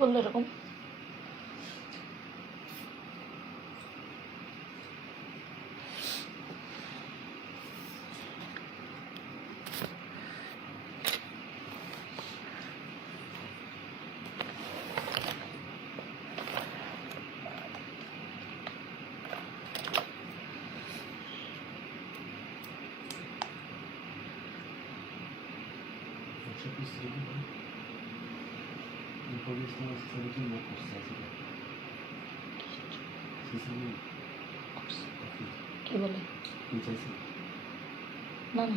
বললো এরকম? কি বলে? না না,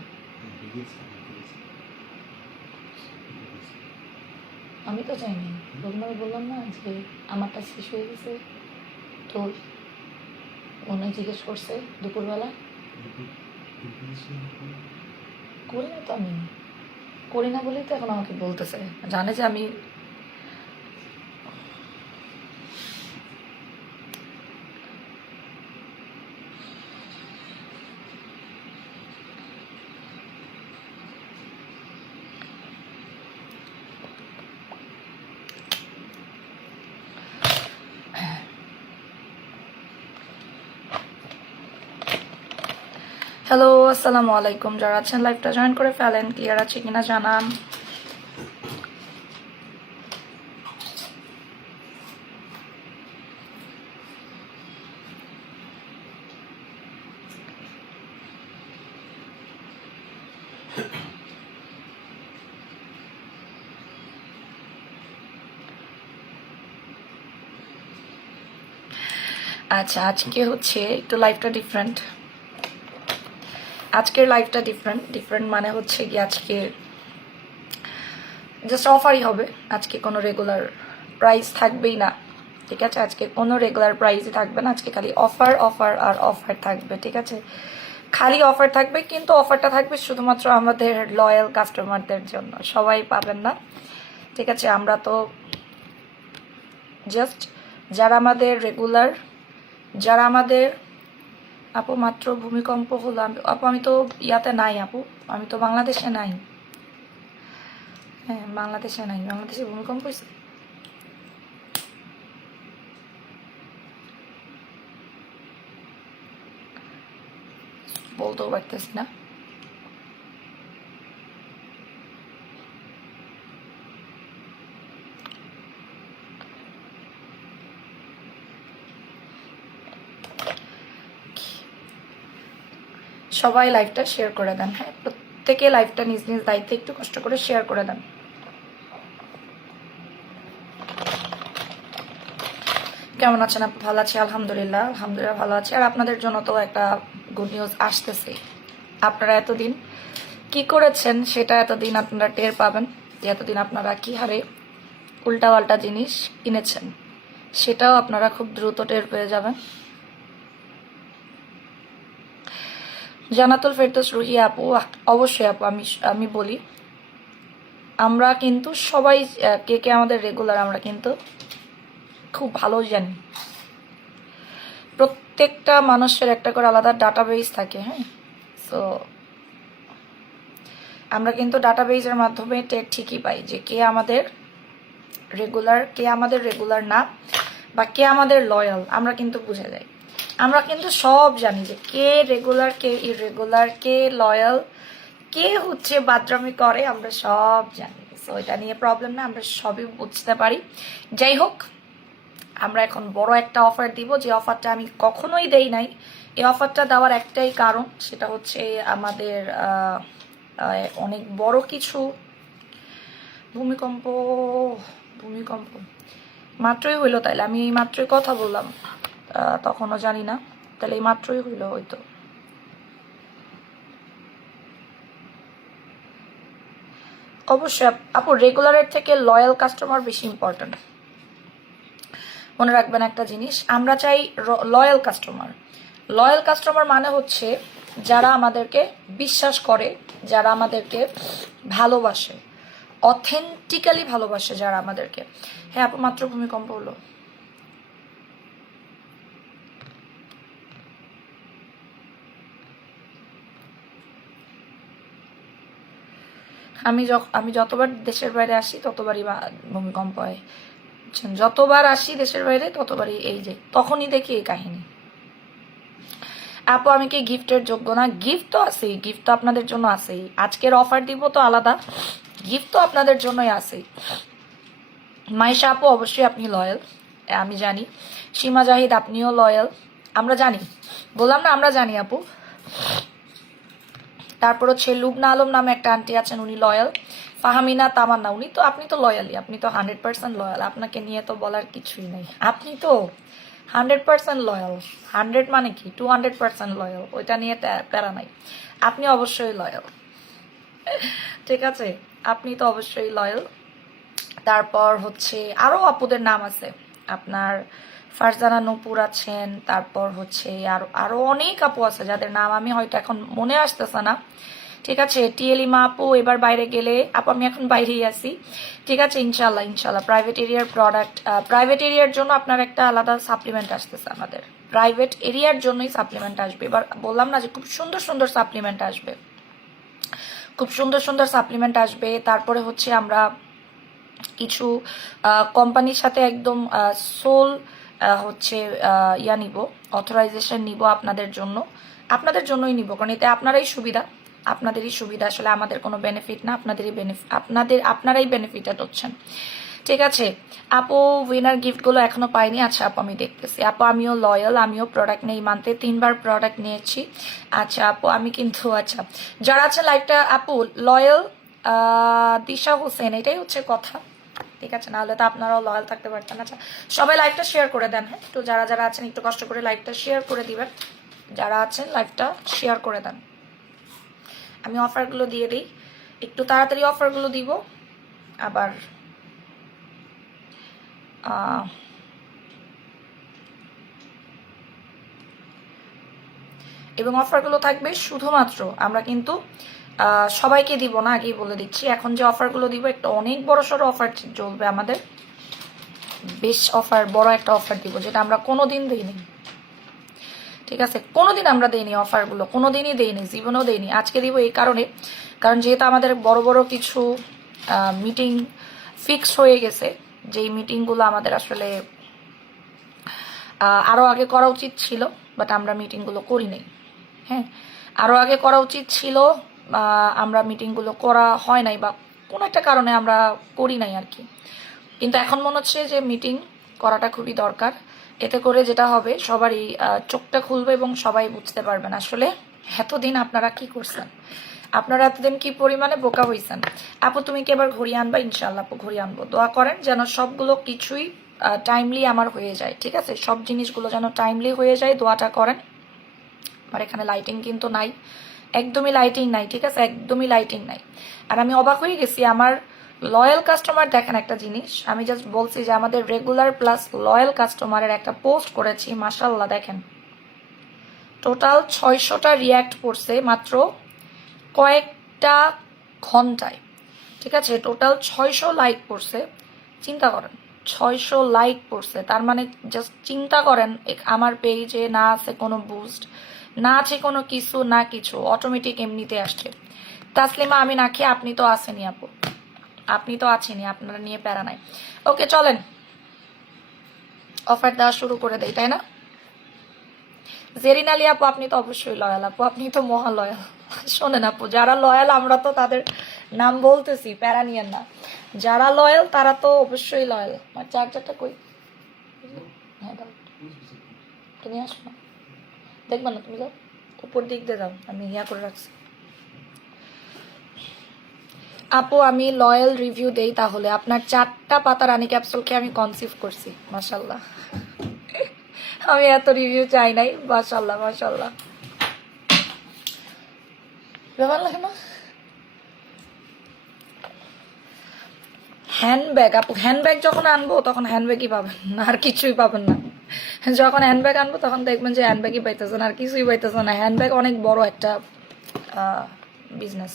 আমি তো চাইনি। তখন আমি বললাম না যে আমারটা শেষ হয়ে গেছে, তো ওনায় জিজ্ঞেস করছে দুপুরবেলা। করি না তো, আমি করি না বলেই তো এখন আমাকে বলতেছে, জানে যে আমি। হ্যালো, আসসালামু আলাইকুম। যারা আছেন লাইভটা জয়েন করে ফেলেন, ক্লিয়ার আছে কিনা জানান। আচ্ছা, আজকে হচ্ছে একটু লাইভটা ডিফারেন্ট। আজকের লাইভটা ডিফারেন্ট মানে হচ্ছে কি, আজকে জাস্ট অফারই হবে। আজকে কোনো রেগুলার প্রাইস থাকবেই না, ঠিক আছে? আজকে কোনো রেগুলার প্রাইসই থাকবে না। আজকে খালি অফার অফার আর অফার থাকবে, ঠিক আছে? খালি অফার থাকবে, কিন্তু অফারটা থাকবে শুধুমাত্র আমাদের লয়াল কাস্টমারদের জন্য, সবাই পাবেন না, ঠিক আছে? আমরা তো জাস্ট যারা আমাদের রেগুলার, যারা আমাদের। আপু মাত্র ভূমিকম্প হলো। আপু আমি তো ইয়াতে নাই আপু, আমি তো বাংলাদেশে নাই। হ্যাঁ, বাংলাদেশে নাই। বাংলাদেশে ভূমিকম্প হয়েছে? বলতেও পারতেছি না। সবাই লাইভটা শেয়ার করে দেন, হ্যাঁ? প্রত্যেকে লাইভটা নিজ নিজ দায়িত্বে একটু কষ্ট করে শেয়ার করে দেন। কেমন আছেন আপু? ভালো আছি, আলহামদুলিল্লাহ। আলহামদুলিল্লাহ ভালো আছি। আর আপনাদের জন্য তো একটা গুড নিউজ আসতেছে। আপনারা এতদিন কি করেছেন সেটা এতদিন আপনারা টের পাবেন, যে এতদিন আপনারা কি হারে উল্টাপাল্টা জিনিস কিনেছেন, সেটাও আপনারা খুব দ্রুত টের পেয়ে যাবেন। জান্নাতুল ফেরদৌস রুহি আপু, অবশ্যই আপু, আমি বলি, আমরা কিন্তু সবাই কে কে আমাদের রেগুলার, আমরা কিন্তু খুব ভালো জানি। প্রত্যেকটা মানুষের একটা করে আলাদা ডাটাবেস থাকে, হ্যাঁ? সো আমরা কিন্তু ডাটাবেসের মাধ্যমে ঠিকই পাই যে কে আমাদের রেগুলার, কে আমাদের রেগুলার না, বা কে আমাদের লয়াল, আমরা কিন্তু বুঝে যাই। আমরা কিন্তু সব জানি যে কে রেগুলার, কে ইরেগুলার, কে লয়াল, কে হচ্ছে বাদরামি করে, আমরা সব জানি। সো এটা নিয়ে প্রবলেম না, আমরা সবই বুঝতে পারি। যাই হোক, আমরা এখন বড় একটা অফার দিব, যে অফারটা আমি কখনোই দেই নাই। এই অফারটা দেওয়ার একটাই কারণ, সেটা হচ্ছে আমাদের অনেক বড় কিছু ভূমিকম্প। ভূমিকম্প মাত্রই হইলো, তাইলে আমি এই মাত্রই কথা বললাম, তখনও জানি না, তাহলে এই মাত্রই হইলো হয়তো। অবশ্যই আপু, রেগুলারের থেকে লয়াল কাস্টমার বেশি ইম্পর্টেন্ট। মনে রাখবেন একটা জিনিস, আমরা চাই লয়াল কাস্টমার। লয়াল কাস্টমার মানে হচ্ছে যারা আমাদেরকে বিশ্বাস করে, যারা আমাদেরকে ভালোবাসে, অথেন্টিক্যালি ভালোবাসে যারা আমাদেরকে। হ্যাঁ আপু, মাত্র ভূমিকম্প হলো। আমি যতবার দেশের বাইরে আসি ততবারই ভূমিকম্প হয়। বুঝছেন? যতবার আসি দেশের বাইরে ততবারই এই যে তখনই দেখি এই কাহিনী। আপু আমি কি গিফটের যোগ্য না? গিফট তো আছেই, গিফট তো আপনাদের জন্য আছেই। আজকের অফার দিব তো আলাদা, গিফট তো আপনাদের জন্যই আছেই। মাইশা আপু অবশ্যই আপনি লয়াল, আমি জানি। সীমা জাহিদ আপনিও লয়াল, আমরা জানি, বললাম না আমরা জানি আপু। তারপর হচ্ছে লুবনা আলম নামে একটা আন্টি আছেন, উনি লয়াল। ফাহামিনা তামান্না, উনি তো, আপনি তো লয়ালই, আপনি তো 100% লয়াল, আপনাকে নিয়ে তো বলার কিছুই নেই। আপনি তো 100% লয়াল, 100 মানে কি 200% লয়াল, ওইটা নিয়ে প্যারা নাই। আপনি অবশ্যই লয়াল, ঠিক আছে? আপনি তো অবশ্যই লয়াল। তারপর হচ্ছে আরও আপুদের নাম আছে, আপনার ফারজানা নূপুর আছেন, তারপর হচ্ছে আরো অনেক আপু আছে যাদের নাম আমি হয়তো এখন মনে আসতেছে না, ঠিক আছে? টিএলিমা আপু এবার বাইরে গেলে, আপু আমি এখন বাইরেই আছি, ঠিক আছে? ইনশাল্লাহ ইনশাল্লাহ প্রাইভেট এরিয়ার প্রোডাক্ট, প্রাইভেট এরিয়ার জন্য আপনার একটা আলাদা সাপ্লিমেন্ট আসতেছে, আমাদের প্রাইভেট এরিয়ার জন্যই সাপ্লিমেন্ট আসবে। এবার বললাম না যে খুব সুন্দর সুন্দর সাপ্লিমেন্ট আসবে, খুব সুন্দর সুন্দর সাপ্লিমেন্ট আসবে। তারপরে হচ্ছে আমরা কিছু কোম্পানির সাথে একদম সোল হচ্ছে ইয়া নিব, অথরাইজেশন নিব আপনাদের জন্য, আপনাদের জন্যই নিব, কারণ এতে আপনারাই সুবিধা, আপনাদেরই সুবিধা, আসলে আমাদের কোনো বেনিফিট না, আপনাদেরই বেনিফিট, আপনারাই বেনিফিটেড হচ্ছেন, ঠিক আছে? আপু উইনার গিফটগুলো এখনো পাইনি, আচ্ছা আপু আমি দেখতেছি। আপু আমিও লয়াল, আমিও প্রোডাক্ট নেই মানতে 3বার প্রোডাক্ট নিয়েছি। আচ্ছা আপু আমি কিন্তু, আচ্ছা যারা আছে লাইভটা আপু লয়াল, দিশা হোসেন, এটাই হচ্ছে কথা, ঠিক আছে? নাহলে তো আপনারাও লয়াল থাকতে পারতেন। আচ্ছা সবাই লাইভটা শেয়ার করে দেন, হ্যাঁ একটু যারা যারা আছেন একটু কষ্ট করে লাইভটা শেয়ার করে দিবেন, যারা আছেন লাইভটা শেয়ার করে দেন। আমি অফারগুলো দিয়ে দিই, একটু তাড়াতাড়ি অফারগুলো দিব আবার। এবং অফারগুলো থাকবে শুধুমাত্র, আমরা কিন্তু সবাইকে দিব না, আগেই বলে দিচ্ছি। এখন যে অফারগুলো দিব একটা অনেক বড় সড়ো অফার চলবে আমাদের, বেশ অফার, বড় একটা অফার দিব যেটা আমরা কোনোদিন দিইনি, ঠিক আছে? কোনোদিন আমরা দেইনি অফারগুলো, কোনোদিনই দেইনি, জীবনেও দেইনি। আজকে দিব এই কারণে, কারণ যেহেতু আমাদের বড় বড় কিছু মিটিং ফিক্স হয়ে গেছে, যেই মিটিংগুলো আমাদের আসলে আরও আগে করা উচিত ছিল, বাট আমরা মিটিংগুলো করি নাই। হ্যাঁ, আরও আগে করা উচিত ছিল, আমরা মিটিংগুলো করা হয় নাই, বা কোনো একটা কারণে আমরা করি নাই আর কি। কিন্তু এখন মনে হচ্ছে যে মিটিং করাটা খুবই দরকার, এতে করে যেটা হবে সবারই চোখটা খুলবে এবং সবাই বুঝতে পারবেন আসলে এতদিন আপনারা কি করছেন, আপনারা এতদিন কি পরিমাণে বোকা হয়েছেন। আপু তুমি কি এবার ঘড়ি আনবা? ইনশাল্লাহ আপু ঘড়ি আনবো, দোয়া করেন যেন সবগুলো কিছুই টাইমলি আমার হয়ে যায়, ঠিক আছে? সব জিনিসগুলো যেন টাইমলি হয়ে যায়, দোয়াটা করেন। আমার এখানে লাইটিং কিন্তু নাই, একদমই লাইটিং নাই, ঠিক আছে? একদমই লাইটিং নাই। আর আমি অবাক হয়ে গেছি, আমার লয়াল কাস্টমার, দেখেন একটা জিনিস আমি জাস্ট বলছি যে আমাদের রেগুলার প্লাস লয়াল কাস্টমারের একটা পোস্ট করেছি, মাশাল্লাহ দেখেন টোটাল 600টা রিয়্যাক্ট করছে মাত্র কয়েকটা ঘন্টায়, ঠিক আছে? টোটাল 600 লাইক পড়ছে, চিন্তা করেন 600 লাইক পড়ছে, তার মানে জাস্ট চিন্তা করেন আমার পেজে না আছে কোনো বুস্ট, না আছে কোনো কিছু, না কিছু, অটোমেটিক এমনিতে আসছে। তাসলিমা আমি না খেয়ে, আপনি তো আসেনি আপু, আপনি তো আছেনই, আপনারা নিয়ে প্যারা নাই। ওকে চলেন অফার দেওয়া শুরু করে দেয়, তাই না? জেরিন আলী আপু আপনি তো অবশ্যই লয়াল আপু, আপনি তো মহা লয়াল। শোনেন আপু, যারা লয়াল আমরা তো তাদের নাম বলতেছি, প্যারা নিয়েন না, যারা লয়াল তারা তো অবশ্যই লয়াল। আমার চার্জারটা কই? হ্যাঁ দাও, তুমি আসো না, দেখবা না, তুমি যাও উপর দিক দিয়ে যাও, আমি ইয়া করে রাখছি। আপু আমি লয়াল রিভিউ দেই তাহলে, আপনার 4টা পাতা রানী ক্যাপসুলকে আমি কনসিভ করছি, মাশাল্লাহ। আমি এত রিভিউ চাই নাই, মাশাল্লাহ মাশাল্লাহ। ব্যাপার লাগে না। হ্যান্ডব্যাগ আপু, হ্যান্ডব্যাগ যখন আনবো তখন হ্যান্ডব্যাগই পাবেন না, আর কিছুই পাবেন না। যখন হ্যান্ডব্যাগ আনবো তখন দেখবেন যে হ্যান্ডব্যাগই পাইতেছেন, আর কিছুই পাইতেছেন না। হ্যান্ডব্যাগ অনেক বড় একটা বিজনেস,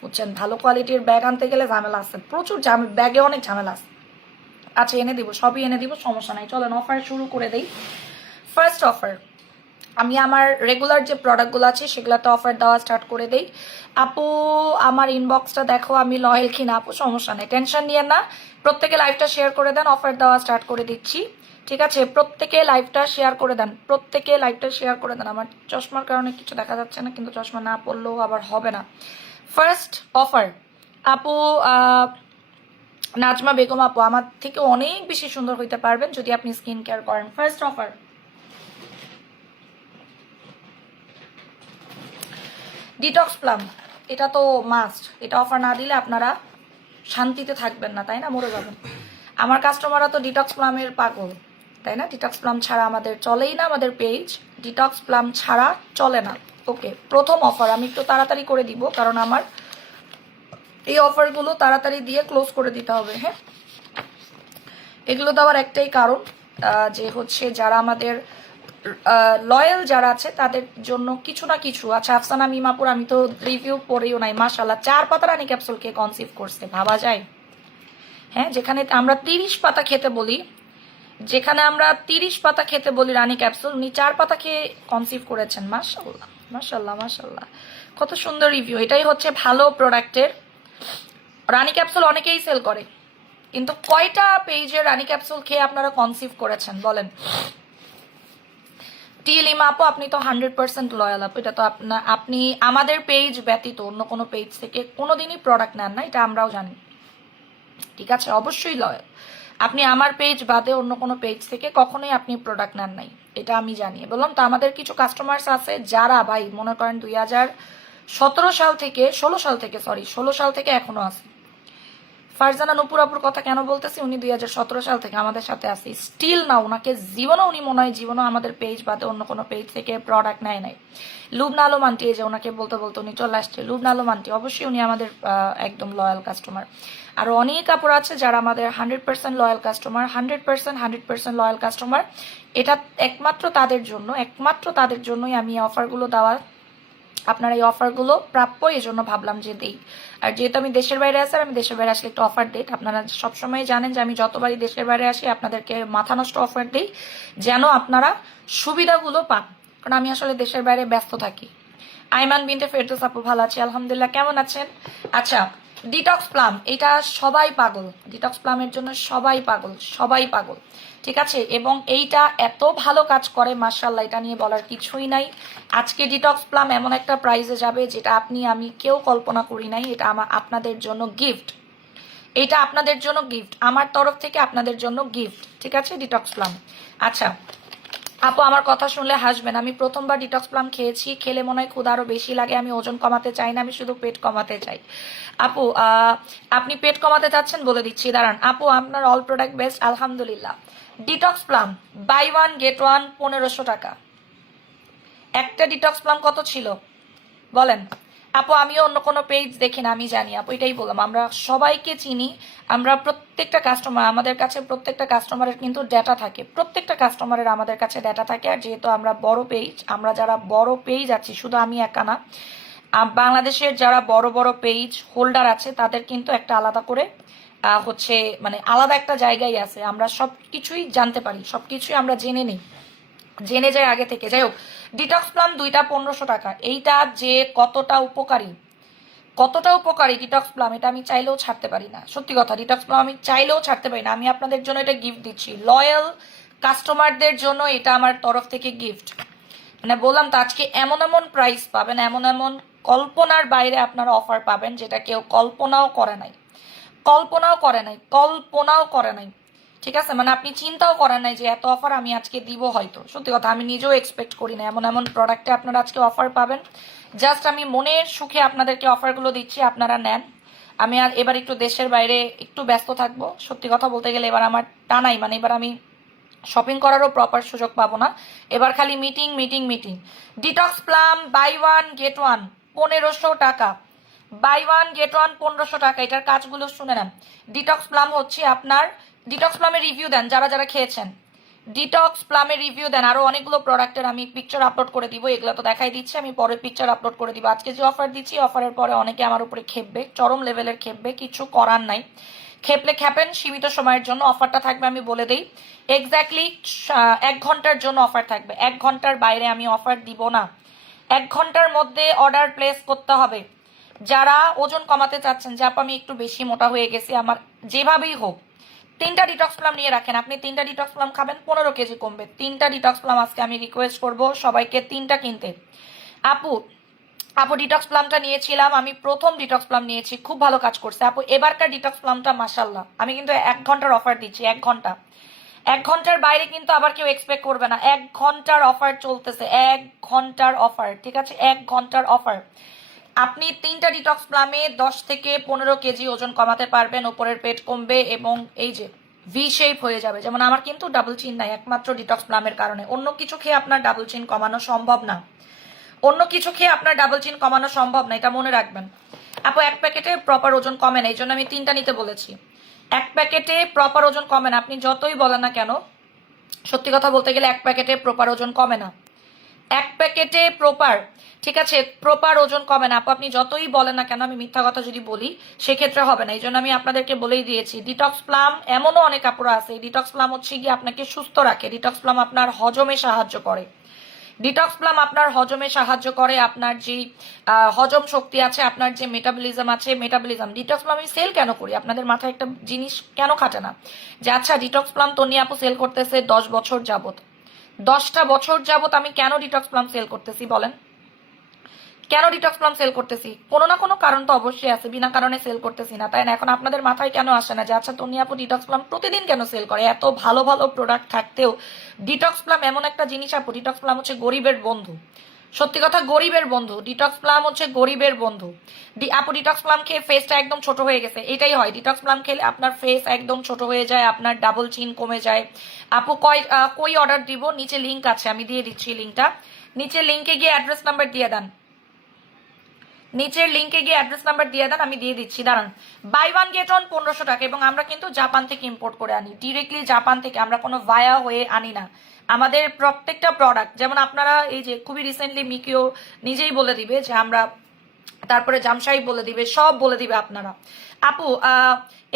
বুঝছেন? ভালো কোয়ালিটির ব্যাগ আনতে গেলে ঝামেলা আছে, প্রচুর ব্যাগে অনেক ঝামেলা আছে। আচ্ছা এনে দিব, সবই এনে দিব, সমস্যা নাই। চলেন অফার শুরু করে দেই। ফার্স্ট অফার, আমি আমার রেগুলার যে প্রোডাক্টগুলো আছে সেগুলোতে অফার দেওয়া স্টার্ট করে দেই। আপু আমার ইনবক্সটা দেখো, আমি লয়েল কিনা। আপু সমস্যা নেই, টেনশন নিয়ে না, প্রত্যেকে লাইভটা শেয়ার করে দেন, অফার দেওয়া স্টার্ট করে দিচ্ছি। ঠিক আছে, প্রত্যেকে লাইভটা শেয়ার করে দেন, প্রত্যেকে লাইভটা শেয়ার করে দেন। আমার চশমার কারণে কিছু দেখা যাচ্ছে না, কিন্তু চশমা না পড়লেও আবার হবে না। ফার্স্ট অফার আপু নাজমা বেগম আপু, আমার থেকে অনেক বেশি সুন্দর হইতে পারবেন যদি আপনি স্কিন কেয়ার করেন। ফার্স্ট অফার ডিটক্স প্লাম, এটা তো মাস্ট। এটা অফার না দিলে আপনারা শান্তিতে থাকবেন না, তাই না, মরে যাবেন। আমার কাস্টমাররা তো ডিটক্স প্লামের পাগল, তাই না? ডিটক্স প্লাম ছাড়া আমাদের চলেই না, আমাদের পেজ ডিটক্স প্লাম ছাড়া চলে না। ওকে, প্রথম অফার আমি একটু তাড়াতাড়ি করে দিব, কারণ আমার এই অফারগুলো তাড়াতাড়ি দিয়ে ক্লোজ করে দিতে হবে। হ্যাঁ, এগুলো দেওয়ার একটাই কারণ যে হচ্ছে যারা আমাদের লয়াল যারা আছে তাদের জন্য কিছু না কিছু। আচ্ছা আফসানা মিমাপুর, আমি তো রিভিউ পড়েও নাই, মাশাল্লাহ 4 পাতা রানী ক্যাপসুলকে কনসিভ করছে, ভাবা যায়? হ্যাঁ, যেখানে আমরা 30 পাতা খেতে বলি, যেখানে আমরা 30 পাতা খেতে বলি রানী ক্যাপসুল, উনি 4 পাতা খেয়ে কনসিভ করেছেন। মাশাল্লাহ মাশাল্লাহ মাশাল্লাহ, কত সুন্দর রিভিউ। এটাই হচ্ছে ভালো প্রোডাক্টের। রানী ক্যাপসুল অনেকেই সেল করে, কিন্তু কয়টা পেজের রানী ক্যাপসুল খেয়ে আপনারা কনসিভ করেছেন বলেন? টিলিমা আপু, আপনি তো 100% লয়াল আপু, এটা তো আপনি আমাদের পেজ ব্যতীত অন্য কোনো পেজ থেকে কোনোদিনই প্রোডাক্ট নেন না, এটা আমরাও জানি। ঠিক আছে, অবশ্যই লয়াল। আপনি আমার পেজ বাদে অন্য কোনো পেজ থেকে কখনোই আপনি প্রোডাক্ট নেন নাই, এটা আমি জানি। বললাম তো, আমাদের কিছু কাস্টমার্স আছে যারা ভাই মনে করেন 2017 সাল থেকে 16 সাল থেকে এখনো আছে। ফারজানা নুপুর আপুর কথা কেন বলতেছি, উনি 2017 সাল থেকে আমাদের সাথে আছে, স্টিল না, ওনাকে জীবনও উনি মনে হয় জীবনও আমাদের পেজ বাদে অন্য কোনো পেজ থেকে প্রোডাক্ট নেয় নাই। লুবনা আলম আন্টি, এই যে ওনাকে বলতে বলতে উনি চলে আসছে, লুবনা আলম আন্টি, অবশ্যই উনি আমাদের একদম লয়াল কাস্টমার। আর অনেক কাপড় আছে যারা আমাদের 100% লয়াল কাস্টমার, 100% লয়াল কাস্টমার। এটা একমাত্র তাদের জন্যই আমি অফারগুলো দেওয়া, আপনার এই অফারগুলো প্রাপ্য, এই জন্য ভাবলাম যে দেই। আর যেহেতু আমি দেশের বাইরে আছি, আমি দেশের বাইরে আসলে একটু অফার দিই। আপনারা সবসময় জানেন যে আমি যতবারই দেশের বাইরে আসি আপনাদেরকে মাথা নষ্ট অফার দিই, যেন আপনারা সুবিধাগুলো পান, কারণ আমি আসলে দেশের বাইরে ব্যস্ত থাকি। আইমান বিনতে ফেরদৌস আপু, ভালো আছি আলহামদুলিল্লাহ, কেমন আছেন? আচ্ছা, ডিটক্স প্লাম, এটা সবাই পাগল, ডিটক্স প্লামের জন্য সবাই পাগল, সবাই পাগল। ঠিক আছে, এবং এইটা এত ভালো কাজ করে মাশাআল্লাহ, এটা নিয়ে বলার কিছুই নাই। আজকে ডিটক্স প্লাম এমন একটা প্রাইজে যাবে যেটা আপনি আমি কেউ কল্পনা করি নাই। এটা আপনাদের জন্য গিফট, এটা আপনাদের জন্য গিফট, আমার তরফ থেকে আপনাদের জন্য গিফট। ঠিক আছে, ডিটক্স প্লাম। আচ্ছা আপু, আমার কথা শুনলে হাসবেন, আমি প্রথমবার ডিটক্স প্লাম খেয়েছি, খেলে মনে হয় ক্ষুধা আরো বেশি লাগে। আমি ওজন কমাতে চাই না, আমি শুধু পেট কমাতে চাই। আপু আপনি পেট কমাতে চাচ্ছেন, বলে দিচ্ছি দাঁড়ান। আপু আপনার অল প্রোডাক্ট বেস্ট আলহামদুলিল্লাহ। ডিটক্স প্লাম বাই 1 গেট 1 1500 টাকা। একটা ডিটক্স প্লাম কত ছিল বলেন? আপু আমিও অন্য কোনো পেজ দেখি না, আমি জানি আপু, এটাই বললাম, আমরা সবাইকে চিনি, আমরা প্রত্যেকটা কাস্টমার, আমাদের কাছে প্রত্যেকটা কাস্টমারের কিন্তু ডেটা থাকে, প্রত্যেকটা কাস্টমারের আমাদের কাছে ডেটা থাকে। আর যেহেতু আমরা বড় পেজ, আমরা যারা বড় পেজ আছি, শুধু আমি একা না, বাংলাদেশের যারা বড় বড় পেজ হোল্ডার আছে তাদের কিন্তু একটা আলাদা করে হচ্ছে মানে আলাদা একটা জায়গায় আছে, আমরা সব কিছুই জানতে পারি, সব কিছুই আমরা জেনে নিই, জেনে যায় আগে থেকে। যাই হোক, ডিটক্স প্লাম দুইটা 1500 টাকা। এইটা যে কতটা উপকারী, কতটা উপকারী ডিটক্স প্লাম, এটা আমি চাইলেও ছাড়তে পারি না। সত্যি কথা, ডিটক্স প্লাম আমি চাইলেও ছাড়তে পারি না। আমি আপনাদের জন্য এটা গিফট দিচ্ছি, লয়াল কাস্টমারদের জন্য এটা আমার তরফ থেকে গিফট। মানে বললাম তো, আজকে এমন এমন প্রাইস পাবেন, এমন এমন কল্পনার বাইরে আপনারা অফার পাবেন, যেটা কেউ কল্পনাও করে নাই, কল্পনাও করে নাই, কল্পনাও করে নাই। ঠিক আছে, মানে আপনি চিন্তাও করেন নাই যে এত অফার আমি আজকে দিব। হয়তো সত্যি কথা, আমি নিজেও এক্সপেক্ট করি না এমন এমন প্রোডাক্টে আপনারা আজকে অফার পাবেন। জাস্ট আমি মনের সুখে আপনাদেরকে অফারগুলো দিচ্ছি, আপনারা নেন। আমি আর এবার একটু দেশের বাইরে একটু ব্যস্ত থাকবো। সত্যি কথা বলতে গেলে এবার আমার টানাই, মানে এবার আমি শপিং করারও প্রপার সুযোগ পাবো না, এবার খালি meeting meeting meeting. Detox plum buy 1 get 1 1500 টাকা, বাই 1 গেট 1 1500 টাকা। এটার কাজগুলো শুনে নেন। ডিটক্স প্লাম হচ্ছে আপনার, ডিটক্স প্লামের রিভিউ দেন যারা যারা খেয়েছেন, ডিটক্স প্লামের রিভিউ দেন। আরো অনেকগুলো প্রোডাক্টের আমি পিকচার আপলোড করে দিব, এগুলো তো দেখাই দিচ্ছি, আমি পরে পিকচার আপলোড করে দিব। আজকে যে অফার দিচ্ছি, অফারের পরে অনেকে আমার উপরে খেপবে, চরম লেভেলের খেপবে, কিছু করার নাই। খেপলে খেপেন, সীমিত সময়ের জন্য অফারটা থাকবে, আমি বলে দিই এক্স্যাক্টলি 1 ঘন্টার জন্য অফার থাকবে। 1 ঘন্টার বাইরে আমি অফার দিব না। 1 ঘন্টার মধ্যে অর্ডার প্লেস করতে হবে। যারা ওজন কমাতে চাচ্ছেন যে আপু আমি একটু বেশি মোটা হয়ে গেছি, আমার যেভাবেই হোক 3টা ডিটক্স প্লাম নিয়ে রাখেন। আপনি 3টা ডিটক্স প্লাম খাবেন 15 কেজি কমবে। 3টা ডিটক্স প্লাম আজকে আমি রিকোয়েস্ট করব সবাইকে 3টা কিনতে। আপু আপু ডিটক্স প্লামটা নিয়েছিলাম, আমি প্রথম ডিটক্স প্লাম নিয়েছি, খুব ভালো কাজ করছে আপু। এবারকার ডিটক্স প্লামটা মাশাল্লাহ, আমি কিন্তু 1 ঘন্টার অফার দিচ্ছি। 1 ঘন্টা, 1 ঘন্টার বাইরে কিন্তু আবার কেউ এক্সপেক্ট করবে না। 1 ঘন্টার অফার চলতেছে, 1 ঘন্টার অফার, ঠিক আছে? 1 ঘন্টার অফার। আপনি 3টা ডিটক্স প্লামে 10 থেকে 15 কেজি ওজন কমাতে পারবেন, ওপরের পেট কমবে এবং এই যে ভি শেপ হয়ে যাবে। যেমন আমার কিন্তু ডাবল চিন নাই একমাত্র ডিটক্স প্লামের কারণে। অন্য কিছু খেয়ে আপনার ডাবল চিন কমানো সম্ভব না, অন্য কিছু খেয়ে আপনার ডাবল চিন কমানো সম্ভব না, এটা মনে রাখবেন। আপু 1 প্যাকেটে প্রপার ওজন কমে না, এই জন্য আমি 3টা নিতে বলেছি। 1 প্যাকেটে প্রপার ওজন কমে না, আপনি যতই বলেন না কেন, সত্যি কথা বলতে গেলে 1 প্যাকেটে প্রপার ওজন কমে না। 1 প্যাকেটে প্রপার, ঠিক আছে, প্রপার ওজন কমে না। আপনি যতই বলেন না কেন, আমি মিথ্যা কথা যদি বলি সেক্ষেত্রে হবে না। এই জন্য আমি আপনাদেরকে বলেই দিয়েছি ডিটক্স প্লাম, এমনও অনেক আপুরা আছে ডিটক্স প্লাম হচ্ছে গিয়ে আপনাকে সুস্থ রাখে, ডিটক্স প্লাম আপনার হজমে সাহায্য করে, ডিটক্স প্লাম আপনার হজমে সাহায্য করে। আপনার যে হজম শক্তি আছে, আপনার যে মেটাবলিজম আছে, মেটাবলিজম ডিটক্স প্লাম আমি সেল কেন করি, আপনাদের মাথায় একটা জিনিস কেন খাটে না যে আচ্ছা ডিটক্স প্লাম তন্নি আপু সেল করতেছে 10 বছর যাবত, 10টা বছর যাবত আমি কেন ডিটক্স প্লাম সেল করতেছি বলেন? কেন ডিটক্স প্লাম সেল করতেছি? কোনো না কোনো কারণ তো অবশ্যই আছে, বিনা কারণে সেল করতেছি না, তাই না? এখন আপনাদের মাথায় কেন আসে না যে আচ্ছা তন্নি আপু ডিটক্স প্লাম প্রতিদিন কেন সেল করে? এত ভালো ভালো প্রোডাক্ট থাকতেও ডিটক্স প্লাম এমন একটা জিনিস আপু, ডিটক্স প্লাম হচ্ছে গরিবের বন্ধু। সত্যি কথা, গরিবের বন্ধু ডিটক্স প্লাম হচ্ছে, গরিবের বন্ধু। আপু ডিটক্স প্লাম খেয়ে ফেসটা একদম ছোট হয়ে গেছে, এটাই হয়। ডিটক্স প্লাম খেলে আপনার ফেস একদম ছোট হয়ে যায়, আপনার ডাবল চিন কমে যায়। আপু কই অর্ডার দিব? নিচে লিঙ্ক আছে, আমি দিয়ে দিচ্ছি লিঙ্কটা। নিচে লিঙ্কে গিয়ে অ্যাড্রেস নাম্বার দিয়ে দেন, নিচের লিঙ্কে গিয়ে অ্যাড্রেস নাম্বার দিয়ে দেন, আমি দিয়ে দিচ্ছি, দাঁড়ান। বাই 1 গেট 1 1500 টাকা, এবং আমরা কিন্তু জাপান থেকে ইম্পোর্ট করে আনি, ডিরেক্টলি জাপান থেকে, আমরা কোনো ভায়া হয়ে আনি না। আমাদের প্রত্যেকটা প্রোডাক্ট, যেমন আপনারা এই যে খুবই রিসেন্টলি মিকিও নিজেই বলে দিবে যে আমরা, তারপরে জামশাই বলে দিবে, সব বলে দিবে আপনারা। আপু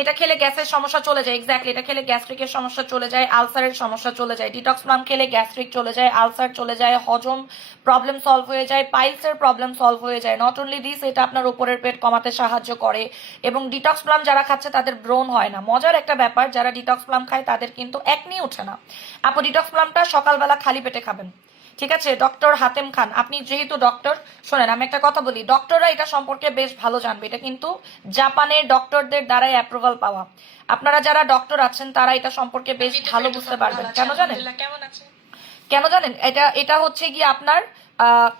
এটা খেলে গ্যাসের সমস্যা চলে যায়, এক্স্যাক্টলি এটা খেলে গ্যাস্ট্রিকের সমস্যা চলে যায়, আলসারের সমস্যা চলে যায়। ডিটক্স প্লাম খেলে গ্যাস্ট্রিক চলে যায়, আলসার চলে যায়, হজম প্রবলেম সলভ হয়ে যায়, পাইলসের প্রবলেম সলভ হয়ে যায়। নট অনলি দিস, এটা আপনার উপরের পেট কমাতে সাহায্য করে, এবং ডিটক্স প্লাম যারা খাচ্ছে তাদের ব্রণ হয় না। মজার একটা ব্যাপার, যারা ডিটক্স প্লাম খায় তাদের কিন্তু একনি ওঠে না। আপু ডিটক্স প্লামটা সকালবেলা খালি পেটে খাবেন, ঠিক আছে? ডক্টর হাতেম খান, আপনি যেহেতু ডক্টর, শোনেন আমি একটা কথা বলি, ডক্টররা এটা সম্পর্কে বেশ ভালো জানবে, এটা কিন্তু জাপানের ডক্টরদের দ্বারাই অ্যাপ্রুভাল পাওয়া। আপনারা যারা ডক্টর আছেন তারা এটা সম্পর্কে বেশ ভালো বুঝতে পারবেন। কেন জানেন? কেন জানেন? এটা এটা হচ্ছে গিয়ে আপনার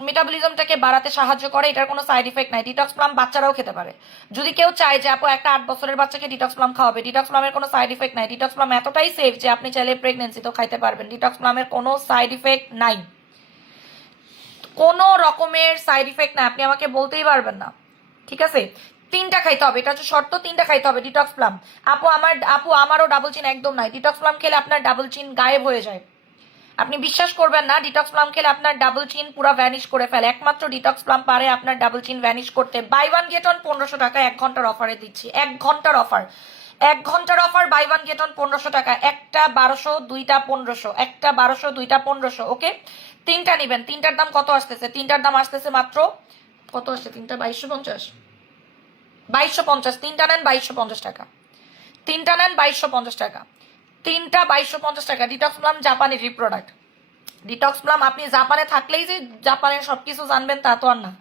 মেটাবলিজমটাকে বাড়াতে সাহায্য করে, এটার কোনো সাইড ইফেক্ট নাই। ডিটক্স প্লাম বাচ্চারাও খেতে পারে, যদি কেউ চায় যে আপু একটা 8 বছরের বাচ্চাকে ডিটক্স প্লাম খাওয়াবে, ডিটক্স প্লামের কোনো সাইড ইফেক্ট নাই। ডিটক্স প্লাম এতটাই সেফ যে আপনি চাইলে প্রেগনেন্সিতেও খাইতে পারবেন। ডিটক্স প্লামের কোনো সাইড ইফেক্ট নাই, কোনো রকমের সাইড ইফেক্ট নাই, আপনি আমাকে বলতেই পারবেন না, ঠিক আছে? 3টা খাইতে হবে, এটা হচ্ছে শর্ত, 3টা খাইতে হবে ডিটক্স প্লাম। আপু আমারও ডাবল চিন একদম নাই, ডিটক্স প্লাম খেলে আপনার ডাবল চিন গায়েব হয়ে যায়। আপনি বিশ্বাস করবেন না, ডিটক্স প্লাম খেলে আপনার ডাবল চিন পুরো ভ্যানিশ করে ফেলে, একমাত্র ডিটক্স প্লাম পারে আপনার ডাবল চিন ভ্যানিশ করতে। বাই 1 গেট 1 1500 টাকা 1 ঘন্টার অফারে দিচ্ছি, 1 ঘন্টার অফার, 1 ঘন্টার অফার। বাই 1 গেট 1 1500 টাকা, একটা 1200 দুইটা 1500, একটা 1200 দুইটা 1500, ওকে? 3টা নিবেন, 3টার দাম কত আসতেছে? 3টার দাম আসতেছে মাত্র কত আসছে? 3টা 2250, 2250, 3টা নেন 2250 টাকা, 3টা নেন 2250 টাকা, 3টা 2250 টাকা। ডিটক্স প্লাম জাপানেরই প্রোডাক্ট, ডিটক্স প্লাম আপনি জাপানে থাকলেই যে জাপানের সবকিছু জানবেন তা তো আর না।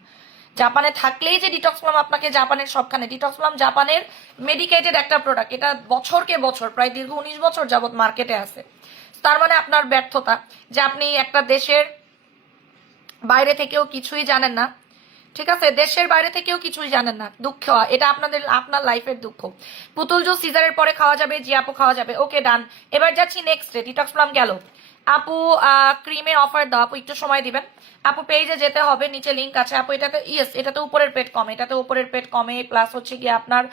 জাপানে থাকলেই যে ডিটক্স প্লাম আপনাকে জাপানের সবখানে, ডিটক্স প্লাম জাপানের মেডিকেটেড একটা প্রোডাক্ট, এটা বছরকে বছর প্রায় দীর্ঘ 19 বছর যাবত মার্কেটে আছে। তার মানে আপনার ব্যর্থতা যে আপনি একটা দেশের বাইরে থেকেও কিছুই জানেন না, ঠিক আছে? দেশের বাইরে থেকেও কিছুই জানেন না, দুঃখ এটা, আপনার লাইফের দুঃখ। পুতুল জুস সিজারের পরে খাওয়া যাবে, জি আপু খাওয়া যাবে, ওকে ডান। এবার যাচ্ছি নেক্সট ডে, ডিটক্স প্লাম গেল। আপু ক্রিমের অফার দাও, আপু একটু সময় দিবেন। আপু পেজে যেতে হবে, নিচে লিঙ্ক আছে। আপু এটাতে ইয়েস, এটাতে উপরের পেট কমে, এটাতে উপরের পেট কমে, প্লাস হচ্ছে কি আপনার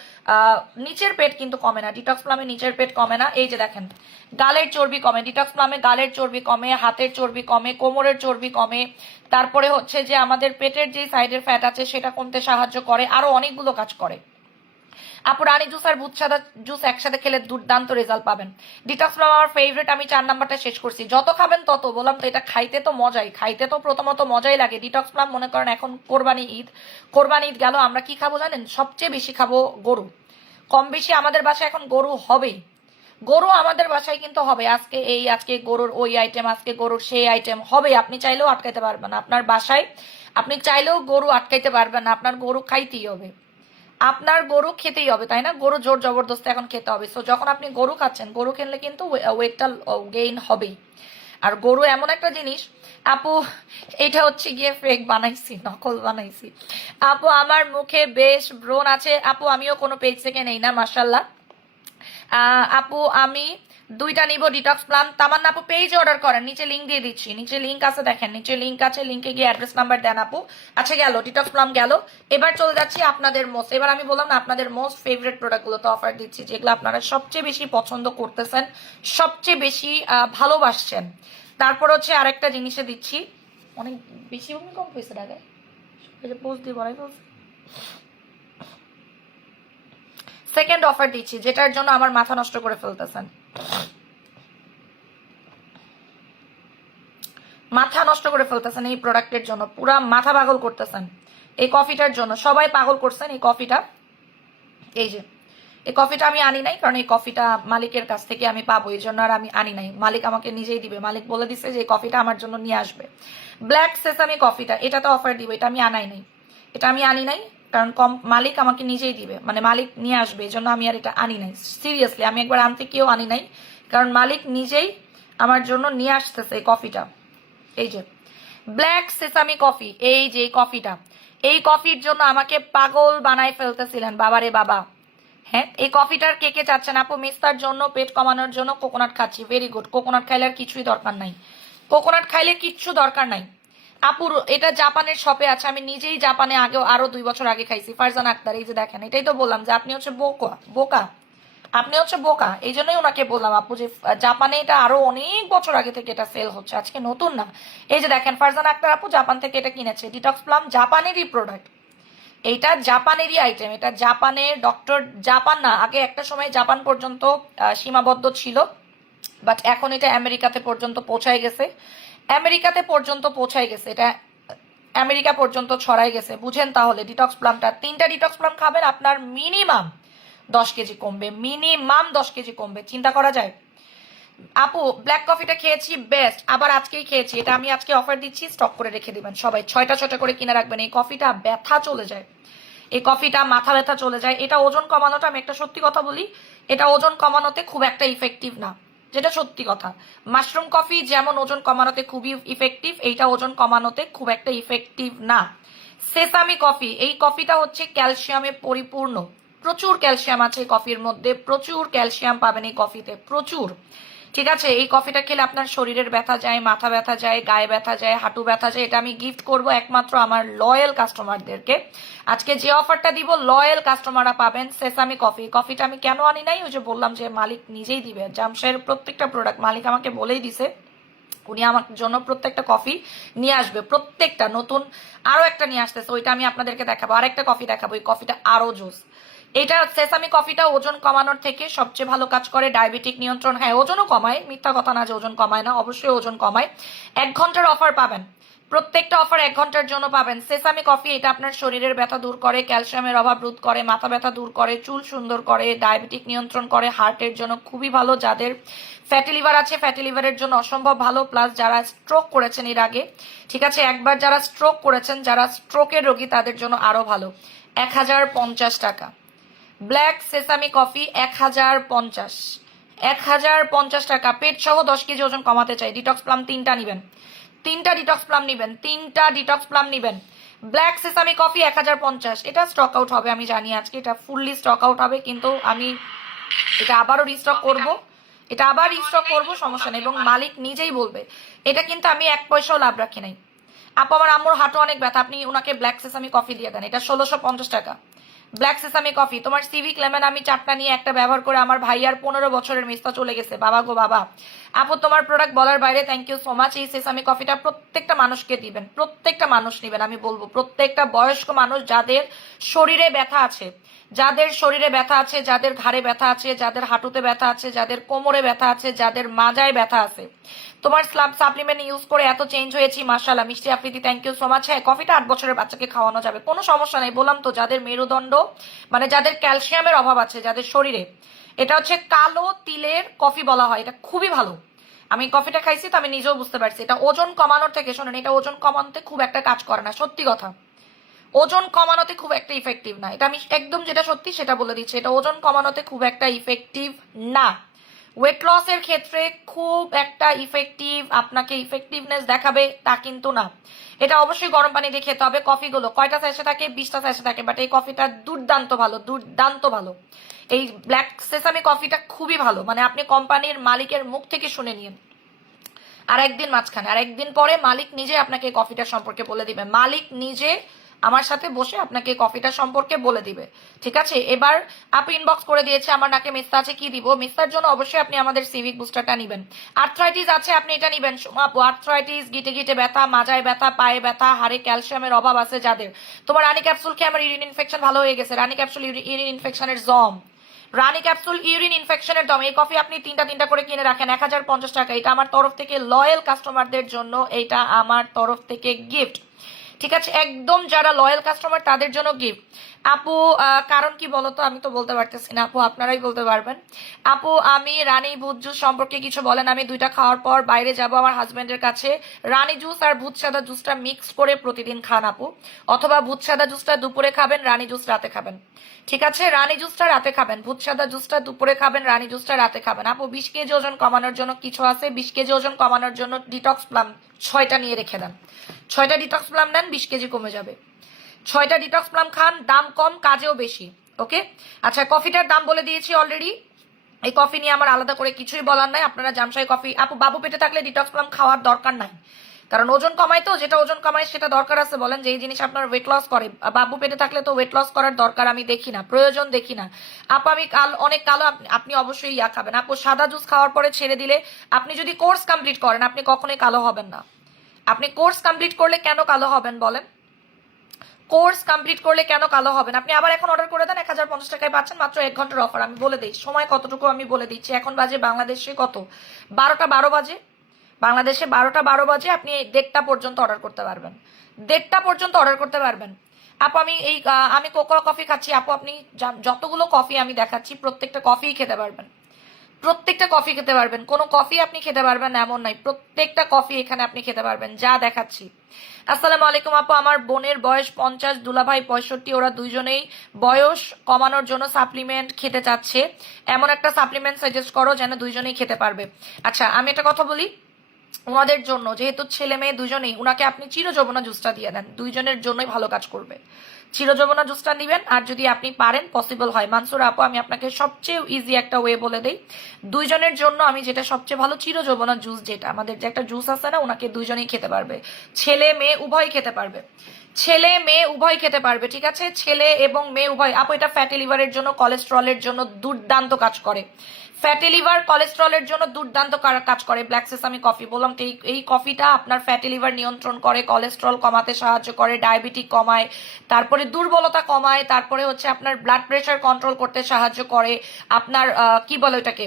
নিচের পেট কিন্তু কমে না। ডিটক্স প্লামে নিচের পেট কমে না, এই যে দেখেন গালের চর্বি কমে, ডিটক্স প্লামে গালের চর্বি কমে, হাতের চর্বি কমে, কোমরের চর্বি কমে, তারপরে হচ্ছে যে আমাদের পেটের যে সাইডের ফ্যাট আছে সেটা কমতে সাহায্য করে, আরো অনেকগুলো কাজ করে। আপু রানী জুস আর ভূত সাদা জুস একসাথে খেলে দুর্দান্ত রেজাল্ট পাবেন। ডিটক্স প্লাম আমার ফেভারিট, আমি 4 নাম্বারটা শেষ করছি। যত খাবেন তত, বললাম তো এটা খাইতে তো মজাই, খাইতে তো প্রথমত মজাই লাগে। ডিটক্স প্লাম মনে করেন এখন কোরবানি ঈদ গেল, আমরা কি খাবো জানেন? সবচেয়ে বেশি খাবো গরু। কম বেশি আমাদের বাসায় এখন গরু হবেই, গরু আমাদের বাসায় কিন্তু হবে। আজকে গরুর ওই আইটেম, আজকে গরুর সেই আইটেম হবে। আপনি চাইলেও আটকাইতে পারবেন না আপনার বাসায়, আপনি চাইলেও গরু আটকাইতে পারবেন না, আপনার গরু খাইতেই হবে, আপনার গরু খেতেই হবে, তাই না? গরু জোর জবরদস্তি এখন খেতে হবে। সো যখন আপনি গরু খাচ্ছেন, গরু খেলে কিন্তু ওয়েটটা গেইন হবেই। আর গরু এমন একটা জিনিস আপু, এটা হচ্ছে গিয়ে ফেক বানাইছি, নকল বানাইছি আপু। আমার মুখে বেশ ব্রণ আছে আপু, আমিও কোনো পেজ থেকে নেই না মাশাল্লাহ। আপু আমি 2টা নিব ডিটক্স প্লাম। তামান্না আপু পেজে অর্ডার করেন, নিচে লিঙ্ক দিয়ে দিচ্ছি, নিচে লিঙ্ক আছে দেখেন, নিচে লিঙ্ক আছে, লিঙ্কে গিয়ে অ্যাড্রেস নাম্বার দেন আপু। আচ্ছা গেল ডিটক্স প্লাম গেল। এবার চলে যাচ্ছি আপনাদের মোস্ট, এবার আমি বললাম না আপনাদের মোস্ট ফেভারিট প্রোডাক্টগুলো তো অফার দিচ্ছি, যেগুলো আপনারা সবচেয়ে বেশি পছন্দ করতেছেন, সবচেয়ে বেশি ভালোবাসছেন। তারপর হচ্ছে আরেকটা জিনিসে দিচ্ছি, অনেক বেশি কম পয়সা টাকা পোস্ট দিয়ে বলাই বলছি। সেকেন্ড অফার দিচ্ছি, যেটার জন্য আমার মাথা নষ্ট করে ফেলতেছেন, মাথা নষ্ট করে ফেলতেছেন এই প্রোডাক্টের জন্য, পুরা মাথা পাগল করতেছেন এই কফিটার জন্য, সবাই পাগল করছেন এই কফিটা। এই যে এই কফিটা আমি আনি নাই, কারণ এই কফিটা মালিকের কাছ থেকে আমি পাবো, এই জন্য আর আমি আনি নাই। মালিক আমাকে নিজেই দিবে, মালিক বলে দিচ্ছে যে এই কফিটা আমার জন্য নিয়ে আসবে। ব্ল্যাক সেসামি কফিটা, এটা তো অফার দিব, এটা আমি আনাই নাই, এটা আমি আনি নাই, কারণ মালিক আমাকে নিজেই দিবে, মানে মালিক নিয়ে আসবে, এই জন্য আমি আর এটা আনি নাই। সিরিয়াসলি আমি একবার আনতে কেউ আনি নাই, কারণ মালিক নিজেই আমার জন্য নিয়ে আসতেছে এই কফিটা। এই যে ব্ল্যাক সেসামি কফি, এই যে কফিটা, এই কফির জন্য আমাকে পাগল বানাই ফেলতেছিলেন বাবারে বাবা। হ্যাঁ, এই কফিটার কে কে চাচ্ছেন আপু? মিস্তার জন্য, পেট কমানোর জন্য কোকোনাট খাচ্ছি, ভেরি গুড। কোকোনাট খাইলে আর কিছুই দরকার নাই, কোকোনাট খাইলে কিচ্ছু দরকার নাই আপু। এটা জাপানের শপে আছে, আমি নিজেই জাপানে আগেও আরো 2 বছর আগে খাইছি। ফারজান আক্তার, এই যে দেখেন, এটাই তো বললাম যে আপনি হচ্ছে বোকা বোকা, আপনি হচ্ছে বোকা। এই জন্যই ওনাকে বললাম আপু যে জাপানে এটা আরো অনেক বছর আগে থেকে এটা সেল হচ্ছে, আজকে নতুন না। এই যে দেখেন ফারজান আক্তার আপু জাপান থেকে এটা কিনেছে, ডিটক্স প্লাম জাপানেরই প্রোডাক্ট, এইটা জাপানেরই আইটেম, এটা জাপানের ডক্টর, জাপান না, আগে একটা সময় জাপান পর্যন্ত সীমাবদ্ধ ছিল, বাট এখন এটা আমেরিকাতে পর্যন্ত পৌঁছায় গেছে, আমেরিকাতে পর্যন্ত পৌঁছায় গেছে, এটা আমেরিকা পর্যন্ত ছড়াই গেছে। বুঝেন তাহলে ডিটক্স প্লামটা, 3টা ডিটক্স প্লাম খাবেন আপনার মিনিমাম 10 কেজি কমবে, মিনিমাম 10 কেজি কমবে, চিন্তা করা যায়। আপু ব্ল্যাক কফিটা খেয়েছি বেস্ট, আবার আজকেই খেয়েছি, এটা আমি আজকে অফার দিচ্ছি, স্টক করে রেখে দিবেন সবাই, 6টা করে কিনে রাখবেন। এই কফিটা ব্যথা চলে যায়, এই কফিটা মাথা ব্যথা চলে যায়। এটা ওজন কমানোটা, আমি একটা সত্যি কথা বলি, এটা ওজন কমানোতে খুব একটা ইফেক্টিভ না, যেটা সত্যি কথা। মাশরুম কফি যেমন ওজন কমানোতে খুবই ইফেক্টিভ, এইটা ওজন কমানোতে খুব একটা ইফেক্টিভ না। সেসামি কফি, এই কফিটা হচ্ছে ক্যালসিয়ামে পরিপূর্ণ, প্রচুর ক্যালসিয়াম আছে এই কফির মধ্যে, প্রচুর ক্যালসিয়াম পাবেন এই কফিতে, প্রচুর। ঠিক আছে, এই কফিটা খেলে আপনার শরীরের ব্যথা যায়, মাথা ব্যথা যায়, গায়ে ব্যথা যায়, হাঁটু ব্যথা যায়। এটা আমি গিফট করব একমাত্র আমার লয়াল কাস্টমারদেরকে। আজকে যে অফারটা দিব লয়াল কাস্টমাররা পাবেন সেসামি কফি। কফিটা আমি কেন আনি নাই, ওই যে বললাম যে মালিক নিজেই দিবে, জামশের প্রত্যেকটা প্রোডাক্ট মালিক আমাকে বলেই দিছে, উনি আমার জন্য প্রত্যেকটা কফি নিয়ে আসবে, প্রত্যেকটা নতুন আরো একটা নিয়ে আসতেছে, ওইটা আমি আপনাদেরকে দেখাবো, আরেকটা কফি দেখাবো, এই কফিটা আরো জোস। এটা সেসামি কফিটা ওজন কমানোর থেকে সবচেয়ে ভালো কাজ করে, ডায়াবেটিক নিয়ন্ত্রণ, হ্যাঁ ওজনও কমায়, মিথ্যা কথা না যে ওজন কমায় না, অবশ্যই ওজন কমায়। 1 ঘন্টার অফার পাবেন, প্রত্যেকটা অফার 1 ঘন্টার জন্য পাবেন। সেসামি কফি, এটা আপনার শরীরের ব্যথা দূর করে, ক্যালসিয়ামের অভাব রোধ করে, মাথা ব্যথা দূর করে, চুল সুন্দর করে, ডায়াবেটিক নিয়ন্ত্রণ করে, হার্টের জন্য খুবই ভালো, যাদের ফ্যাটি লিভার আছে ফ্যাটি লিভারের জন্য অসম্ভব ভালো, প্লাস যারা স্ট্রোক করেছেন এর আগে, ঠিক আছে, একবার যারা স্ট্রোক করেছেন, যারা স্ট্রোকের রোগী তাদের জন্য আরো ভালো। 1050 টাকা ব্ল্যাক সেসামি কফি, 1050, 1050 টাকা। পেট সহ 10 কেজি ওজন কমাতে চাই, ডিটক্স প্লাম 3টা নিবেন, 3টা ডিটক্স প্লাম নিবেন, 3টা ডিটক্স প্লাম নিবেন। ব্ল্যাক সেসামি কফি 1050, এটা স্টক আউট হবে আমি জানি, আজকে এটা ফুললি স্টক আউট হবে, কিন্তু আমি এটা আবারও রিস্টক করব, এটা আবার রিস্টক করবো, সমস্যা নেই, এবং মালিক নিজেই বলবে। এটা কিন্তু আমি 1 পয়সাও লাভ রাখি নাই আপু। আমার আম্মুর হাঁটু অনেক ব্যথা, আপনি ওনাকে ব্ল্যাক সেসামি কফি দিয়ে দেন, এটা 1650 টাকা ব্ল্যাক সেসামি কফি। তোমার সিভিক লেমন আমি 4টা নিয়ে একটা ব্যবহার করে আমার ভাইয়ার 15 বছরের মিস্তা চলে গেছে, বাবা গো বাবা। আপু তোমার প্রোডাক্ট বলার বাইরে, থ্যাংক ইউ সো মাচ। এই সেসামি কফিটা প্রত্যেকটা মানুষকে দিবেন, প্রত্যেকটা মানুষ নিবেন, আমি বলবো প্রত্যেকটা বয়স্ক মানুষ যাদের শরীরে ব্যথা আছে, যাদের শরীরে ব্যথা আছে, যাদের ঘাড়ে ব্যথা আছে, যাদের হাঁটুতে ব্যথা আছে, যাদের কোমরে ব্যথা আছে, যাদের মাজায় ব্যথা আছে, তোমার সাপ্লিমেন্ট ইউজ করে এত চেঞ্জ হয়েছি, মাশাআল্লাহ। মিষ্টি Afridi, thank you so much. হ্যাঁ, কফিটা 8 বছরের বাচ্চাকে খাওয়ানো যাবে, কোনো সমস্যা নেই। বললাম তো, যাদের মেরুদণ্ড মানে যাদের ক্যালসিয়ামের অভাব আছে যাদের শরীরে, এটা হচ্ছে কালো তিলের কফি বলা হয়, এটা খুবই ভালো। আমি কফিটা খাইছি তো আমি নিজেও বুঝতে পারছি এটা ওজন কমানোর থেকে, শোনেন, এটা ওজন কমানোতে খুব একটা কাজ করে না, সত্যি কথা। ওজন কমানোতে খুব একটা ইফেক্টিভ না, এটা আমি একদম যেটা সত্যি সেটা বলে দিচ্ছি, এটা ওজন কমানোতে খুব একটা ইফেক্টিভ না। ওয়েট লসের ক্ষেত্রে খুব একটা ইফেক্টিভ, আপনাকে ইফেক্টিভনেস দেখাবে তা কিন্তু না। এটা অবশ্যই গরম পানি দিয়ে খেতে হবে। কফিগুলো কয়টা স্যাশে থাকে? 20টা স্যাশে থাকে, বাট এই কফিটা দুর্দান্ত ভালো, দুর্দান্ত ভালো। এই ব্ল্যাক সেসামি কফিটা খুবই ভালো, মানে আপনি কোম্পানির মালিকের মুখ থেকে শুনে নিন। আর একদিন মাঝখানে, আর একদিন পরে মালিক নিজে আপনাকে কফিটা সম্পর্কে বলে দিবে, মালিক নিজে আমার সাথে বসে আপনাকে কফিটা সম্পর্কে বলে দিবে, ঠিক আছে? এবার আপনি ইনবক্স করে দিয়েছে আমার নাকে মিস্তা আছে, কি দিব? মিস্তার জন্য অবশ্যই আপনি আমাদের সিভিক বুস্টারটা নেবেন। আর্থ্রাইটিস আছে, আপনি এটা নেবেন। আর্থ্রাইটিস, গিটে গিটে ব্যথা, মাজায় ব্যথা, পায়ে ব্যথা, হাড়ে ক্যালসিয়ামের অভাব আছে যাদের, তোমার রানী ক্যাপসুল খেয়ে আমার ইউরিন ইনফেকশন ভালো হয়ে গেছে। রানী ক্যাপসুল ইউরিন ইনফেকশনের জম, রানী ক্যাপসুল ইউরিন ইনফেকশনের দম। এই কফি আপনি তিনটা করে কিনে রাখেন, 1050 টাকা। এটা আমার তরফ থেকে লয়াল কাস্টমারদের জন্য, এটা আমার তরফ থেকে গিফট, ঠিক আছে? একদম যারা লয়াল কাস্টমার তাদের জন্য গিফট। আপু কারণ কি বলতো, আমি তো বলতে পারতেছি না আপু, আপনারাই বলতে পারবেন। আপু আমি রানী ভূত জুস সম্পর্কে কিছু বলেন। আমি 2টা খাওয়ার পর বাইরে যাব আমার হাজবেন্ডের কাছে, রানী জুস আর ভূত সাদা জুসটা মিক্স করে প্রতিদিন খান আপু, অথবা ভূত সাদা জুসটা দুপুরে খাবেন, রানী জুস রাতে খাবেন, ঠিক আছে? রানী জুসটা রাতে খাবেন, ভূত সাদা জুসটা দুপুরে খাবেন, রানী জুসটা রাতে খাবেন। আপু 20 কেজি ওজন কমানোর জন্য কিছু আছে, 20 কেজি ওজন কমানোর জন্য ডিটক্স প্লাম 6টা নিয়ে রেখে দেন, 6টা ডিটক্স প্লাম নেন, 20 কেজি কমে যাবে। 6টা ডিটক্স প্লাম খান, দাম কম, কাজেও বেশি, ওকে? আচ্ছা, কফিটার দাম বলে দিয়েছি অলরেডি। এই কফি নিয়ে আমার আলাদা করে কিছুই বলার নাই, আপনারা জামশাই কফি। আপু বাবু পেটে থাকলে ডিটক্স প্লাম খাওয়ার দরকার নাই, কারণ ওজন কমায় তো, যেটা ওজন কমায় সেটা দরকার আছে। বলেন যে এই জিনিস আপনার ওয়েট লস করে, বাবু পেটে থাকলে তো ওয়েট লস করার দরকার আমি দেখি না, প্রয়োজন দেখি না। আপু আমি অনেক কালো, আপনি অবশ্যই ইয়া খাবেন। আপু সাদা জুস খাওয়ার পরে ছেড়ে দিলে, আপনি যদি কোর্স কমপ্লিট করেন আপনি কখনোই কালো হবেন না। আপনি কোর্স কমপ্লিট করলে কেন কালো হবেন বলেন? কোর্স কমপ্লিট করলে কেন কালো হবেন? আপনি আবার এখন অর্ডার করে দেন, 1050 টাকায় পাচ্ছেন, মাত্র 1 ঘন্টার অফার। আমি বলে দিই সময় কতটুকু, আমি বলে দিচ্ছি। এখন বাজে বাংলাদেশে কত, 12টা 12 বাজে, বাংলাদেশে 12টা 12 বাজে। আপনি 1:30 পর্যন্ত অর্ডার করতে পারবেন, 1:30 পর্যন্ত অর্ডার করতে পারবেন। আপু আমি কোকো কফি খাচ্ছি আপু, আপনি যতগুলো কফি আমি দেখাচ্ছি প্রত্যেকটা কফি খেতে পারবেন, প্রত্যেকটা কফি খেতে পারবেন, কোনো কফি আপনি খেতে পারবেন এমন নাই, প্রত্যেকটা কফি এখানে আপনি খেতে পারবেন যা দেখাচ্ছি। আসসালামু আলাইকুম আপু, আমার বোনের বয়স 50, দুলাভাই 65, ওরা দুইজনেই বয়স কমানোর জন্য সাপ্লিমেন্ট খেতে চাচ্ছে, এমন একটা সাপ্লিমেন্ট সাজেস্ট করো যেন দুইজনেই খেতে পারবে। আচ্ছা আমি একটা কথা বলি, ওনাদের জন্য যেহেতু ছেলে মেয়ে দুজনেই, উনাকে আপনি চিরযৌবনা জুসটা দিয়ে দেন, দুইজনের জন্যই ভালো কাজ করবে। চিরযৌবনা জুসটা নিবেন, আর যদি আপনি পারেন, পসিবল হয়, মানসুর আপু আমি আপনাকে সবচেয়ে ইজি একটা ওয়ে বলে দেই, দুইজনের জন্য আমি যেটা সবচেয়ে ভালো, চিরযৌবনা জুস, যেটা আমাদের যে একটা জুস আছে না, ওনাকে দুইজনেই খেতে পারবে, ছেলে মেয়ে উভয় খেতে পারবে, ছেলে মেয়ে উভয় খেতে পারবে, ঠিক আছে? ছেলে এবং মেয়ে উভয়। আপু এটা ফ্যাটি লিভারের জন্য, কোলেস্ট্রলের জন্য দুর্দান্ত কাজ করে, ফ্যাটি লিভার কোলেস্ট্রলের জন্য দুর্দান্ত কাজ করে ব্ল্যাক সেসামি কফি। বললাম তো এই কফিটা আপনার ফ্যাটি লিভার নিয়ন্ত্রণ করে, কোলেস্ট্রল কমাতে সাহায্য করে, ডায়াবেটিক কমায়, তারপরে দুর্বলতা কমায়, তারপরে হচ্ছে আপনার ব্লাড প্রেশার কন্ট্রোল করতে সাহায্য করে, আপনার কি বলে ওটাকে,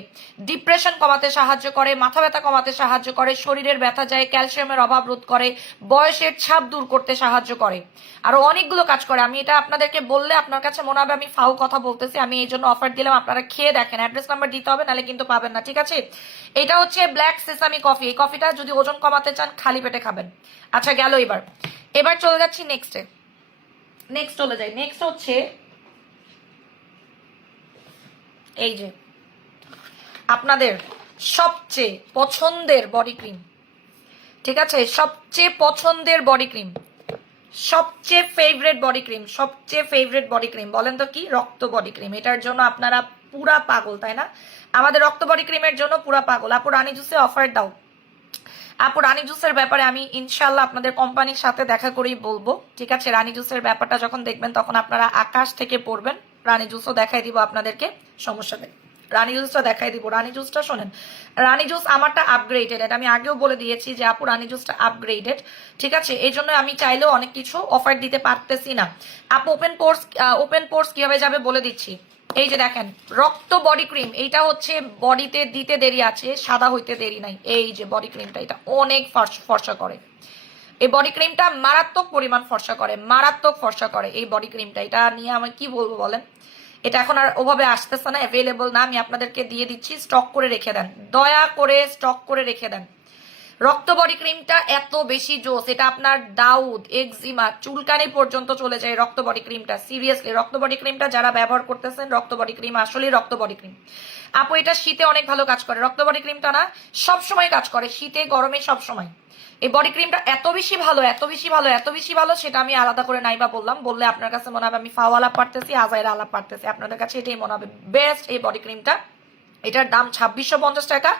ডিপ্রেশন কমাতে সাহায্য করে, মাথা ব্যথা কমাতে সাহায্য করে, শরীরের ব্যথা যায়, ক্যালসিয়ামের অভাব রোধ করে, বয়সের ছাপ দূর করতে সাহায্য করে, আরো অনেকগুলো কাজ করে। আমি এটা আপনাদেরকে বললে আপনার কাছে মনে হবে আমি ফাউ কথা বলতেছি, আমি এই জন্য অফার দিলাম, আপনারা খেয়ে দেখেন, অ্যাড্রেস নাম্বার দিতে হবে, নাহলে কিন্তু পাবেন না, ঠিক আছে? এটা হচ্ছে ব্ল্যাক সেসামি কফি, এই কফিটা যদি ওজন কমাতে চান খালি পেটে খাবেন। আচ্ছা গেল, এবার চলে যাচ্ছি নেক্সট চলে যাই। নেক্সট হচ্ছে এই যে আপনাদের সবচেয়ে পছন্দের বডি ক্রিম, ঠিক আছে? সবচেয়ে পছন্দের বডি ক্রিম, সবচেয়ে ফেভারিট বডি ক্রিম, সবচেয়ে ফেভারিট বডি ক্রিম বলেন তো কি? রক্ত বডি ক্রিম। এটার জন্য আপনারা পুরা পাগল, তাই না? আমাদের রক্ত বডি ক্রিমের জন্য পুরা পাগল। আপু রানী জুসে অফার দাও। আপু রানী জুসের ব্যাপারে আমি ইনশাল্লাহ আপনাদের কোম্পানির সাথে দেখা করেই বলবো, ঠিক আছে? রানী জুসের ব্যাপারটা যখন দেখবেন তখন আপনারা আকাশ থেকে পড়বেন, রানী জুসও দেখাই দিব আপনাদেরকে, সমস্যা নেই। রানী জুসটা দেখাই দিব। রানী জুসটা শোনেন, রানী জুস আমারটা আপগ্রেডেড, এটা আমি আগেও বলে দিয়েছি যে আপু রানী জুসটা আপগ্রেডেড, ঠিক আছে? এই জন্য আমি চাইলেও অনেক কিছু অফার দিতে পারতেছি না। আপু ওপেন পোর্স কিভাবে যাবে বলে দিচ্ছি। এই যে দেখেন রক্ত বডি ক্রিম, এইটা হচ্ছে বডিতে দিতে দেরি আছে, সাদা হইতে দেরি নাই। এই যে বডি ক্রিমটা, এটা অনেক ফর্সা করে। এই বডি ক্রিমটা মারাত্মক পরিমাণ ফর্সা করে, মারাত্মক ফর্সা করে এই বডি ক্রিমটা। এটা নিয়ে আমি কি বলবো বলেন, এটা এখন আর ওভাবে আসতেছে না, অ্যাভেলেবল না। আমি আপনাদেরকে দিয়ে দিচ্ছি, স্টক করে রেখে দেন, দয়া করে স্টক করে রেখে দেন। রক্ত বডি ক্রিমটা এত বেশি জোস, এটা আপনার দাউদ, এক্সিমা, চুলকানি পর্যন্ত চলে যায় রক্ত বডি ক্রিমটা। সিরিয়াসলি রক্ত বডি ক্রিমটা যারা ব্যবহার করতেছেন, রক্ত বডি ক্রিম আসলেই রক্ত বডি ক্রিম। আপু এটা শীতে অনেক ভালো কাজ করে, রক্ত বডি ক্রিমটা না সব সময় কাজ করে, শীতে গরমে সব সময়। এই বডি ক্রিমটা এত বেশি ভালো, এত বেশি ভালো, এত বেশি ভালো, সেটা আমি আলাদা করে নাইবা বললাম, বললে আপনার কাছে মনে হবে আমি ফাও আলাপ পারতেছি, আজাইরা আলাপ পারতেছি। আপনাদের কাছে এটাই মনে হবে বেস্ট এই বডি ক্রিমটা। এটার দাম 2650 টাকা,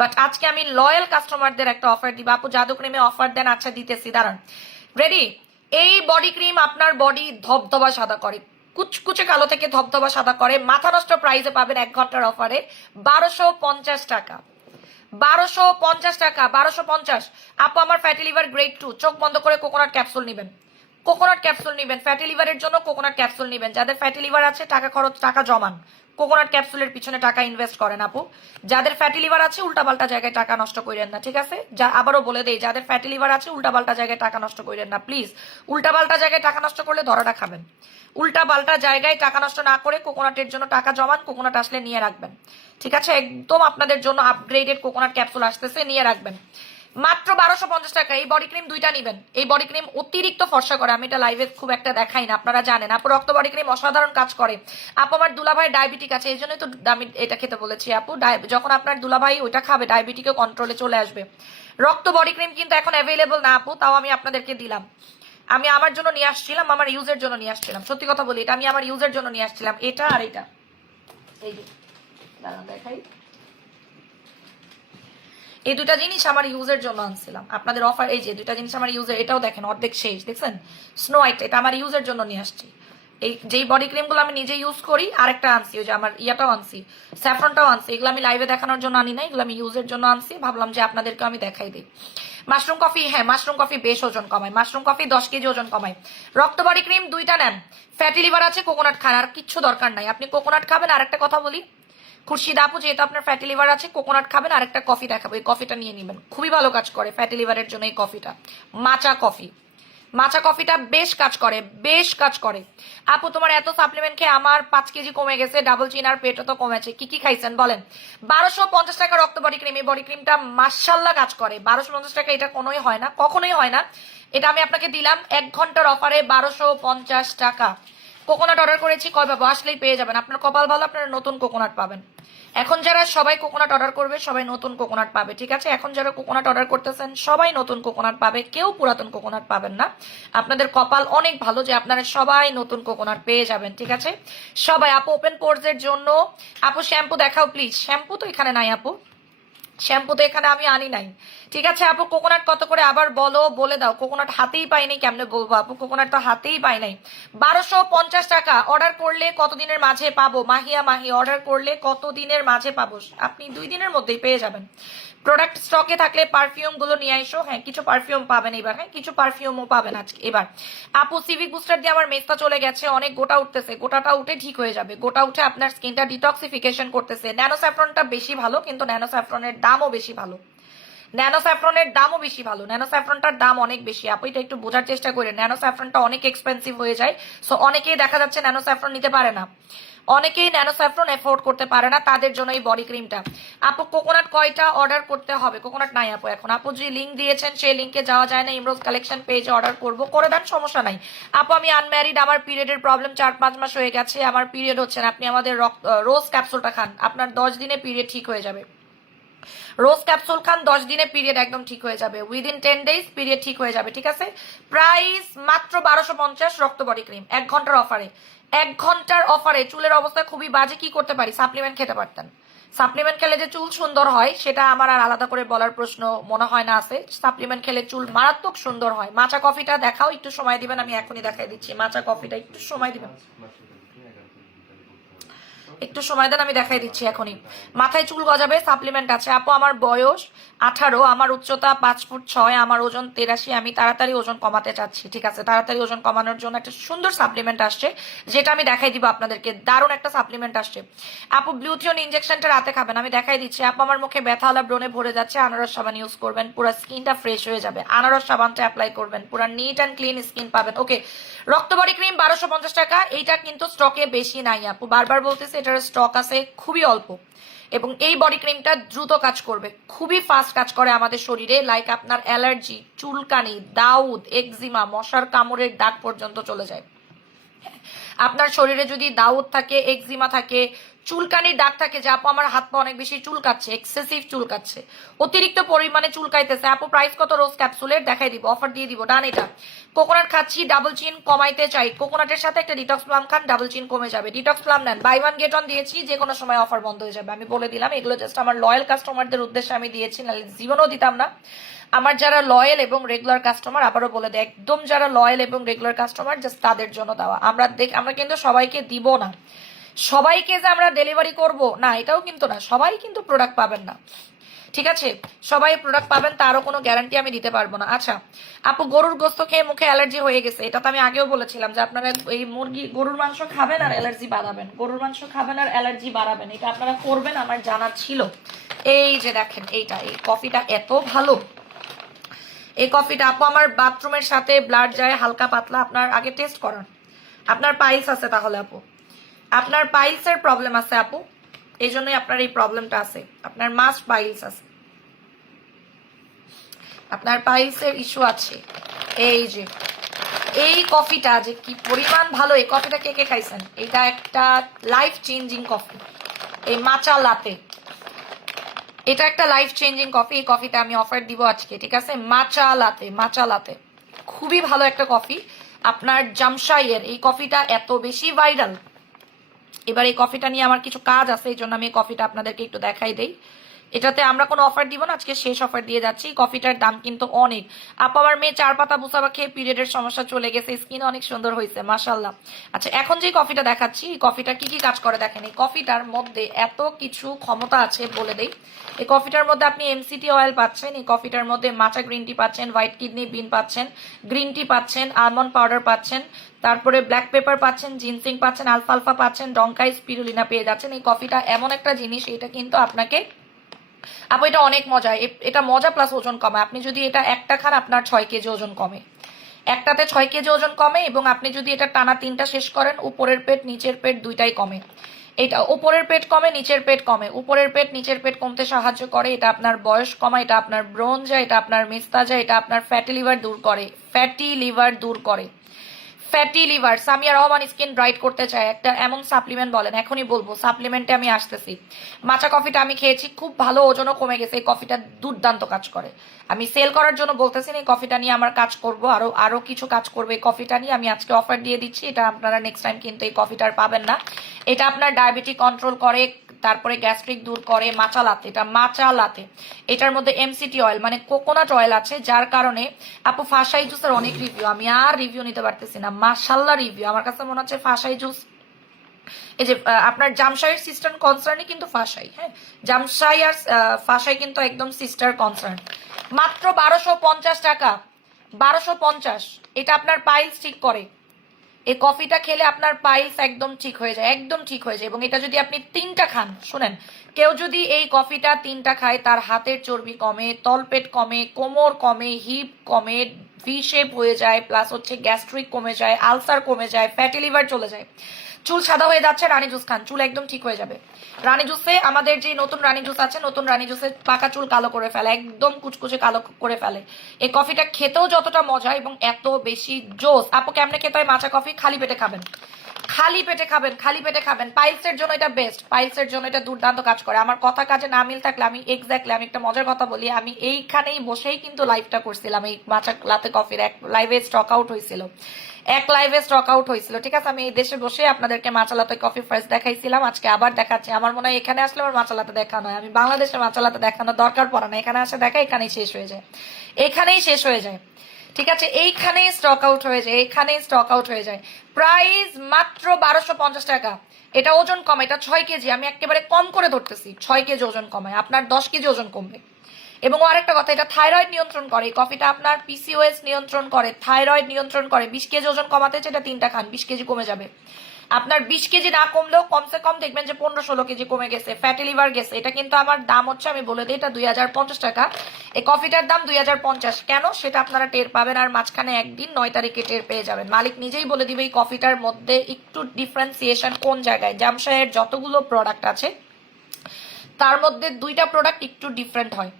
বাট আজকে আমি লয়াল কাস্টমারদের একটা অফার দিব। আপু জাদু ক্রিমে অফার দেন? আচ্ছা দিতেছি, দাঁড়ান। রেডি? এই বডি ক্রিম আপনার বডি ধবধবা সাদা করে, কুচকুচে কালো থেকে ধবধবা সাদা করে। মাথা নষ্ট প্রাইসে পাবেন 1 ঘন্টার অফারে 1250 টাকা। 1250 টাকা, 1250। আপু আমার ফ্যাটি লিভার গ্রেড 2, চোখ বন্ধ করে কোকোনাট ক্যাপসুল নেবেন, কোকোনাট ক্যাপসুল নেবেন, ফ্যাটি লিভারের জন্য কোকোনাট ক্যাপসুল নেবেন। যাদের ফ্যাটি লিভার আছে টাকা জমান, কোকোনাট ক্যাপসুলের পিছনে টাকা ইনভেস্ট করেন আপু। যাদের ফ্যাটি লিভার আছে উল্টাপাল্টা জায়গায় টাকা নষ্ট করেন না, ঠিক আছে? আবারও বলে দেই, যাদের ফ্যাটি লিভার আছে উল্টাপাল্টা জায়গায় টাকা নষ্ট করেন না প্লিজ। উল্টাপাল্টা জায়গায় টাকা নষ্ট করলে ধরাটা খাবেন। উল্টাপাল্টা জায়গায় টাকা নষ্ট না করে কোকোনাটের জন্য টাকা জমান, কোকোনাট আসলে নিয়ে রাখবেন, ঠিক আছে? একদম আপনাদের জন্য আপগ্রেডেড কোকোনাট ক্যাপসুল আসতেছে, নিয়ে রাখবেন। মাত্র 1250 টাকা। এই বডি ক্রিম দুইটা নিবেন, এই বডি ক্রিম অতিরিক্ত ফর্সা করে, আমি এটা লাইভে খুব একটা দেখাই না, আপনারা জানেন। আপু রক্ত বডি ক্রিম অসাধারণ কাজ করে। আপু আমার দুলাভাই ডায়াবেটিক আছে, এই জন্যই তো আমি এটা খেতে বলেছি আপু। যখন আপনার দুলাভাই ওইটা খাবে ডায়াবেটিকও কন্ট্রোলে চলে আসবে। রক্ত বডি ক্রিম কিন্তু এখন অ্যাভেলেবল না আপু, তাও আমি আপনাদেরকে দিলাম। আমি আমার জন্য নিয়ে আসছিলাম, আমার ইউজের জন্য নিয়ে আসছিলাম, সত্যি কথা বলি, এটা আমি আমার ইউজের জন্য নিয়ে আসছিলাম, এটা আর এটা। এই যে দাঁড়ান দেখাই, এই দুটা জিনিস আমার ইউজের জন্য আনছিলাম আপনাদের অফার। এই যে দুটা জিনিস আমার ইউজের, এটাও দেখেন অর্ধেক শেষ, দেখছেন? স্নো হোয়াইট, এটা আমার ইউজের জন্য নিয়ে আসছি। এই যেই বডি ক্রিমগুলো আমি নিজে ইউজ করি, আরেকটা আনছি, ওই যে আমার ইয়াটাও আনছি, স্যাফরনটাও আনছি। এগুলো আমি লাইভে দেখানোর জন্য আনি না, এগুলো আমি ইউজের জন্য আনছি, ভাবলাম যে আপনাদেরকে আমি দেখাই দিই। মাশরুম কফি, হ্যাঁ মাশরুম কফি বেশ ওজন কমায়, মাশরুম কফি 10 কেজি ওজন কমায়। রক্ত বডি ক্রিম দুইটা নেন, ফ্যাটি লিভার আছে কোকোনাট খান, আর কিচ্ছু দরকার নাই, আপনি কোকোনাট খাবেন। আর একটা কথা বলি, খুরশিদ আপু যেহেতু আপনার ফ্যাটি লিভার আছে, কোকোনাট খাবেন, আর একটা কফি দেখাবো, এই কফিটা নিয়ে নেবেন, খুবই ভালো কাজ করে ফ্যাটি লিভারের জন্য এই কফিটা, মাচা কফি। মাচা কফিটা বেশ কাজ করে, বেশ কাজ করে। আপু তোমার এত সাপ্লিমেন্ট খেয়ে আমার 5 কেজি কমে গেছে, ডাবল চিন আর পেটও তো কমেছে, কি কি খাইছেন বলেন? 1250 টাকা রক্ত বডি ক্রিম, এই বডি ক্রিমটা মাশাল্লাহ কাজ করে। 1250 টাকা, এটা কোনোই হয় না, কখনোই হয় না। এটা আমি আপনাকে দিলাম 1 ঘন্টার অফারে 1250 টাকা। কোকোনাট অর্ডার করেছি, কয় পাবো? আসলেই পেয়ে যাবেন, আপনার কপাল ভালো, আপনারা নতুন কোকোনাট পাবেন। এখন যারা সবাই কোকোনাট অর্ডার করবে সবাই নতুন কোকোনাট পাবে, ঠিক আছে? এখন যারা কোকোনাট অর্ডার করতেছেন সবাই নতুন কোকোনাট পাবে, কেউ পুরাতন কোকোনাট পাবেন না। আপনাদের কপাল অনেক ভালো যে আপনারা সবাই নতুন কোকোনাট পেয়ে যাবেন, ঠিক আছে? সবাই। আপু ওপেন পোর্স এর জন্য আপু শ্যাম্পু দেখাও প্লিজ। শ্যাম্পু তো এখানে নাই আপু, শ্যাম্পু তো এখানে আমি আনি নাই, ঠিক আছে? আপু কোকোনাট কত করে আবার বলো, বলে দাও। কোকোনাট হাতেই পাই নাই, কেমনে বলবো আপু? কোকোনাট তো হাতেই পাই নাই। 1250 টাকা। অর্ডার করলে কতদিনের মাঝে পাবো? মাহি অর্ডার করলে কতদিনের মাঝে পাবো? আপনি 2 দিনের মধ্যেই পেয়ে যাবেন। প্রোডাক্ট স্টকে থাকলে পারফিউম গুলো নিয়ে আইসো। হ্যাঁ কিছু পারফিউম পাবেন এবার, হ্যাঁ কিছু পারফিউমও পাবেন আজকে এবার। আপু সিভিক বুস্টার দিয়ে আমার মেস্তা চলে গেছে, অনেক গোটা উঠতেছে, গোটাটা উঠে ঠিক হয়ে যাবে, গোটা উঠে আপনার স্কিনটা ডিটক্সিফিকেশন করতেছে। ন্যানো স্যাফরনটা বেশি ভালো, কিন্তু ন্যানো স্যাফরনের দামও বেশি ভালো, ন্যানো স্যাফরনের দামও বেশি ভালো। ন্যানো স্যাফরনটার দাম অনেক বেশি, আপু এটা একটু বোঝার চেষ্টা করেন। ন্যানো স্যাফরনটা অনেক এক্সপেন্সিভ হয়ে যায়, সো অনেকেই দেখা যাচ্ছে ন্যানো স্যাফরন নিতে পারে না, অনেকেই ন্যানো স্যাফরন এফোর্ড করতে পারে না, তাদের জন্য এই বডি ক্রিমটা। আপু কোকোনাট কয়টা অর্ডার করতে হবে? কোকোনাট নাই আপু এখন। আপু যে লিঙ্ক দিয়েছেন সেই লিঙ্কে যাওয়া যায় না, ইমরোজ কালেকশন পেজে অর্ডার করবো, করে দেন, সমস্যা নাই। আপু আমি আনম্যারিড, আমার পিরিয়ডের প্রবলেম 4-5 মাস হয়ে গেছে, আমার পিরিয়ড হচ্ছে না, আপনি আমাদের রোজ ক্যাপসুলটা খান, আপনার 10 দিনে পিরিয়ড ঠিক হয়ে যাবে। রোজ ক্যাপসুল খান, 10 দিনে পিরিয়ড একদম ঠিক হয়ে যাবে, উইদিন 10 ডেজ পিরিয়ড ঠিক হয়ে যাবে, ঠিক আছে? প্রাইস মাত্র 1250। রক্ত বডি ক্রিম 1 ঘন্টার অফারে, 1 ঘন্টার অফারে। চুলের অবস্থা খুবই বাজে, কি করতে পারি? সাপ্লিমেন্ট খেতে পারতেন। সাপ্লিমেন্ট খেলে যে চুল সুন্দর হয় সেটা আমার আর আলাদা করে বলার প্রশ্ন মনে হয় না আছে। সাপ্লিমেন্ট খেলে চুল মারাত্মক সুন্দর হয়। মাচা কফিটা দেখাও, একটু সময় দিবেন, আমি এখনই দেখাই দিচ্ছি। মাচা কফিটা একটু সময় দিবেন, একটু সময় দেন, আমি দেখাই দিচ্ছি এখনই। মাথায় চুল গজাবে সাপ্লিমেন্ট আছে আপু। আমার বয়স 18, আমার উচ্চতা 5 ফুট 6, আমার ওজন 83। আমি তাড়াতাড়ি ওজন কমাতে চাচ্ছি, ঠিক আছে? তাড়াতাড়ি ওজন কমানোর জন্য একটা সুন্দর সাপ্লিমেন্ট আসছে, যেটা আমি দেখাই দিব আপনাদেরকে। দারুণ একটা সাপ্লিমেন্ট আসছে আপু। ব্লুথিয়ন ইনজেকশনটা রাতে খাবেন, আমি দেখাই দিচ্ছি আপু। আমার মুখে ব্যথাওয়ালা ব্রণে ভরে যাচ্ছে, আনারস সাবান ইউজ করবেন, পুরো স্কিনটা ফ্রেশ হয়ে যাবে। আনারস সাবানটা অ্যাপ্লাই করবেন, পুরো নিট অ্যান্ড ক্লিন স্কিন পাবেন। ওকে, রক্তবড়ি ক্রিম 1250 টাকা। এইটা কিন্তু স্টকে বেশি নাই আপু, বারবার বলতেছে এটার স্টক আছে খুবই অল্প। এবং এই বডি ক্রিমটা দ্রুত কাজ করবে, খুবই ফাস্ট কাজ করে আমাদের শরীরে। লাইক আপনার অ্যালার্জি, চুলকানি, দাউদ, এক্সিমা, মশার কামড়ের দাগ পর্যন্ত চলে যায়। আপনার শরীরে যদি দাউদ থাকে, এক্সিমা থাকে, চুলকানির দাগ থাকে, যে আপু আমার হাত পা অনেক বেশি চুলকাচ্ছে, এক্সেসিভ চুলকাচ্ছে, অতিরিক্ত পরিমাণে চুলকাইতেছে, আপু প্রাইস কত রোজ ক্যাপসুলের দেখাই দিব, অফার দিয়ে দিব। ডান, এটা কোকোনাট খাচ্ছি, ডাবল চিন কমাইতে চাই, কোকোনাটের সাথে একটা ডিটক্স প্লাম খান, ডাবল চিন কমে যাবে। ডিটক্স প্লাম নেন, বাই ওয়ান গেট ওয়ান দিয়েছি, যে কোনো সময় অফার বন্ধ হয়ে যাবে, আমি বলে দিলাম। এগুলো জাস্ট আমার লয়াল কাস্টমারদের উদ্দেশ্যে আমি দিয়েছি, নাহলে জীবনও দিতাম না। আমার যারা লয়াল এবং রেগুলার কাস্টমার, আবারও বলে দেয়, একদম যারা লয়াল এবং রেগুলার কাস্টমার, জাস্ট তাদের জন্য দেওয়া। আমরা কিন্তু সবাইকে দিব না, সবাইকে যে আমরা ডেলিভারি করব না, এটাও কিন্তু না। সবাই কিন্তু প্রোডাক্ট পাবেন না, ঠিক আছে? সবাই প্রোডাক্ট পাবেন তারও কোনো গ্যারান্টি আমি দিতে পারবো না। আচ্ছা আপু, গরুর গোস্ত খেয়ে মুখে অ্যালার্জি হয়ে গেছে, এটা তো আমি আগেও বলেছিলাম যে আপনারা এই গরুর মাংস খাবেন আর অ্যালার্জি বাড়াবেন, গরুর মাংস খাবেন আর অ্যালার্জি বাড়াবেন, এটা আপনারা করবেন, আমার জানা ছিল। এই যে দেখেন, এইটা, এই কফিটা এত ভালো। এই কফিটা আপু আমার বাথরুমের সাথে ব্লাড যায় হালকা পাতলা। আপনার আগে টেস্ট করান, আপনার পাইলস আছে তাহলে আপু, আপনার পাইলসের প্রবলেম আছে আপু, এই জন্যই আপনার এই প্রবলেমটা আছে। আপনার মাস্ট পাইলস আছে, আপনার পাইলসের ইস্যু আছে। এই যে এই কফিটা যে কি পরিমাণ ভালো, এই কফিটা কে কে খাইছেন? এটা একটা লাইফ চেঞ্জিং কফি, এই মাচা লাতে, এটা একটা লাইফ চেঞ্জিং কফি। এই কফিটা আমি অফার দিব আজকে, ঠিক আছে? মাচা লাতে, মাচা লাতে খুবই ভালো একটা কফি। আপনার জামশাইয়ের এই কফিটা এত বেশি ভাইরাল। এবার এই কফিটা নিয়ে আমার কিছু কাজ আছে, এই জন্য আমি এই কফিটা আপনাদেরকে একটু দেখাই দেই। এটাতে আমরা কোনো অফার দিব না, আজকে শেষ অফার দিয়ে যাচ্ছি। কফিটার দাম কিন্তু অনেক। আপু আমার মেয়ে 4 পাতা বুসাবা খেয়ে পিরিয়ডের সমস্যা চলে গেছে, স্কিন অনেক সুন্দর হয়েছে, মাশাল্লাহ। আচ্ছা এখন যে কফিটা দেখাচ্ছি, এই কফিটা কি কি কাজ করে দেখেন। এই কফিটার মধ্যে এত কিছু ক্ষমতা আছে বলে দেই। এই কফিটার মধ্যে আপনি এমসিটি অয়েল পাচ্ছেন, এই কফিটার মধ্যে মাচা গ্রিন টি পাচ্ছেন, হোয়াইট কিডনি বিন পাচ্ছেন, গ্রিন টি পাচ্ছেন, আলমন্ড পাউডার পাচ্ছেন, তারপরে ব্ল্যাক পেপার পাচ্ছেন, জিনসিং পাচ্ছেন, আলফালফা পাচ্ছেন, ডঙ্কাই স্পিরুলিনা পেয়ে যাচ্ছেন। এই কফিটা এমন একটা জিনিস, এটা কিন্তু আপনাকে আপু, এটা অনেক মজা, এটা মজা প্লাস ওজন কমে। আপনি যদি এটা একটা খান, আপনার 6 কেজি ওজন কমে, একটাতে 6 কেজি ওজন কমে। এবং আপনি যদি এটা টানা 3টা শেষ করেন, উপরের পেট নিচের পেট দুইটাই কমে। এটা উপরের পেট কমে, নিচের পেট কমে, উপরের পেট নিচের পেট কমতে সাহায্য করে। এটা আপনার বয়স কমায়, এটা আপনার ব্রণ যায়, এটা আপনার মেস্তা যায়, এটা আপনার ফ্যাটি লিভার দূর করে, ফ্যাটি লিভার দূর করে। Fatty liver, Samia Rahman skin bright করতে চায়, একটা এমন সাপ্লিমেন্ট বলেন, এখনই বলবো, সাপ্লিমেন্টে আমি আসতেছি। মাচা কফিটা আমি খেয়েছি, খুব ভালো, ওজনও কমে গেছে। এই কফিটা দুর্দান্ত কাজ করে। আমি সেল করার জন্য বলতেছি না, এই কফিটা নিয়ে আমার কাজ করব, আরো কিছু কাজ করবে এই কফিটা নিয়ে। আমি আজকে অফার দিয়ে দিচ্ছি, এটা আপনারা নেক্সট টাইম কিন্তু এই কফিটার পাবেন না। এটা আপনার ডায়াবেটিক কন্ট্রোল করে, তারপরে গ্যাস্ট্রিক দূর করে। মাচা লাতে, এটা মাচা লাতে, এটার মধ্যে এমসিটি অয়েল মানে কোকোনাট অয়েল আছে, যার কারণে আপু ফাঁসাই জুসের অনেক রিভিউ, আমি আর রিভিউ নিতে পারতেছি না, মাশাল্লাহ রিভিউ। আমার কাছে মনে হচ্ছে ফাঁসাই জুস, এই যে আপনার জামশাইয়ের সিস্টার কনসার্নই কিন্তু ফাঁসাই, হ্যাঁ, জামশাই আর ফাঁসাই কিন্তু একদম সিস্টার কনসার্ন। মাত্র 1250 টাকা, 1250। এটা আপনার পাইলস ঠিক করে, এই কফিটা খেলে আপনার পাইলস একদম ঠিক হয়ে যায়, একদম ঠিক হয়ে যায়। এবং এটা যদি আপনি 3টা খান, শুনেন, কেউ যদি এই কফিটা 3টা খায়, তার হাতের চর্বি কমে, তলপেট কমে, কোমর কমে, হিপ কমে, ভি শেপ হয়ে যায়, প্লাস হচ্ছে গ্যাস্ট্রিক কমে যায়, আলসার কমে যায়, ফ্যাটি লিভার চলে যায়। চুল সাদা হয়ে যাচ্ছে, রানী জুস খান, চুল একদম ঠিক হয়ে যাবে। রানী জুসে আমাদের যে নতুন রানী জুস আছে, নতুন রানী জুসে পাকা চুল কালো করে ফেলে, একদম কুচকুচে কালো করে ফেলে। এই কফিটা খেতেও যতটা মজা এবং এত বেশি জোস। আপু কেমনে খেতে হয় মাচা কফি? খালি পেটে খাবেন, খালি পেটে খাবেন, খালি পেটে খাবেন। পাইলসের জন্য এটা বেস্ট, পাইলসের জন্য এটা দুর্দান্ত কাজ করে। আমার কথা কাজে না মিল থাকলে আমি এক্স্যাক্টলি, আমি একটা মজার কথা বলি, আমি এইখানেই বসেই কিন্তু লাইভটা করছিলাম। এই মাচা লাতে কফির এক লাইভে স্টক আউট হয়েছিল, এক লাইভে স্টক আউট হয়েছিল, ঠিক আছে? আমি এই দেশে বসে আপনাদেরকে মাচা লাতে কফি ফার্স্ট দেখাইছিলাম, আজকে আবার দেখাচ্ছি। আমার মনে হয় এখানে আসলে আমার মাচা লাতে দেখানো হয়, আমি বাংলাদেশে মাচা লাতে দেখানো দরকার পড়ে না, এখানে আসে দেখা, এখানেই শেষ হয়ে যায়, এখানেই শেষ হয়ে যায়। ঠিক আছে, এইখানেই স্টক আউট হয়ে যায়, এইখানেই স্টক আউট হয়ে যায়। প্রাইস মাত্র 1250 টাকা। এটা ওজন কম, এটা 6 কেজি, আমি একেবারে কম করে ধরতেছি, 6 কেজি ওজন কমায়, আপনার 10 কেজি ওজন কমবে। এবং আরেকটা কথা, এটা থাইরয়েড নিয়ন্ত্রণ করে, এই কফিটা আপনার পিসিওএস নিয়ন্ত্রণ করে, থাইরয়েড নিয়ন্ত্রণ করে। 20 কেজি ওজন কমাতে হচ্ছে, এটা 3টা খান, 20 কেজি কমে যাবে। আপনার 20 কেজি না কমলেও কমসে কম দেখবেন যে 15-16 কেজি কমে গেছে, ফ্যাটি লিভার গেছে। এটা কিন্তু আমার দাম হচ্ছে, আমি বলে দিই, এটা 2050 টাকা। এই কফিটার দাম 2050। কেন সেটা আপনারা টের পাবেন, আর মাঝখানে একদিন 9 তারিখে টের পেয়ে যাবেন। মালিক নিজেই বলে দিবে এই কফিটার মধ্যে একটু ডিফারেন্সিয়েশন কোন জায়গায়। জামশাহের যতগুলো প্রোডাক্ট আছে তার মধ্যে 2টা প্রোডাক্ট একটু ডিফারেন্ট হয়,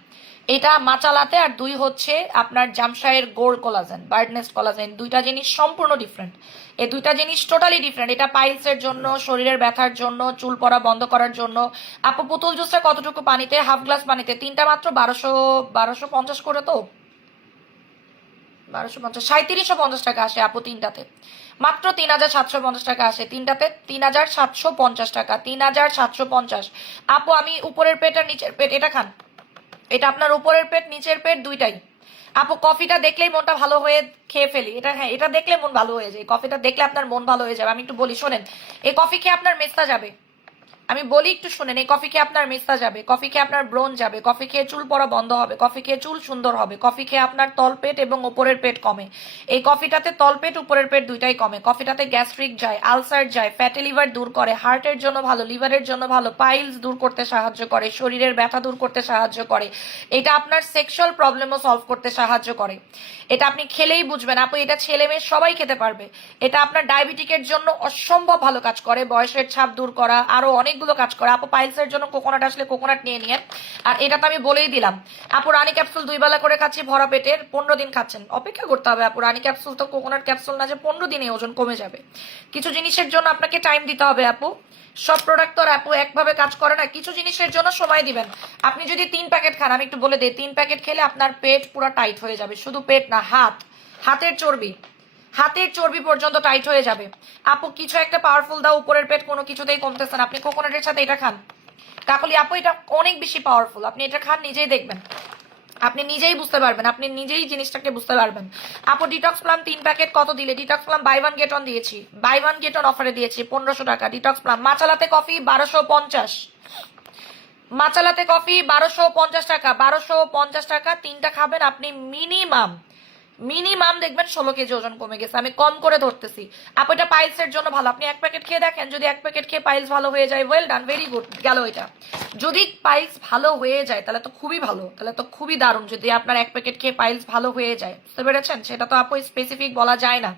এটা মাচালাতে, আর 2 হচ্ছে আপনার জামশাহের গোল্ড কোলাজেন, বার্ডনেস্ট কোলাজেন। 2টা জিনিস সম্পূর্ণ ডিফারেন্ট, এই 2টা জিনিস টোটালি ডিফারেন্ট। এটা পাইলসের জন্য, শরীরের ব্যথার জন্য, চুল পড়া বন্ধ করার জন্য। আপু পুতুল জুসটা কতটুকু পানিতে? হাফ গ্লাস পানিতে, 3টা মাত্র 1250 করে, তো 1250, 3750 টাকা আসে আপু 3টাতে, মাত্র 3750 টাকা আসে 3টাতে, 3750 টাকা, 3750। আপু আমি উপরের পেট আর নিচের পেট এটা খান, এটা আপনার উপরের পেট নিচের পেট দুইটাই। আপু কফিটা দেখলেই মনটা ভালো হয়ে খেয়ে ফেলি এটা, হ্যাঁ এটা দেখলে মন ভালো হয়ে যায়, কফিটা দেখলে আপনার মন ভালো হয়ে যাবে। আমি একটু বলি শোনেন, এই কফি খেয়ে আপনার মেস্তা যাবে, আমি বলি একটু শুনেন, এই কফি খেয়ে আপনার মেস্তা যাবে, কফি খেয়ে আপনার ব্রণ যাবে, কফি খেয়ে চুল পড়া বন্ধ হবে, কফি খেয়ে চুল সুন্দর হবে, কফি খেয়ে আপনার তলপেট এবং উপরের পেট কমে। এই কফিটাতে তলপেট উপরের পেট দুইটাই কমে, কফিটাতে গ্যাস্ট্রিক যায়, আলসার যায়, ফ্যাটি লিভার দূর করে, হার্টের জন্য ভালো, লিভারের জন্য ভালো, পাইলস দূর করতে সাহায্য করে, শরীরের ব্যথা দূর করতে সাহায্য করে, এটা আপনার সেক্সুয়াল প্রবলেমও সলভ করতে সাহায্য করে। এটা আপনি খেলেই বুঝবেন আপু, এটা ছেলে মেয়ে সবাই খেতে পারবে। এটা আপনার ডায়াবেটিকের জন্য অসম্ভব ভালো কাজ করে, বয়সের ছাপ দূর করা, আরো অনেকগুলো কাজ করে। আপু পাইলসের জন্য কোকোনাট আসলে কোকোনাট নিয়ে নিয়ে, আর এটা তো আমি বলেই দিলাম। আপু রানী ক্যাপসুল 2 বেলা করে খাচ্ছি ভরা পেটের, 15 দিন খাচ্ছেন, অপেক্ষা করতে হবে আপু। রানী ক্যাপসুল তো কোকোনাট ক্যাপসুল না যে 15 দিনে ওজন কমে যাবে, কিছু জিনিসের জন্য আপনাকে টাইম দিতে হবে আপু। সব প্রোডাক্ট তো আপু একভাবে কাজ করে না, কিছু জিনিসের জন্য সময় দিবেন। আপনি যদি 3 প্যাকেট খান, আমি একটু বলে দিই, 3 প্যাকেট খেলে আপনার পেট পুরো টাইট হয়ে যাবে, শুধু পেট না, হাতের চর্বি, হাতের চর্বি পর্যন্ত টাইট হয়ে যাবে। আপু কিছু একটা পাওয়ারফুল দাও, উপরের পেট কোনো কিছুতেই কমতেছে না, আপনি কোকোনাটের সাথে এটা খান। কাকলি আপু এটা অনেক বেশি পাওয়ারফুল, আপনি এটা খান, নিজেই দেখবেন, আপনি নিজেই বুঝতে পারবেন, আপনি নিজেই জিনিসটাকে বুঝতে পারবেন। আপু ডিটক্স প্লাম 3 প্যাকেট কত দিলে? ডিটক্স প্লাম বাই 1 গেট 1 দিয়েছি, বাই 1 গেট 1 অফারে দিয়েছি 1500 টাকা। ডিটক্স প্লাম মাচালাতে কফি 1250, মাচালাতে কফি 1250 টাকা, 1250 টাকা। 3টা খাবেন আপনি, মিনিমাম মিনিমাম দেখবেন 16 কেজি ওজন কমে গেছে, আমি কম করে ধরতেছি আপু। এটা পাইলসের জন্য ভালো, আপনি 1 প্যাকেট খেয়ে দেখেন, যদি 1 প্যাকেট খেয়ে পাইলস ভালো হয়ে যায়, ওয়েল ডান, ভেরি গুড গেল এটা। যদি পাইলস ভালো হয়ে যায় তাহলে তো খুবই ভালো, তাহলে তো খুবই দারুণ, যদি আপনার 1 প্যাকেট খেয়ে পাইলস ভালো হয়ে যায়, বুঝতে পেরেছেন? সেটা তো আপু স্পেসিফিক বলা যায় না।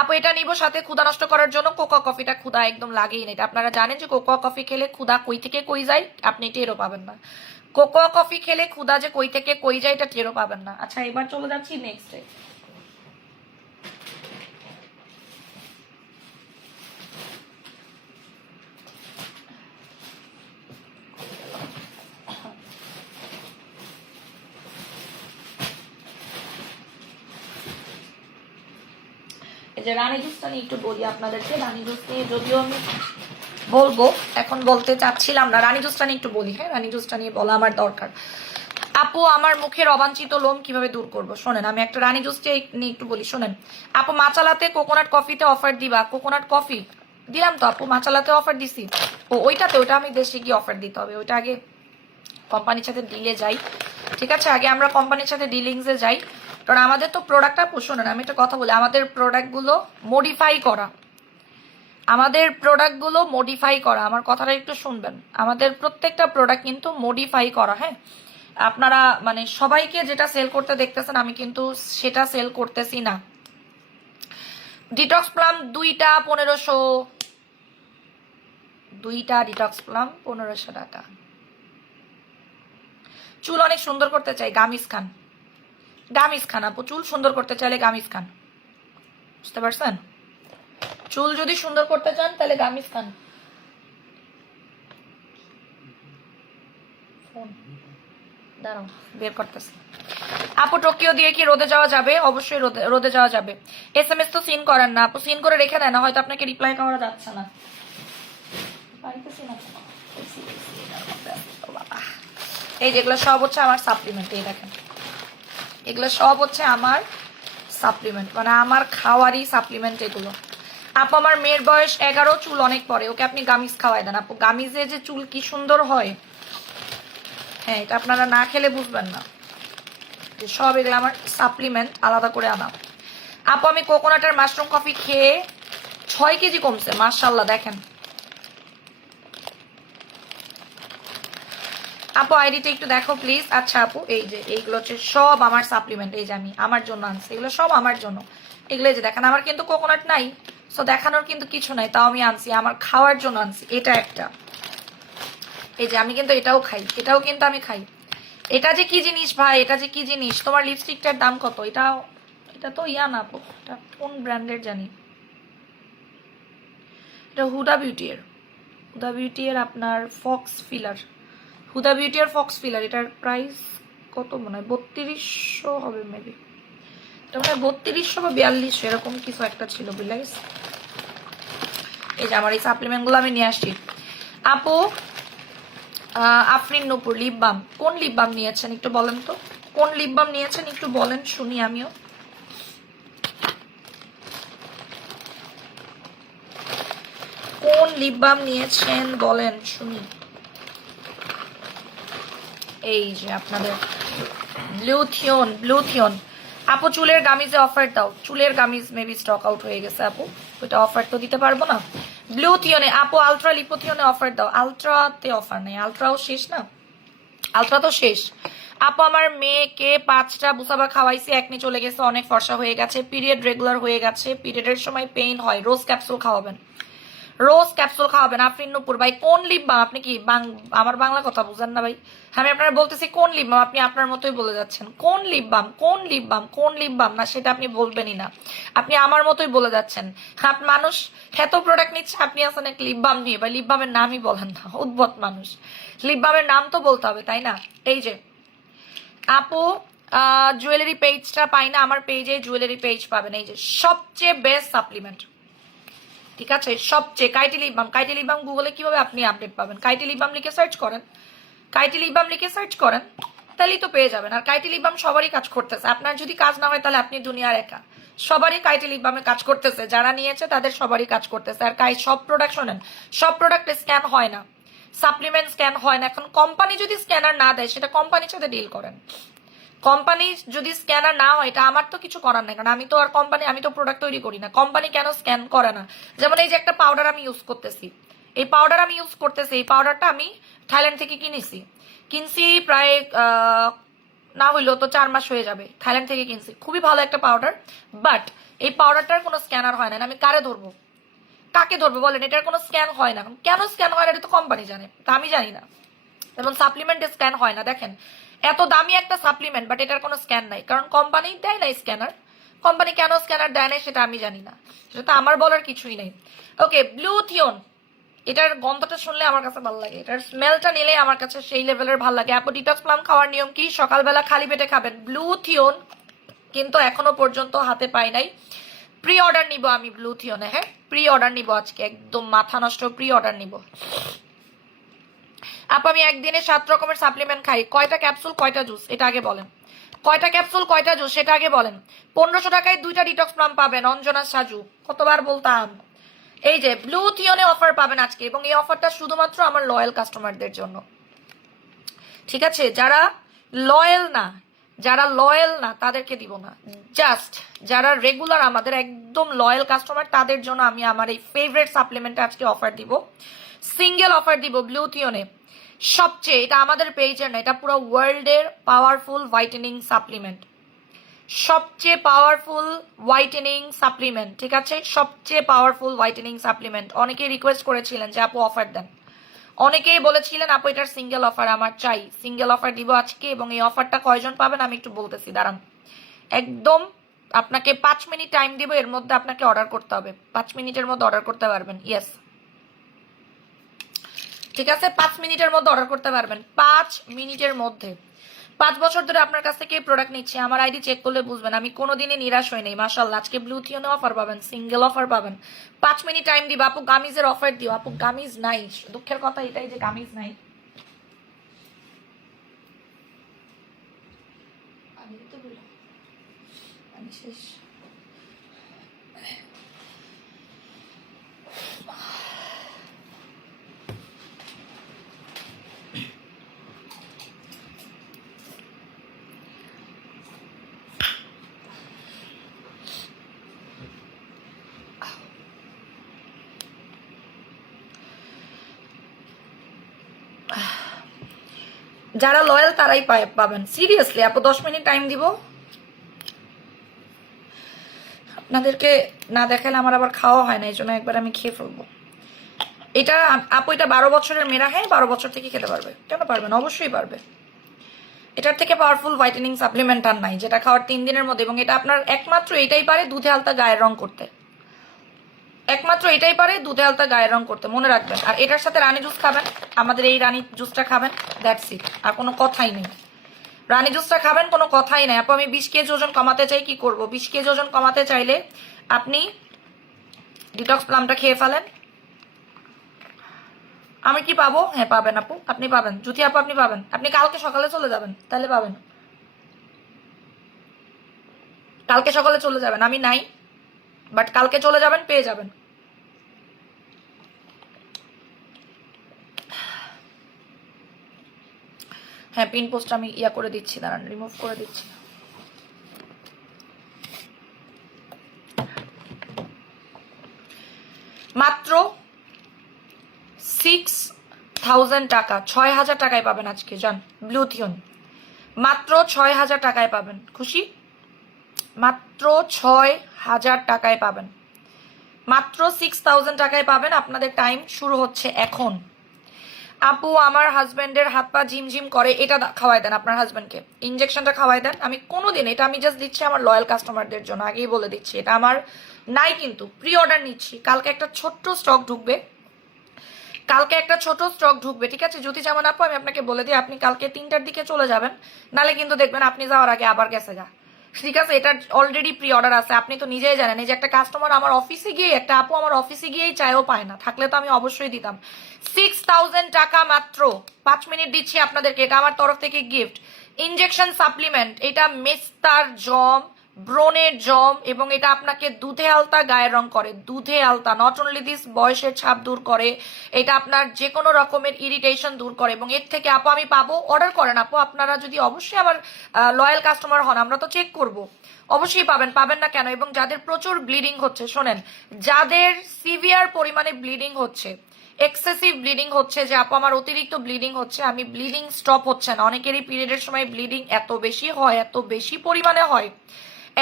আপু এটা নিব সাথে ক্ষুধা নষ্ট করার জন্য, কোকো কফিটা ক্ষুধা একদম লাগেই না, এটা আপনারা জানেন যে কোকো কফি খেলে ক্ষুধা কই থেকে কই যায় আপনি টেরও পাবেন না, কোকো কফি খেলে ক্ষুধা যে কই থেকে কই যায় এটা টেরও পাবেন না। আচ্ছা এবার চলে যাচ্ছি নেক্সটে। এই যে রানী জুসটা নিয়ে একটু বলি আপনাদেরকে, রানী জুস নিয়ে যদিও আমি বলবো, এখন বলতে চাচ্ছিলাম না, রানী জুসটা নিয়ে একটু বলি। হ্যাঁ রানী জুসটা নিয়ে বলা আমার দরকার। আপু আমার মুখের অবাঞ্ছিত লোম কিভাবে দূর করব? শোনেন আমি একটা রানী জুসটা নিয়ে একটু বলি, শোনেন আপু। মাচালাতে কোকোনাট কফিতে অফার দিবা, কোকোনাট কফি দিলাম তো আপু, মাচালাতে অফার দিছি। ওইটাতে, ওইটা আমি দেশে গিয়ে অফার দিতে হবে, ওইটা আগে কোম্পানির সাথে ডিলে যাই, ঠিক আছে? আগে আমরা কোম্পানির সাথে ডিলিংসে যাই, কারণ আমাদের তো প্রোডাক্টটা, শোনেন আমি একটা কথা বলি, আমাদের প্রোডাক্টগুলো মডিফাই করা, আমাদের প্রোডাক্টগুলো মডিফাই করা, আমার কথাটা একটু শুনবেন, আমাদের প্রত্যেকটা প্রোডাক্ট কিন্তু মডিফাই করা। হ্যাঁ আপনারা মানে সবাইকে যেটা সেল করতে দেখতেছেন আমি কিন্তু সেটা সেল করতেছি না। ডিটক্স প্লাম 2টা 1500, 2টা ডিটক্স প্লাম 1500 টাকা। চুল অনেক সুন্দর করতে চাই, গামিস খান, গামিস খান আপু, চুল সুন্দর করতে চাইলে গামিস খান, বুঝতে পারছেন? চুল যদি সুন্দর করতে চান তাহলে গামিস খান। দাঁড়াও বের করতেছি। আপু টোকিও দিয়ে কি রোদে যাওয়া যাবে? অবশ্যই রোদে যাওয়া যাবে। SMS তো সিন করেন না আপু, সিন করে রেখে দেয় না, হয়তো আপনাকে রিপ্লাই করা যাচ্ছে না। এই যেগুলো সব হচ্ছে আমার সাপ্লিমেন্ট, এই দেখেন এগুলো সব হচ্ছে আমার সাপ্লিমেন্ট, মানে আমার খাওয়ারই সাপ্লিমেন্ট এগুলো। আপু আমার মেয়ের বয়স 11, চুল অনেক পরে, ওকে আপনি গামিজ খাওয়াই দেন আপু। গামিজে যে চুল কি সুন্দর হয়, হ্যাঁ এটা আপনারা না খেলে বুঝবেন না। সব এগুলো আমার সাপ্লিমেন্ট, আলাদা করে আনা। আপু আমি কোকোনাটের মাশরুম কফি খেয়ে 6 কেজি কমছে, মাশাআল্লাহ। দেখেন আপু আইডিটা একটু দেখো প্লিজ। আচ্ছা আপু এই যে এইগুলো হচ্ছে সব আমার সাপ্লিমেন্ট, এই যে আমি আমার জন্য আনছি, এগুলো সব আমার জন্য। এগুলো যে দেখেন আমার কিন্তু কোকোনাট নাই, সো দেখানোর কিন্তু কিছু নাই, তাও আমি আনছি আমার খাওয়ার জন্য আনছি। এটা একটা, এই যে আমি কিন্তু এটাও খাই, এটাও কিন্তু আমি খাই। এটা যে কি জিনিস ভাই, এটা যে কি জিনিস। তোমার লিপস্টিকটার দাম কত? এটা তো ইয়া না আপু, এটা কোন ব্র্যান্ডের জানি, এটা হুডা বিউটি এর, হুদা বিউটি এর আপনার ফক্স ফিলার, হুদা বিউটি এর ফক্স ফিলার। এটার প্রাইস কত মনে হয় 3200 হবে মেবি, এটা মনে হয় 3200 বা 4200 এরকম কিছু একটা ছিল, বুঝলাইস। এই যে আমার এই সাপ্লিমেন্টগুলো আমি নিয়ে আসছি। আপু আফরিন নূপুর লিপ বাম, কোন লিপ বাম নিয়েছেন একটু বলেন তো, কোন লিপ বাম নিয়েছেন একটু বলেন শুনি আমিও। কোন লিপ বাম নিয়েছেন বলেন শুনি। এই যে আপনাদের ব্লুথিয়ন। আপু চুলের গামিজে অফার দাও, চুলের গামিজ মেবি স্টক আউট হয়ে গেছে আপু, ওইটা অফার তো দিতে পারবো না। ব্লুথিয়নে আপু আলট্রা লিপোথিয়নে অফার দাও। আলট্রাতে অফার নেই, আলট্রাও শেষ না, আলট্রা তো শেষ। আপু আমার মেয়েকে 5টা বুসাবা খাওয়াইছি, একনি চলে গেছে, অনেক ফর্সা হয়ে গেছে, পিরিয়ড রেগুলার হয়ে গেছে, পিরিয়ডের সময় পেইন হয়, রোজ ক্যাপসুল খাওয়াবেন, রোজ ক্যাপসুল খাওয়াবেন। আফরিন নূপুর ভাই কোন লিপ বাম, আপনি কি আমার বাংলা কথা বুঝেন না ভাই? আমি আপনারা বলতেছি কোন লিপ বাম, আপনি আপনার মতোই বলে যাচ্ছেন কোন লিপ বাম, কোন লিপ বাম, কোন লিপ বাম না সেটা আপনি বলবেনই না, আপনি আমার মতোই বলে যাচ্ছেন। মানুষ এত প্রোডাক্ট নিচ্ছে, আপনি আসেন এক লিপ বাম নিয়ে, বা লিপ বামের নামই বলেন না, উদ্ভট মানুষ। লিপ বামের নাম তো বলতে হবে তাই না? এই যে আপু জুয়েলারি পেজটা পাই না, আমার পেজে জুয়েলারি পেজ পাবেন। এই যে সবচেয়ে বেস্ট সাপ্লিমেন্ট, ঠিক আছে, সবচেয়ে কাইটি লিপ বাম। কাইটি লিপ বাম গুগলে কিভাবে আপনি আপডেট পাবেন? কাইটি লিপ বাম লিখে সার্চ করেন, কাইটি লিপ বাম লিখে সার্চ করেন, তাহলেই তো পেয়ে যাবেন। আর কাইটি লিপ বাম সবারই কাজ করতেছে, আপনার যদি কাজ না হয় তাহলে আপনি দুনিয়ার একা। সবারই কাইটি লিপ বামে কাজ করতেছে, যারা নিয়েছে তাদের সবারই কাজ করতেছে। আর সব প্রোডাক্ট শোনেন, সব প্রোডাক্ট স্ক্যান হয় না, সাপ্লিমেন্ট স্ক্যান হয় না। এখন কোম্পানি যদি স্ক্যানার না দেয় সেটা কোম্পানির সাথে ডিল করেন। কোম্পানি যদি স্ক্যানার না হয়, এটা আমার তো কিছু করার নাই, কারণ আমি তো আর কোম্পানি, আমি তো প্রোডাক্ট তৈরি করি না। কোম্পানি কেন স্ক্যান করে না? যেমন এই যে একটা পাউডার আমি ইউজ করতেছি, এই পাউডার আমি ইউজ করতেছি, এই পাউডারটা আমি থাইল্যান্ড থেকে কিনছি প্রায় না হইলেও তো 4 মাস হয়ে যাবে, থাইল্যান্ড থেকে কিনছি, খুবই ভালো একটা পাউডার। বাট এই পাউডারটার কোনো স্ক্যানার হয় না, আমি কারে ধরবো, কাকে ধরবো বলেন? এটার কোনো স্ক্যান হয় না, কেন স্ক্যান হয় না এটা তো কোম্পানি জানে, তা আমি জানি না। যেমন সাপ্লিমেন্ট স্ক্যান হয় না, দেখেন এত দামি একটা সাপ্লিমেন্ট বাট এটার কোনো স্ক্যান নাই, কারণ কোম্পানি দেয় না স্ক্যানার। কোম্পানি কেন স্ক্যানার দেয় না সেটা আমি জানি না, সেটা তো আমার বলার কিছুই নেই। ওকে ব্লুথিয়ন, এটার গন্ধটা শুনলে আমার কাছে ভালো লাগে, এটার স্মেলটা নিলে আমার কাছে সেই লেভেলের ভালো লাগে। আপু ডিটক্স প্লাম খাওয়ার নিয়ম কি? সকালবেলা খালি পেটে খাবেন ব্লুথিয়ন, কিন্তু এখনো পর্যন্ত হাতে পাই নাই। প্রি অর্ডার নিব আমি ব্লুথিয়নে, হ্যাঁ প্রি অর্ডার নিব আজকে, একদম মাথা নষ্ট প্রি অর্ডার নিব। আপু আমি একদিনে 7 রকমের সাপ্লিমেন্ট খাই, কয়টা ক্যাপসুল কয়টা জুস এটা আগে বলেন, কয়টা ক্যাপসুল কয়টা জুস সেটা আগে বলেন। 1500 টাকায় 2টা ডিটক্স প্লাম পাবেন, অঞ্জনা সাজু, কতবার বলতাম। এই যে ব্লুথিয়নে অফার পাবেন আজকে, এবং এই অফারটা শুধুমাত্র আমার লয়াল কাস্টমারদের জন্য, ঠিক আছে? যারা লয়াল না, যারা লয়াল না তাদেরকে দিব না, জাস্ট যারা রেগুলার আমাদের একদম লয়াল কাস্টমার তাদের জন্য আমি আমার এই ফেভারিট সাপ্লিমেন্টটা আজকে অফার দিব, সিঙ্গেল অফার দিব ব্লুথিয়নে। সবচেয়ে, এটা আমাদের পেজের না, এটা পুরো ওয়ার্ল্ডের পাওয়ারফুল হোয়াইটেনিং সাপ্লিমেন্ট, সবচেয়ে পাওয়ারফুল হোয়াইটেনিং সাপ্লিমেন্ট, ঠিক আছে? সবচেয়ে পাওয়ারফুল হোয়াইটেনিং সাপ্লিমেন্ট। অনেকেই রিকোয়েস্ট করেছিলেন যে আপু অফার দেন, অনেকেই বলেছিলেন আপু এটার সিঙ্গেল অফার আমার চাই, সিঙ্গেল অফার দিব আজকে। এবং এই অফারটা কয়জন পাবেন আমি একটু বলতেছি, দাঁড়ান। একদম আপনাকে 5 মিনিট টাইম দিব, এর মধ্যে আপনাকে অর্ডার করতে হবে, 5 মিনিটের মধ্যে অর্ডার করতে পারবেন। ইয়েস, ঠিক আছে, 5 মিনিটের মধ্যে অর্ডার করতে পারবেন, 5 মিনিটের মধ্যে। 5 বছর ধরে আপনার কাছ থেকে প্রোডাক্ট নিচ্ছি, আমার আইডি চেক করলে বুঝবেন আমি কোনোদিনই নিরাশ হই নাই, মাশাআল্লাহ। আজকে ব্লুথিয়নে অফার পাবেন, সিঙ্গেল অফার পাবেন, 5 মিনিট টাইম দিব। আপু গামিজের অফার দিও, আপু গামিজ নাই, দুঃখের কথা এটাই যে গামিজ নাই। পানি শেষ। যারা লয়াল তারাই পাবেন। সিরিয়াসলি আপু 10 মিনিট টাইম দিব, আপনাদেরকে না দেখালে আমার আবার খাওয়া হয় না, এই জন্য একবার আমি খেয়ে ফেলবো। এটা আপু এটা 12 বছরের মেয়েরা, হ্যাঁ 12 বছর থেকে খেতে পারবে। কেন পারবে না? অবশ্যই পারবে। এটার থেকে পাওয়ারফুল ভাইটামিন সাপ্লিমেন্ট আর নাই, যেটা খাওয়ার 3 দিনের মধ্যে। এবং এটা আপনার একমাত্র এটাই পারে দুধে আলতা গায়ের রং করতে, একমাত্র এটাই পারে দুধে আলতা গায়ের রং করতে, মনে রাখবেন। আর এটার সাথে রানী জুস খাবেন, আমাদের এই রানী জুসটা খাবেন, দ্যাটস ইট, আর কোনো কথাই নেই। রানী জুসটা খাবেন, কোনো কথাই নাই। আপু আমি 20 কেজি ওজন কমাতে চাই, কি করব? 20 কেজি ওজন কমাতে চাইলে আপনি ডিটক্স প্লামটা খেয়ে ফেলেন। আমি কি পাবো? হ্যাঁ পাবেন আপু, আপনি পাবেন। জ্যোতি আপু আপনি পাবেন, আপনি কালকে সকালে চলে যাবেন, তাহলে পাবেন। কালকে সকালে চলে যাবেন, আমি নাই, বাট কালকে চলে যাবেন, পেয়ে যাবেন। হ্যাঁ পিন পোস্ট আমি ইয়া করে দিচ্ছি, দাঁড়ান রিমুভ করে দিচ্ছি। মাত্র 6000 টাকা, 6000 টাকায় পাবেন আজকে। যান ব্লুথিয়ন মাত্র 6000 টাকায় পাবেন। খুশি? মাত্র 6000 টাকায় পাবেন, মাত্র 6000 টাকায় পাবেন। আপনাদের টাইম শুরু হচ্ছে এখন। আপু আমার হাজব্যান্ডের হাত পা ঝিমঝিম করে, এটা খাওয়াই দেন আপনার হাজব্যান্ডকে, ইনজেকশনটা খাওয়াই দেন। আমি কোনোদিন, এটা আমি জাস্ট দিচ্ছি আমার লয়াল কাস্টমারদের জন্য, আগেই বলে দিচ্ছি, এটা আমার নাই কিন্তু, প্রি অর্ডার নিচ্ছি। কালকে একটা ছোট্ট স্টক ঢুকবে, কালকে একটা ছোট স্টক ঢুকবে, ঠিক আছে? যদি যেমন আপু আমি আপনাকে বলে দিই, আপনি কালকে 3টার দিকে চলে যাবেন, নালে কিন্তু দেখবেন আপনি যাওয়ার আগে আবার গেছে গা, ঠিক আছে? এটা অলরেডি প্রি অর্ডার আছে, আপনি তো নিজেই জানেন। এই যে একটা কাস্টমার আমার অফিসে গিয়ে, একটা আপু আমার অফিসে গিয়েই চায়ও পায় না, থাকলে তো আমি অবশ্যই দিতাম। 6000 টাকা মাত্র, 5 মিনিট দিচ্ছি আপনাদেরকে, এটা আমার তরফ থেকে গিফট। ইনজেকশন সাপ্লিমেন্ট, এটা মেস্তার জম, ব্রনের জম, এবং এটা আপনাকে দুধে আলতা গায়ের রং করে, দুধে আলতা। নট অনলি দিস, বয়সের ছাপ দূর করে, এটা আপনার যে কোনো রকমের ইরিটেশন দূর করে। এবং এর থেকে আপু আমি পাবো, অর্ডার করেন আপু, আপনারা যদি অবশ্যই আমার লয়াল কাস্টমার হন, আমরা তো চেক করব, অবশ্যই পাবেন, পাবেন না কেন? এবং যাদের প্রচুর ব্লিডিং হচ্ছে, শোনেন, যাদের সিভিয়ার পরিমাণে ব্লিডিং হচ্ছে, এক্সেসিভ ব্লিডিং হচ্ছে, যে আপু আমার অতিরিক্ত ব্লিডিং হচ্ছে, আমি ব্লিডিং স্টপ হচ্ছে না, অনেকেরই পিরিয়ডের সময় ব্লিডিং এত বেশি হয়, এত বেশি পরিমাণে হয়,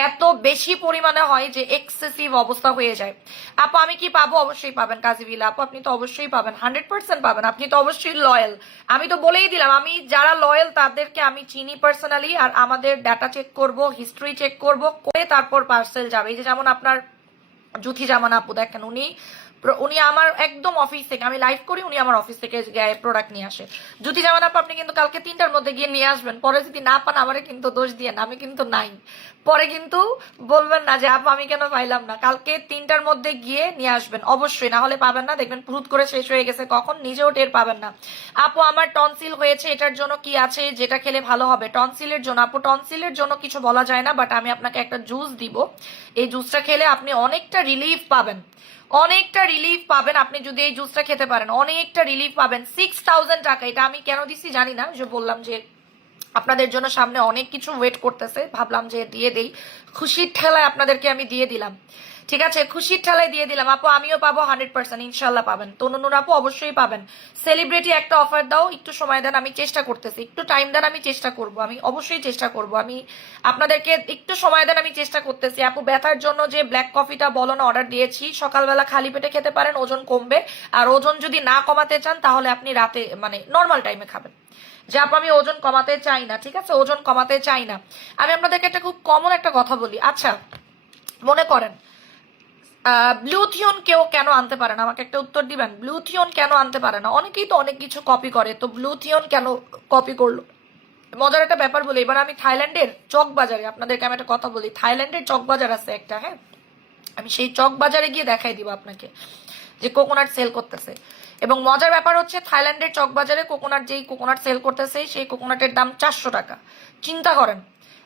এত বেশি পরিমাণে হয় যে এক্সেসিভ অবস্থা হয়ে যায়। আপু আমি কি পাবো? অবশ্যই পাবেন কাজিবিলা আপু, আপনি তো অবশ্যই পাবেন, 100% পাবেন, আপনি তো অবশ্যই লয়াল। আমি তো বলেই দিলাম, আমি যারা লয়াল তাদেরকে আমি চিনি পার্সোনালি, আর আমাদের ডাটা চেক করব, হিস্ট্রি চেক করব, করে তারপর পার্সেল যাবে। এই যে যেমন আপনার জুথি জামান আপু দেখেন, উনি আমার একদম অফিস থেকে, আমি লাইভ করি, উনি আমার অফিস থেকে প্রোডাক্ট নিয়ে আসে। জুথি জামান আপু আপনি কিন্তু কালকে 3টার মধ্যে গিয়ে নিয়ে আসবেন, পরে যদি না পান আমারে কিন্তু দোষ দিয়ে না, আমি কিন্তু নাই, পরে কিন্তু বলবেন না যে আপু আমি কেন পাইলাম না। কালকে 3টার মধ্যে গিয়ে নিয়ে আসবেন অবশ্যই, না হলে পাবেন না, দেখবেন হুট করে শেষ হয়ে গেছে কখন, নিজেও টের পাবেন না। আপু আমার টনসিল হয়েছে, এটার জন্য কি আছে যেটা খেলে ভালো হবে? টনসিলের জন্য আপু, টনসিলের জন্য কিছু বলা যায় না, বাট আমি আপনাকে একটা জুস দিব, এই জুসটা খেলে আপনি অনেকটা রিলিফ পাবেন, অনেকটা রিলিফ পাবেন। আপনি যদি এই জুসটা খেতে পারেন অনেকটা রিলিফ পাবেন। 6000 টাকা, এটা আমি কেন দিচ্ছি জানি না, যে বললাম যে আপনাদের জন্য সামনে অনেক কিছু ওয়েট করতেছে, ভাবলাম যে দিয়ে দেই, খুশির ঠেলায় আপনাদেরকে আমি দিয়ে দিলাম, ঠিক আছে? খুশির ঠেলায় দিয়ে দিলাম আপু, আমিও পাবো 100%, ইনশাল্লাহ পাবেন। তনুনুর আপু অবশ্যই পাবেন। সেলিব্রিটি একটা অফার দাও, একটু সময় দেন, আমি চেষ্টা করতেছি, একটু টাইম দেন, আমি চেষ্টা করব, আমি অবশ্যই চেষ্টা করব, আমি আপনাদেরকে একটু সময় দেন, আমি চেষ্টা করতেছি। আপু ব্যথার জন্য যে ব্ল্যাক কফিটা বলো না, অর্ডার দিয়েছি, সকালবেলা খালি পেটে খেতে পারেন, ওজন কমবে। আর ওজন যদি না কমাতে চান তাহলে আপনি রাতে মানে নর্মাল টাইমে খাবেন। যে আপু আমি ওজন কমাতে চাই না, ঠিক আছে, ওজন কমাতে চাই না। আমি আপনাদেরকে একটা খুব কমন একটা কথা বলি, আচ্ছা মনে করেন ব্লুথিয়ন কেউ কেন আনতে পারে না? আমাকে একটা উত্তর দিবেন, ব্লুথিয়ন কেন আনতে পারে না? অনেকেই তো অনেক কিছু কপি করে, তো ব্লুথিয়ন কেন কপি করলো? মজার একটা ব্যাপার বলি, এবার আমি থাইল্যান্ডের চক বাজারে, আপনাদেরকে আমি একটা কথা বলি, থাইল্যান্ডের চক বাজার আছে একটা, হ্যাঁ, আমি সেই চক বাজারে গিয়ে দেখাই দিব আপনাকে যে কোকোনাট সেল করতেছে। এবং মজার ব্যাপার হচ্ছে থাইল্যান্ডের চক বাজারে কোকোনাট, যেই কোকোনাট সেল করতেছে সেই কোকোনাটের দাম 400 টাকা। চিন্তা করেন,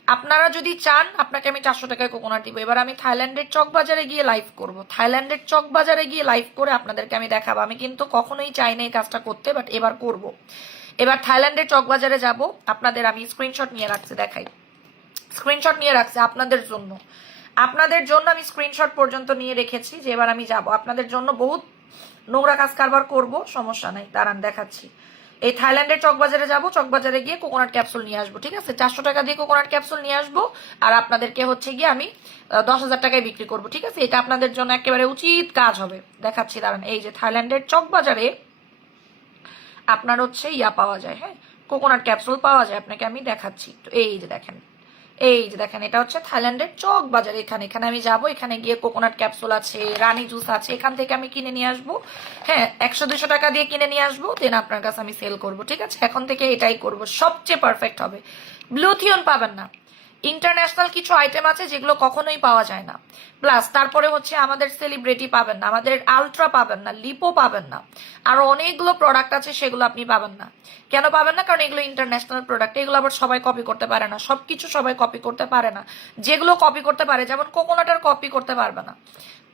আপনারা যদি চান আপনাকে আমি 400 টাকায় কোকোনাট দিব। এবার আমি থাইল্যান্ডের চকবাজারে গিয়ে লাইভ করব, থাইল্যান্ডের চকবাজারে গিয়ে লাইভ করে আপনাদেরকে আমি দেখাবো। আমি কিন্তু কখনোই চাই না এই কাজটা করতে, বাট এবার করব। এবার থাইল্যান্ডের চকবাজারে যাব, আপনাদের আমি স্ক্রিনশট নিয়ে রাখছি, দেখাই, স্ক্রিনশট নিয়ে রাখছি আপনাদের জন্য। আপনাদের জন্য আমি স্ক্রিনশট পর্যন্ত নিয়ে রেখেছি যে এবার আমি যাব আপনাদের জন্য। বহুত নোংরা কাজ কারবার করব, সমস্যা নাই, দাঁড়ান দেখাচ্ছি। এই থাইল্যান্ডের চকবাজারে যাব, চকবাজারে গিয়ে কোকোনাট ক্যাপসুল নিয়ে আসবো, ঠিক আছে? 400 টাকা দিয়ে কোকোনাট ক্যাপসুল নিয়ে আসবো, আর আপনাদেরকে হচ্ছে গিয়ে আমি 10,000 টাকায় বিক্রি করবো, ঠিক আছে? এটা আপনাদের জন্য একেবারে উচিত কাজ হবে, দেখাচ্ছি দাঁড়ান। এই যে থাইল্যান্ডের চকবাজারে আপনার হচ্ছে ইয়া পাওয়া যায়, হ্যাঁ, কোকোনাট ক্যাপসুল পাওয়া যায়, আপনাকে আমি দেখাচ্ছি। তো এই যে দেখেন, এই যে দেখেন, এটা হচ্ছে থাইল্যান্ডের চক বাজার। এখানে এখানে আমি যাব, এখানে গিয়ে কোকোনাট ক্যাপসুল আছে, রানী জুস আছে, এখান থেকে আমি কিনে নিয়ে আসবো। হ্যাঁ, 100-200 টাকা দিয়ে কিনে নিয়ে আসবো, দেন আপনার কাছে আমি সেল করব, ঠিক আছে? এখন থেকে এটাই করব, সবচেয়ে পারফেক্ট হবে। ব্লুথিয়ন পাবেন না, ইন্টারন্যাশনাল কিছু আইটেম আছে যেগুলো কখনোই পাওয়া যায় না। প্লাস তারপরে হচ্ছে আমাদের সেলিব্রিটি পাবেন না, আমাদের আলট্রা পাবেন না, লিপো পাবেন না, আরো অনেকগুলো প্রোডাক্ট আছে সেগুলো আপনি পাবেন না। কেন পাবেন না? কারণ এগুলো ইন্টারন্যাশনাল প্রোডাক্ট, এগুলো আবার সবাই কপি করতে পারে না, সবকিছু সবাই কপি করতে পারে না। যেগুলো কপি করতে পারে, যেমন কোকোনাট আর কপি করতে পারবে না,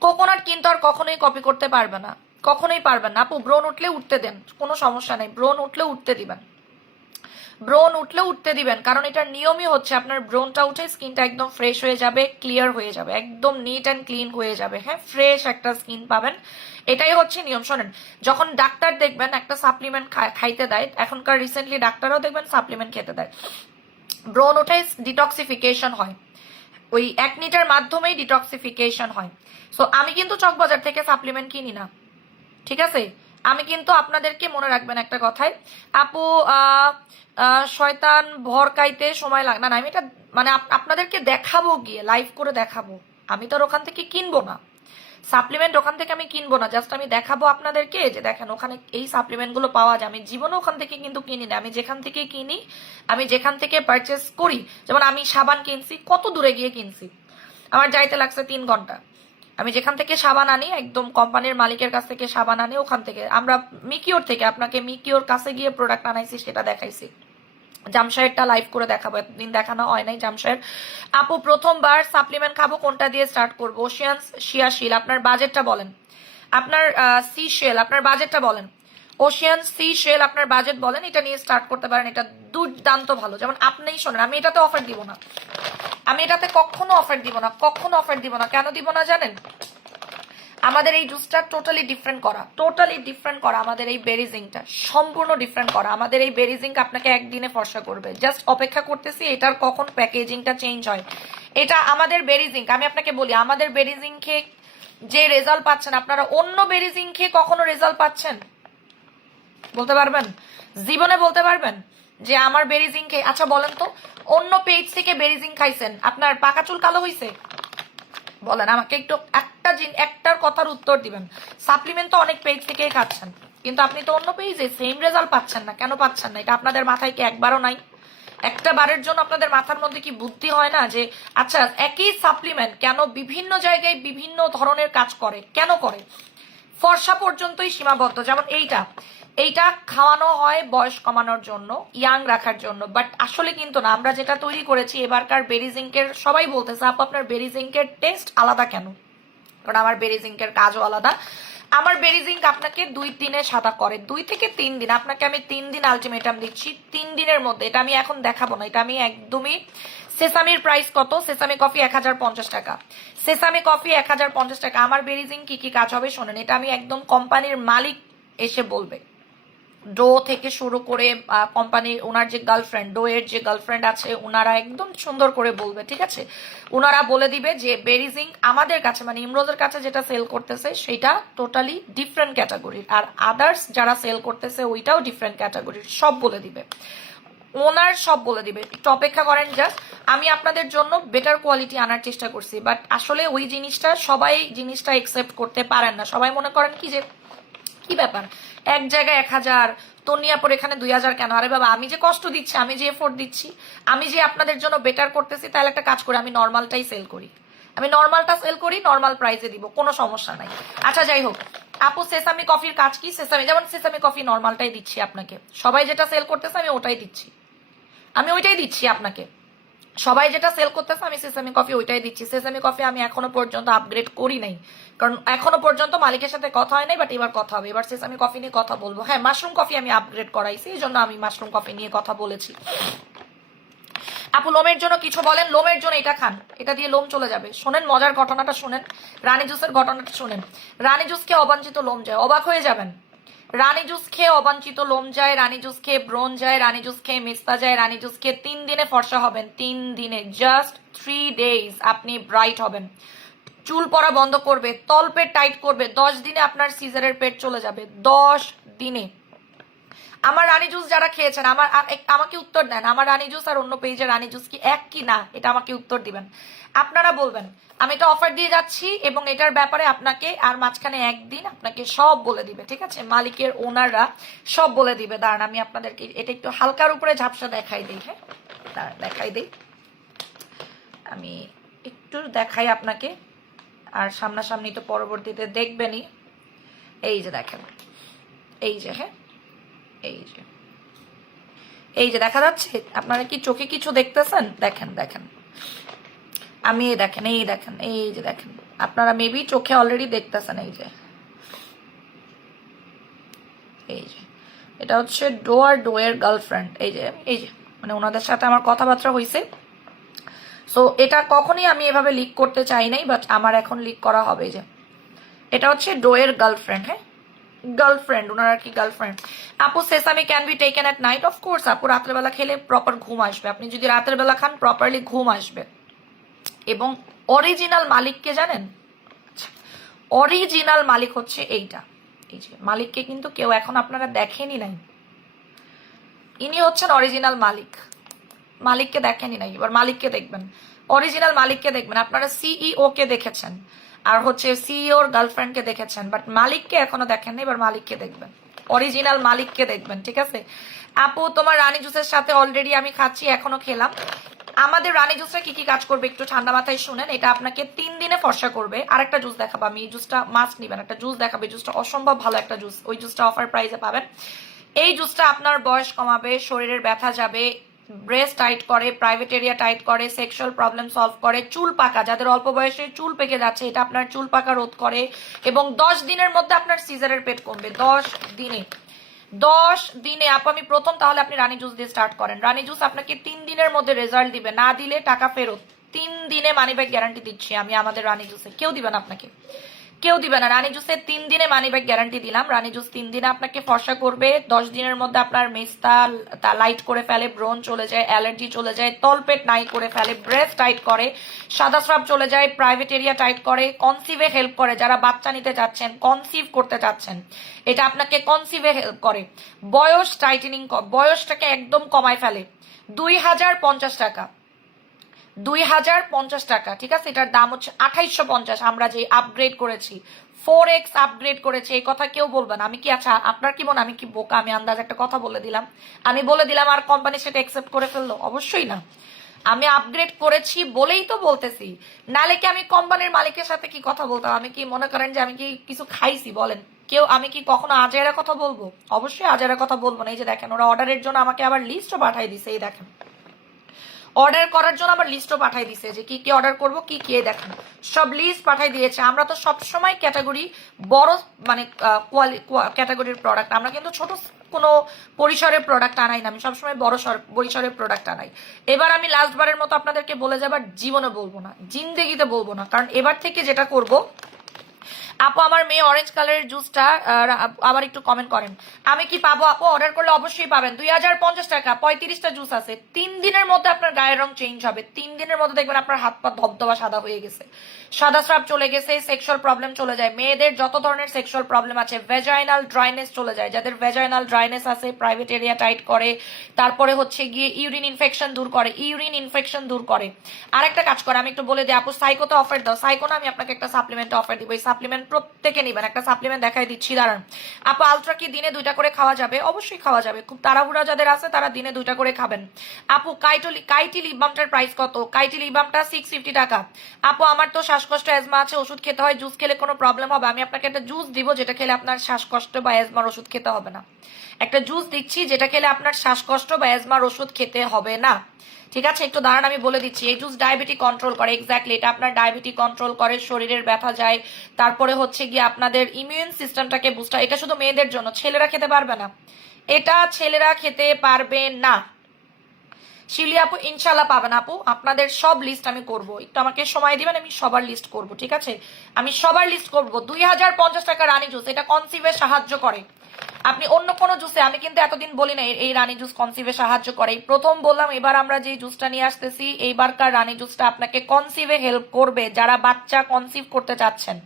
কোকোনাট কিন্তু আর কখনোই কপি করতে পারবে না, কখনোই পারবেন না। আপু ব্রণ উঠলে উঠতে দেন, কোনো সমস্যা নেই, ব্রণ উঠলে উঠতে দিবেন, ব্রোন উঠলে উঠতে দিবেন, কারণ এটার নিয়মই হচ্ছে আপনার ব্রোনটা উঠে স্কিনটা একদম ফ্রেশ হয়ে যাবে, ক্লিয়ার হয়ে যাবে, একদম নিট অ্যান্ড ক্লিন হয়ে যাবে, হ্যাঁ, ফ্রেশ একটা স্কিন পাবেন। এটাই হচ্ছে নিয়ম। শোনেন, যখন ডাক্তার দেখবেন একটা সাপ্লিমেন্ট খাইতে দেয়, এখনকার রিসেন্টলি ডাক্তারও দেখবেন সাপ্লিমেন্ট খেতে দেয়, ব্রোন উঠে ডিটক্সিফিকেশন হয়, ওই অ্যাকনিটার মাধ্যমেই ডিটক্সিফিকেশন হয়। সো আমি কিন্তু চকবাজার থেকে সাপ্লিমেন্ট কিনি না, ঠিক আছে? আমি কিন্তু আপনাদেরকে মনে রাখবেন একটা কথাই, আপু শয়তান ভরকাইতে সময় লাগে না, আমি এটা মানে আপনাদেরকে দেখাবো, গিয়ে লাইভ করে দেখাবো। আমি তো আর ওখান থেকে কিনবো না সাপ্লিমেন্ট, ওখান থেকে আমি কিনবো না, জাস্ট আমি দেখাবো আপনাদেরকে যে দেখেন ওখানে এই সাপ্লিমেন্ট গুলো পাওয়া যায়। আমি জীবনে ওখান থেকে কিন্তু কিনি না, আমি যেখান থেকে কিনি, আমি যেখান থেকে পারচেস করি, যেমন আমি সাবান কিনছি, কত দূরে গিয়ে কিনছি, আমার যাইতে লাগছে 3 ঘন্টা। আমি যেখান থেকে সাবান আনি, একদম কোম্পানির মালিকের কাছ থেকে সাবান আনি, ওখান থেকে আমরা মিকিওর থেকে, আপনাকে মিকিওর কাছে গিয়ে প্রোডাক্ট আনাইছি, সেটা দেখাইছি। জামশাহেরটা লাইভ করে দেখাবো, এতদিন দেখানো হয় নাই জামশাহের। আপু প্রথমবার সাপ্লিমেন্ট খাবো, কোনটা দিয়ে স্টার্ট করবো? ওশিয়ান শিয়াশিল, আপনার বাজেটটা বলেন, আপনার সি শেল, আপনার বাজেটটা বলেন, ওশিয়ান সি শেল আপনার বাজেট বলেন, এটা নিয়ে স্টার্ট করতে পারেন, এটা দুর্দান্ত ভালো। যেমন আপনিই শোনেন, আমি এটাতে অফার দিব না, আমি এটাতে কখনো অফার দিব না, কখনো অফার দিব না। কেন দিব না জানেন? আমাদের এই জুসটা টোটালি ডিফারেন্ট করা, টোটালি ডিফারেন্ট করা, আমাদের এই বেরিজিংটা সম্পূর্ণ ডিফারেন্ট করা। আমাদের এই বেরিজিং আপনাকে একদিনে ফর্সা করবে, জাস্ট অপেক্ষা করতেছি এটার কখন প্যাকেজিংটা চেঞ্জ হয়। এটা আমাদের বেরিজিং, আমি আপনাকে বলি, আমাদের বেরিজিং খেয়ে যে রেজাল্ট পাচ্ছেন, আপনারা অন্য বেরিজিং খেয়ে কখনো রেজাল্ট পাচ্ছেন? বলতে পারবেন? জীবনে বলতে পারবেন যে আমার বেরিজিং খেয়ে? আচ্ছা বলেন তো, অন্য পেজ থেকে বেরিজিং খাইছেন, আপনার পাকা চুল কালো হয়েছে? বলেন আমাকে একটু, একটার কথার উত্তর দিবেন। সাপ্লিমেন্ট তো অনেক পেজ থেকেই খাচ্ছেন, কিন্তু আপনি তো অন্য পেজে সেম রেজাল্ট পাচ্ছেন না, কেন পাচ্ছেন না? এটা আপনাদের মাথায় কি একবারও নাই? একটা বারের জন্য আপনাদের মাথার মধ্যে কি বুদ্ধি হয় না যে আচ্ছা একই সাপ্লিমেন্ট কেন বিভিন্ন জায়গায় বিভিন্ন ধরনের কাজ করে, কেন করে? ফর্সা পর্যন্তই সীমাবদ্ধ। যেমন এইটা, এইটা খাওয়ানো হয় বয়স কমানোর জন্য, ইয়াং রাখার জন্য, বাট আসলে কিন্তু না। আমরা যেটা তৈরি করেছি এবারকার বেরিজিঙ্কের, সবাই বলতেছে আপু আপনার বেরিজিঙ্কের টেস্ট আলাদা কেন? কারণ আমার বেরিজিঙ্কের কাজও আলাদা। আমার বেরিজিঙ্ক আপনাকে 2 দিনে সাদা করে, 2 থেকে 3 দিন। আপনাকে আমি 3 দিন আলটিমেটাম দিচ্ছি, 3 দিনের মধ্যে, এটা আমি এখন দেখাবো না, এটা আমি একদমই। সেসামির প্রাইস কত? সেসামি কফি 1050 টাকা, সেসামি কফি 1050 টাকা। আমার বেরিজিং কি কি কাজ হবে শোনেন, এটা আমি একদম কোম্পানির মালিক এসে বলবে, ডো থেকে শুরু করে কোম্পানির ওনার যে গার্লফ্রেন্ড, ডো এর যে গার্লফ্রেন্ড আছে, ওনারা একদম সুন্দর করে বলবে, ঠিক আছে? ওনারা বলে দিবে যে বেরিজিং আমাদের কাছে, মানে ইমরোজের কাছে যেটা সেল করতেছে সেটা টোটালি ডিফারেন্ট ক্যাটাগরির, আর আদার্স যারা সেল করতেছে ওইটাও ডিফারেন্ট ক্যাটাগরির, সব বলে দিবে ওনার, সব বলে দিবে। একটু অপেক্ষা করেন জাস্ট, আমি আপনাদের জন্য বেটার কোয়ালিটি আনার চেষ্টা করছি, বাট আসলে ওই জিনিসটা সবাই জিনিসটা একসেপ্ট করতে পারেন না। সবাই মনে করেন কি যে কি ব্যাপার, এক জায়গায় 1000, তনিয়াপুর এখানে 2000 কেন? আরে বাবা, আমি যে কষ্ট দিচ্ছি, আমি যে এফোর্ট দিচ্ছি, আমি যে আপনাদের জন্য বেটার করতেছি, তাহলে একটা কাজ করে আমি নর্মালটাই সেল করি, আমি নর্মালটা সেল করি, নর্মাল প্রাইসে দিব, কোনো সমস্যা নাই। আচ্ছা যাই হোক, আপু সেসামি কফির কাজ কি? সেসামি, যেমন সেসামি কফি নর্মালটাই দিচ্ছি আপনাকে, সবাই যেটা সেল করতেছে আমি ওটাই দিচ্ছি, আমি ওইটাই দিচ্ছি আপনাকে। সবাই যেটা সেল করতেছে আমি সেসামি কফি ওইটাই দিচ্ছি। সেসামি কফি আমি এখনো পর্যন্ত আপগ্রেড করি নাই, কারণ এখনো পর্যন্ত মালিকের সাথে কথা হয় নাই, বাট এবার কথা হবে। এবার সেসামি কফি নিয়ে কথা বলবো। হ্যাঁ, মাশরুম কফি আমি আপগ্রেড করাইছি, এই জন্য আমি মাশরুম কফি নিয়ে কথা বলেছি। আপু লোমের জন্য কিছু বলেন। লোমের জন্য এটা খান, এটা দিয়ে লোম চলে যাবে। শোনেন মজার ঘটনাটা, শোনেন রানী জুসের ঘটনাটা শোনেন। রানী জুস খেয়ে অবাঞ্ছিত লোম যায়, অবাক হয়ে যাবেন। রানী জুস খেয়ে অবাঞ্ছিত লোম যায়, রানী জুস খেয়ে ব্রণ যায়, রানী জুস খেয়ে মেস্তা যায়, রানী জুস খেয়ে 3 দিনে ফর্সা হবেন। 3 দিনে, জাস্ট 3 days আপনি ব্রাইট হবেন। চুল পড়া বন্ধ করবে, তলপেট টাইট করবে। 10 দিনে আপনার সিজারের পেট চলে যাবে, 10 দিনে। আমার রানী জুস যারা খেয়েছেন আমাকে উত্তর দেন, আমার রানী জুস আর অন্য পেজে রানী জুস কি এক কি না, এটা আমাকে উত্তর দিবেন। আপনারা বলবেন। আমি এটা অফার দিয়ে যাচ্ছি এবং এটার ব্যাপারে আপনাকে আর মাঝখানে একদিন আপনাকে সব বলে দিবে, ঠিক আছে? মালিকের ওনাররা সব বলে দিবে। দাঁড়ান আমি আপনাদেরকে এটা একটু হালকার উপরে ঝাপসা দেখাই দিই। হ্যাঁ, দাঁড়ান দেখাই দিই, আমি একটু দেখাই আপনাকে। আর সামনাসামনি তো পরবর্তীতে দেখবেনই। এই যে দেখেন, এই যে, হ্যাঁ এই যে, এই যে দেখা যাচ্ছে। আপনারা কি চোখে কিছু দেখতেছেন? দেখেন দেখেন, আমি দেখেন, এই দেখেন, এই যে দেখেন, আপনারা মেবি চোখে অলরেডি দেখতেছেন। এই যে, এই যে এটা হচ্ছে ডোয়ের গার্লফ্রেন্ড। এই যে, এই যে মানে ওনাদের সাথে আমার কথাবার্তা হয়েছে। সো এটা কখনই আমি এভাবে লিক করতে চাই নাই, বাট আমার এখন লিক করা হবে। যে এটা হচ্ছে ডোয়ের গার্লফ্রেন্ড। হ্যাঁ, গার্লফ্রেন্ড, ওনার আর কি গার্লফ্রেন্ড। আপু sesame can be taken at night? Of course আপু, রাতের বেলা খেলে প্রপার ঘুম আসবে। আপনি যদি রাতের বেলা খান প্রপারলি ঘুম আসবে। এবং অরিজিনাল মালিককে জানেন? অরিজিনাল মালিক হচ্ছে এইটা। এই যে মালিককে কিন্তু কেউ এখন আপনারা দেখেনি নাই, ইনি হচ্ছেন অরিজিনাল মালিক। মালিককে দেখেনি নাই, এবার মালিককে দেখবেন, অরিজিনাল মালিককে দেখবেন। আপনারা সিইও কে দেখেছেন আর হচ্ছে সিইওর গার্লফ্রেন্ডকে দেখেছেন, বাট মালিককে এখনো দেখেননি। এবার মালিককে দেখবেন, অরিজিনাল মালিককে দেখবেন, ঠিক আছে? আপু তোমার রানী জুসের সাথে অলরেডি আমি খাচ্ছি, এখনো খেলাম। আমাদের রানী জুসটা কি কি কাজ করবে একটু ঠান্ডা মাথায় শুনেন। এটা আপনাকে 3 দিনে ফর্সা করবে। আরেকটা জুস দেখাবো আমি, এই জুসটা মাস্ট নিবেন। একটা জুস দেখাবে, জুসটা অসম্ভব ভালো একটা জুস, ওই জুসটা অফার প্রাইসে পাবেন। এই জুসটা আপনার বয়স কমাবে, শরীরের ব্যথা যাবে, ব্রেস্ট টাইট করে, প্রাইভেট এরিয়া টাইট করে, সেক্সুয়াল প্রবলেম সলভ করে, চুল পাকা, যাদের অল্প বয়সে চুল পেকে যাচ্ছে এটা আপনার চুল পাকা রোধ করে, এবং 10 দিনের মধ্যে আপনার সিজারের পেট কমবে। 10 দিনে, 10 দিনে। আপু আমি প্রথম, তাহলে আপনি রানী জুস দিয়ে স্টার্ট করেন। রানী জুস আপনাকে 3 দিনের মধ্যে রেজাল্ট দিবে, না দিলে টাকা ফেরত। 3 দিনে মানি ব্যাক গ্যারান্টি দিচ্ছি আমি আমাদের রানী জুসে। কেউ দিবে না আপনাকে, কেউ দিবে না। রানী জুসে 3 দিনে মানি ব্যাক গ্যারান্টি দিলাম। রানী জুস 3 দিনে আপনাকে ফর্সা করবে। 10 দিনের মধ্যে আপনার মেস্তা লাইট করে ফেলে, ব্রণ চলে যায়, অ্যালার্জি চলে যায়, তলপেট নাই করে ফেলে, ব্রেস্ট টাইট করে, সাদা স্রাব চলে যায়, প্রাইভেট এরিয়া টাইট করে, কনসিভে হেল্প করে। যারা বাচ্চা নিতে চাচ্ছেন, কনসিভ করতে চাচ্ছেন, এটা আপনাকে কনসিভে হেল্প করে। বয়স টাইটেনিং, বয়সটাকে একদম কমায় ফেলে। 2050 টাকা, 2050 টাকা, ঠিক আছে? এটার দাম হচ্ছে 2850। আমরা যে আপগ্রেড করেছি, 4x আপগ্রেড করেছি, এই কথা কেউ বলবে না। আমি কি, আচ্ছা আপনার কি মনে আমি কি বোকা? আমি আন্দাজ একটা কথা বলে দিলাম, আমি বলে দিলাম আর কোম্পানি সেটা অ্যাকসেপ্ট করে ফেললো? অবশ্যই না। আমি আপগ্রেড করেছি বলেই তো বলতেছি, নালে কি আমি কোম্পানির মালিকের সাথে কি কথা বলতাম? আমি কি মনে করেন যে আমি কি কিছু খাইছি? বলেন কেউ, আমি কি কখনো আজেরা কথা বলবো? অবশ্যই আজেরা কথা বলবো না। এই যে দেখেন, ওরা অর্ডারের জন্য আমাকে আবার লিস্টও পাঠাই দিছে। এই দেখেন, অর্ডার করার জন্য আবার লিস্টও পাঠাই দিছে যে কি কি অর্ডার করবো, কি কি দেখেন সব লিস্ট পাঠাই দিয়েছে। আমরা তো সবসময় ক্যাটাগরি বড়, মানে ক্যাটাগরির প্রোডাক্ট, আমরা কিন্তু ছোট কোনো পরিসরের প্রোডাক্ট আনাই না। আমি সবসময় বড় পরিসরের প্রোডাক্ট আনাই। এবার আমি লাস্ট বারের মতো আপনাদেরকে বলে যাবার, জীবনে বলবো না, জিন্দেগিতে বলবো না, কারণ এবার থেকে যেটা করব। আপু আমার মেয়ে অরেঞ্জ কালারের জুসটা আবার একটু কমেন্ট করেন, আমি কি পাবো? আপু অর্ডার করলে অবশ্যই পাবেন। 2050 টাকা, 35টা জুস আছে। 3 দিনের মধ্যে আপনার গায়ের রং চেঞ্জ হবে। 3 দিনের মধ্যে দেখবেন আপনার হাত পা ধবধবা সাদা হয়ে গেছে, সাদা স্রাব চলে গেছে, সেক্সুয়াল প্রবলেম চলে যায়। মেয়েদের যত ধরনের সেক্সুয়াল প্রবলেম আছে, ভেজাইনাল ড্রাইনেস চলে যায়। যাদের ভেজাইনাল ড্রাইনেস আছে, প্রাইভেট এরিয়া টাইট করে, তারপরে হচ্ছে গিয়ে ইউরিন ইনফেকশন দূর করে, ইউরিন ইনফেকশন দূর করে। আরেকটা কাজ করে, আমি একটু বলে দিই আপু, সাইকোতে অফার দাও। সাইকো না, আমি আপনাকে একটা সাপ্লিমেন্ট অফার দিব। এই সাপ্লিমেন্ট প্রত্যেকে নিবেন। একটা সাপ্লিমেন্ট দেখাই দিচ্ছি, দাঁড়ান। আপু আলট্রা কি দিনে 2টা করে খাওয়া যাবে? অবশ্যই খাওয়া যাবে। খুব তাড়াহুড়া যাদের আছে তারা দিনে 2টা করে খাবেন। আপু কাইটি লিপ বামটার প্রাইস কত? কাইটি লিপ বামটা 650 টাকা। আপু আমার তো শ্বাসকষ্ট, অ্যাজমা আছে, ওষুধ খেতে হয়, জুস খেলে কোনো প্রবলেম হবে? আমি আপনাকে একটা জুস দিব যেটা খেলে আপনার শ্বাসকষ্ট বা অ্যাজমার ওষুধ খেতে হবে না। একটা জুস দিচ্ছি যেটা খেলে আপনার শ্বাসকষ্ট বা অ্যাজমার ওষুধ খেতে হবে না, ঠিক আছে, একটু দাঁড়ান আমি বলে দিচ্ছি। এই জুস ডায়াবেটিক কন্ট্রোল করে, এক্স্যাক্টলি এটা আপনার ডায়াবেটিক কন্ট্রোল করে, শরীরের ব্যথা যায়, তারপরে হচ্ছে গিয়ে আপনাদের ইমিউন সিস্টেমটাকে বুস্টার। এটা শুধু মেয়েদের জন্য, ছেলেরা খেতে পারবে না, এটা ছেলেরা খেতে পারবে না। শিলি আপু ইনশাল্লাহ পাবেন আপু, আপনাদের সব লিস্ট আমি করব, একটু আমাকে সময় দিবেন, আমি সবার লিস্ট করব, ঠিক আছে? আমি সবার লিস্ট করব। 2050 টাকা রানী জুস, এটা কনসিভে সাহায্য করে। আপনি অন্য কোনো জুসে, আমি কিন্তু এতদিন বলি না এই রানী জুস কনসিভে সাহায্য করে, প্রথম বললাম। এবার আমরা যে জুসটা নিয়ে আসতেছি, এইবারকার রানী জুসটা আপনাকে কনসিভে হেল্প করবে, যারা বাচ্চা কনসিভ করতে চাচ্ছেন।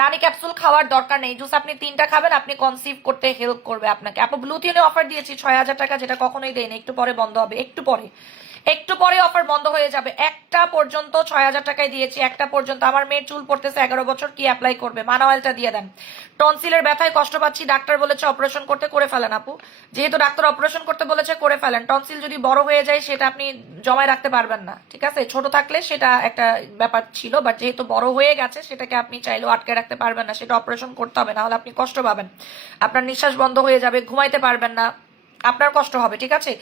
রানী ক্যাপসুল খাওয়ার দরকার নেই, জুস আপনি 3টা খাবেন, আপনি কনসিভ করতে হেল্প করবে আপনাকে। আপু ব্লুথিনে অফার দিয়েছি 6000 টাকা, যেটা কখনোই দেয়নি, একটু পরে বন্ধ হবে, একটু পরে অফার বন্ধ হয়ে যাবে। একটা পর্যন্ত 6000 টাকায় দিয়েছি, একটা পর্যন্ত। আমার মেয়ের চুল পড়তেছে 11 বছর, কি অ্যাপ্লাই করবে? মানা অয়েলটা দিয়ে দেন। টনসিলের ব্যথায় কষ্ট পাচ্ছি, ডাক্তার বলেছে অপারেশন করতে, করে ফেলেন আপু। যেহেতু ডাক্তার অপারেশন করতে বলেছে, করে ফেলেন। টনসিল যদি বড় হয়ে যায় সেটা আপনি জমায় রাখতে পারবেন না, ঠিক আছে? ছোট থাকলে সেটা একটা ব্যাপার ছিল, বাট যেহেতু বড় হয়ে গেছে সেটাকে আপনি চাইলেও আটকে রাখতে পারবেন না, সেটা অপারেশন করতে হবে, না হলে আপনি কষ্ট পাবেন, আপনার নিঃশ্বাস বন্ধ হয়ে যাবে, ঘুমাইতে পারবেন না, আপনার কষ্ট হবে, ঠিক আছে?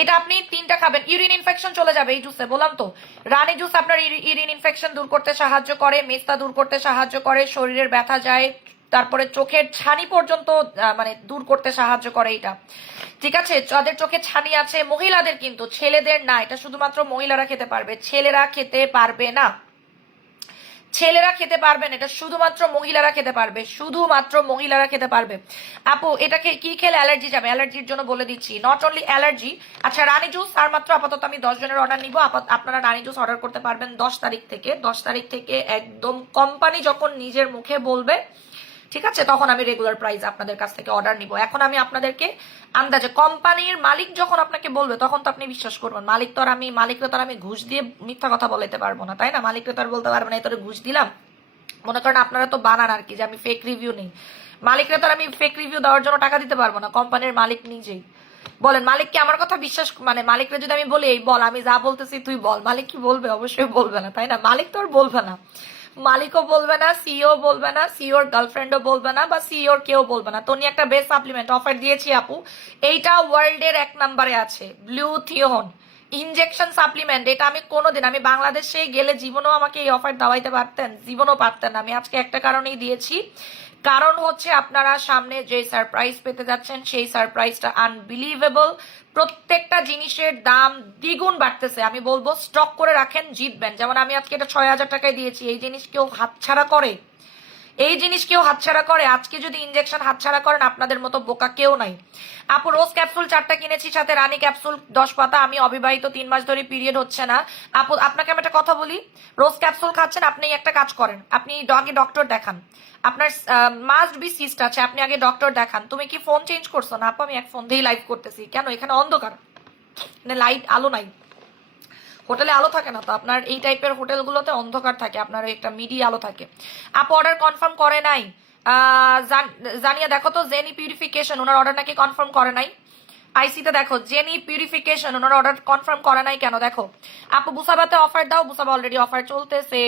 এটা আপনি 3টা খাবেন, ইউরিন ইনফেকশন চলে যাবে এই জুসে, বললাম তো। রানী জুস আপনার ইউরিন ইনফেকশন দূর করতে সাহায্য করে, মেস্তা দূর করতে সাহায্য করে, শরীরের ব্যথা যায়, তারপরে চোখের ছানি পর্যন্ত মানে দূর করতে সাহায্য করে এটা, ঠিক আছে? যাদের চোখে ছানি আছে, মহিলাদের কিন্তু, ছেলেদের না, এটা শুধুমাত্র মহিলারা খেতে পারবে, ছেলেরা খেতে পারবে না, ছেলেরা খেতে পারবেন, এটা শুধুমাত্র মহিলারা খেতে পারবে, শুধুমাত্র মহিলারা খেতে পারবে। আপু এটাকে কি খেলে অ্যালার্জি যাবে? অ্যালার্জির জন্য বলে দিচ্ছি, নট অনলি অ্যালার্জি। আচ্ছা রানী জুস আর মাত্র আপাতত আমি 10 জনের অর্ডার নিব, আপনারা রানী জুস অর্ডার করতে পারবেন 10 তারিখ থেকে। 10 তারিখ থেকে একদম কোম্পানি যখন নিজের মুখে বলবে, ঠিক আছে, তখন আমি রেগুলার প্রাইস আপনাদের কাছ থেকে অর্ডার নিব। এখন আমি আপনাদেরকে আন্দাজে, কোম্পানির মালিক যখন আপনাকে বলবে তখন তো আপনি বিশ্বাস করবেন। মালিকরা তো আর আমি ঘুষ দিয়ে মিথ্যা কথা বলাইতে পারবো না, তাই না? মালিকরা তো আর বলতে পারবো না তোরে ঘুষ দিলাম। মনে করেন আপনারা তো বানান আর কি, যে আমি ফেক রিভিউ নেই, মালিকরা তো আর আমি ফেক রিভিউ দেওয়ার জন্য টাকা দিতে পারবো না, কোম্পানির মালিক নিজেই। বলেন মালিক কি আমার কথা বিশ্বাস, মানে মালিকরা যদি আমি বলি এই বল, আমি যা বলতেছি তুই বল, মালিক কি বলবে? অবশ্যই বলবে না, তাই না? মালিক তো আর বলবে না, মালিকও বলবে না, সিইও বলবে না, সিইওর গার্লফ্রেন্ডও বলবে না, বা সিইওর কেউ বলবে না। তো নিয়ে একটা বেস্ট সাপ্লিমেন্ট অফার দিয়েছি আপু, এইটা ওয়ার্ল্ডের 1 নম্বরে আছে, ব্লুথিয়ন ইনজেকশন সাপ্লিমেন্ট। এটা আমি কোনোদিন, আমি বাংলাদেশে গেলে জীবনও আমাকে এই অফার দেওয়াইতে পারতেন, জীবনও পারতেন না। আমি আজকে একটা কারণেই দিয়েছি, কারণ হচ্ছে আপনারা সামনে যে সারপ্রাইজ পেতে যাচ্ছেন, সেই সারপ্রাইজটা আনবিলিভেবল। প্রত্যেকটা জিনিসের দাম দ্বিগুণ বাড়তেছে, আমি বলবো স্টক করে রাখেন, জিতবেন। যেমন আমি আজকে এটা 6000 টাকায় দিয়েছি, এই জিনিস কেউ হাতছাড়া করে? এই জিনিস কেউ হাতছাড়া করে? আজকে যদি ইনজেকশন হাতছাড়া করেন, আপনাদের মতো বোকা কেউ নাই। আপু রোজ ক্যাপসুল 4টা কিনেছি, সাথে রানী ক্যাপসুল 10 পাতা। আমি অবিবাহিত, 3 মাস ধরে পিরিয়ড হচ্ছে না। আপু আপনাকে আমি একটা কথা বলি, রোজ ক্যাপসুল খাচ্ছেন, আপনি একটা কাজ করেন, আপনি আগে ডক্টর দেখান। আপনার মাস্ট বি সিস্ট আছে, আপনি আগে ডক্টর দেখান। তুমি কি ফোন চেঞ্জ করছো? না আপু আমি এক ফোন দিয়েই লাইভ করতেছি। কেন? এখানে অন্ধকার, মানে লাইট আলো নাই, হোটেলে আলো থাকে না তো, আপনার এই টাইপের হোটেলগুলোতে অন্ধকার থাকে, আপনার একটা মিডি আলো থাকে। আপু অর্ডার কনফার্ম করে নাই, জানিয়ে দেখো তো। জেনি পিউরিফিকেশন, ওনার অর্ডার নাকি কনফার্ম করে নাই। আইসিতে দেখো, জেনি পিউরিফিকেশন, ওনার অর্ডার কনফার্ম করে নাই কেন? দেখো আপু বুসাবাতে অফার দাও, বুসাবা অলরেডি অফার চলতেছে।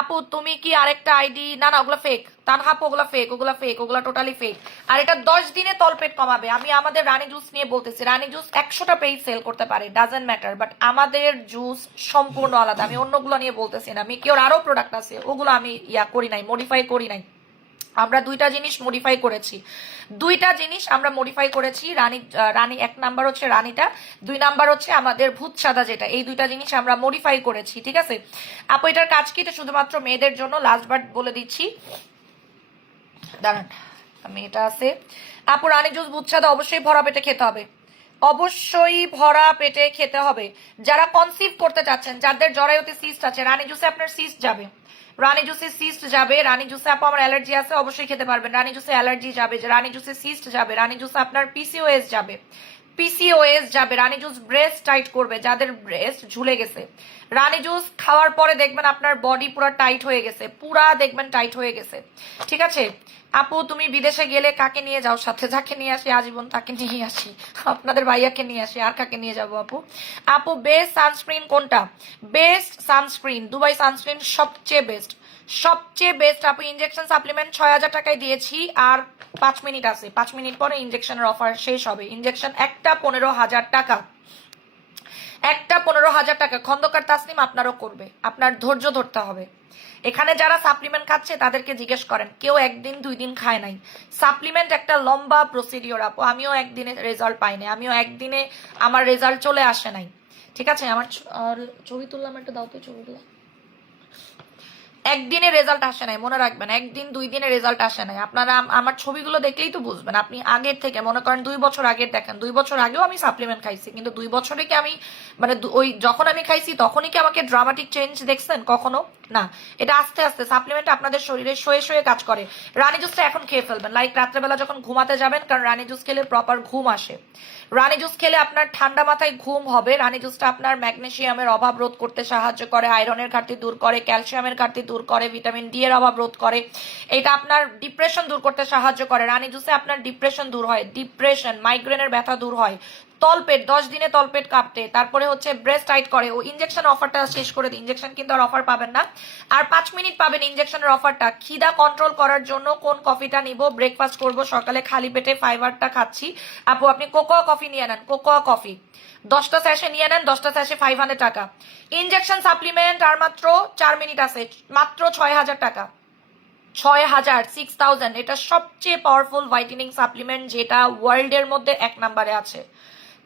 আপু তুমি কি আরেকটা আইডি? না না ওগুলো ফেক, তানহাপু ওগুলা ফেক, ওগুলা ফেক, ওগুলা টোটালি ফেক। আর এটা 10 দিনে তলপেট কমাবে। আমি আমাদের রানী জুস নিয়ে বলতেছি, রানী জুস 100টা পেজ সেল করতে পারে, ডাজেন্ট ম্যাটার, বাট আমাদের জুস সম্পূর্ণ আলাদা। আমি অন্যগুলো নিয়ে বলতেছি না, আমি কেউ আরো প্রোডাক্ট আছে ওগুলো আমি করি নাই, মডিফাই করি নাই। আমরা 2টা জিনিস মডিফাই করেছি, 2টা জিনিস আমরা মডিফাই করেছি। রানী 1 নাম্বার হচ্ছে রানীটা, 2 নাম্বার হচ্ছে আমাদের ভূত সাদা, যেটা, এই 2টা জিনিস আমরা মডিফাই করেছি, ঠিক আছে? আপু এটার কাজ কি? এটা শুধুমাত্র মেয়েদের জন্য, লাস্ট বার বলে দিচ্ছি, দাঁড়ান আমি, এটা আছে। আপু রানী জুস ভূত সাদা অবশ্যই ভরা পেটে খেতে হবে, অবশ্যই ভরা পেটে খেতে হবে। যারা কনসিভ করতে চাচ্ছেন, যাদের জরায়ুতে সিস্ট আছে, রানী জুসে আপনার সিস্ট যাবে, রানী জুসে সিস্ট যাবে। রানী জুসে আপু আমার অ্যালার্জি আছে, অবশ্যই খেতে পারবেন। রানী জুসে অ্যালার্জি যাবে, রানী জুসে সিস্ট যাবে, রানী জুসে আপনার পিসিওএস যাবে, পিসিওএস যাবে। রানী জুস ব্রেস্ট টাইট করবে, যাদের ব্রেস্ট ঝুলে গেছে। রানী জুস খাওয়ার পরে দেখবেন আপনার বডি পুরো টাইট হয়ে গেছে, পুরা দেখবেন টাইট হয়ে গেছে, ঠিক আছে? আপু তুমি বিদেশে গেলে কাকে নিয়ে যাও সাথে? যাকে নিয়ে আসি আজীবন তাকে নিয়ে আসি, আপনাদের ভাইয়াকে নিয়ে আসি, আর কাকে নিয়ে যাবো আপু? আপু বেস্ট সানস্ক্রিন কোনটা? বেস্ট সানস্ক্রিন দুবাই সানস্ক্রিন, সবচেয়ে বেস্ট, সবচেয়ে বেস্ট। আপু ইনজেকশন সাপ্লিমেন্ট 6000 টাকায় দিয়েছি, আর 5 মিনিট আছে, 5 মিনিট পরে ইনজেকশনের অফার শেষ হবে। ইনজেকশন একটা 15,000 টাকা, একটা 15,000 টাকা খন্দকার তাসনিম আপনারও করবে, আপনার ধৈর্য ধরতে হবে। এখানে যারা সাপ্লিমেন্ট খাচ্ছে তাদেরকে জিজ্ঞেস করেন, কেউ 1 দিন 2 দিন খায় নাই। সাপ্লিমেন্ট একটা লম্বা প্রসিডিওর আপু, আমিও একদিনে রেজাল্ট পাইনি, আমিও একদিনে আমার রেজাল্ট চলে আসে নাই। ঠিক আছে, আমার ছবি তুললাম, একটা দাও তো ছবিগুলো। একদিনে রেজাল্ট আসে নাই, মনে রাখবেন, 1 দিন 2 দিনে রেজাল্ট আসে নাই। আপনারা আমার ছবিগুলো দেখলেই তো বুঝবেন। আপনি আগের থেকে মনে করেন 2 বছর আগের দেখেন, 2 বছর আগেও আমি সাপ্লিমেন্ট খাইছি, কিন্তু 2 বছরে কি আমি মানে ওই যখন আমি খাইছি তখনই কি আমাকে ড্রামাটিক চেঞ্জ দেখছেন কখনো? না, এটা আস্তে আস্তে সাপ্লিমেন্ট আপনাদের শরীরে শোয়ে শোয়ে কাজ করে। রানী জুসটা এখন খেয়ে ফেলবেন, লাইক রাত্রেবেলা যখন ঘুমাতে যাবেন, কারণ রানী জুস খেলে প্রপার ঘুম আসে। রানী জুস খেলে আপনার ঠান্ডা মাথায় ঘুম হবে। রানী জুসটা আপনার ম্যাগনেসিয়ামের অভাব রোধ করতে সাহায্য করে, আয়রনের ঘাটতি দূর করে, ক্যালসিয়ামের ঘাটতি দূর করে, ভিটামিন ডি এর অভাব রোধ করে। এটা আপনার ডিপ্রেশন দূর করতে সাহায্য করে। রানী জুসে আপনার ডিপ্রেশন দূর হয়, ডিপ্রেশন, মাইগ্রেনের ব্যথা দূর হয়, তলপেট 10 দিনে তলপেট কাঁপতে, তারপরে হচ্ছে ব্রেস্ট টাইট করে। ও ইনজেকশন অফারটা শেষ করে দিই, ইনজেকশন কিন্তু আর অফার পাবেন না, আর 5 মিনিট পাবেন ইনজেকশনের অফারটা। খিদা কন্ট্রোল করার জন্য কোন কফিটা নিব? ব্রেকফাস্ট করব সকালে, খালি পেটে ফাইবারটা খাচ্ছি। আপু আপনি কোকোয়া কফি নিয়ে নেন, কোকোয়া কফি 10টা স্যাশে নিয়ে নেন, 10টা স্যাশে 500 টাকা। ইনজেকশন সাপ্লিমেন্ট আর মাত্র 4 মিনিট আছে, মাত্র 6,000 টাকা। 6,000, 6,000। এটা সবচেয়ে পাওয়ারফুল ভাইটামিন সাপ্লিমেন্ট, যেটা ওয়ার্ল্ডের মধ্যে 1 নম্বরে আছে।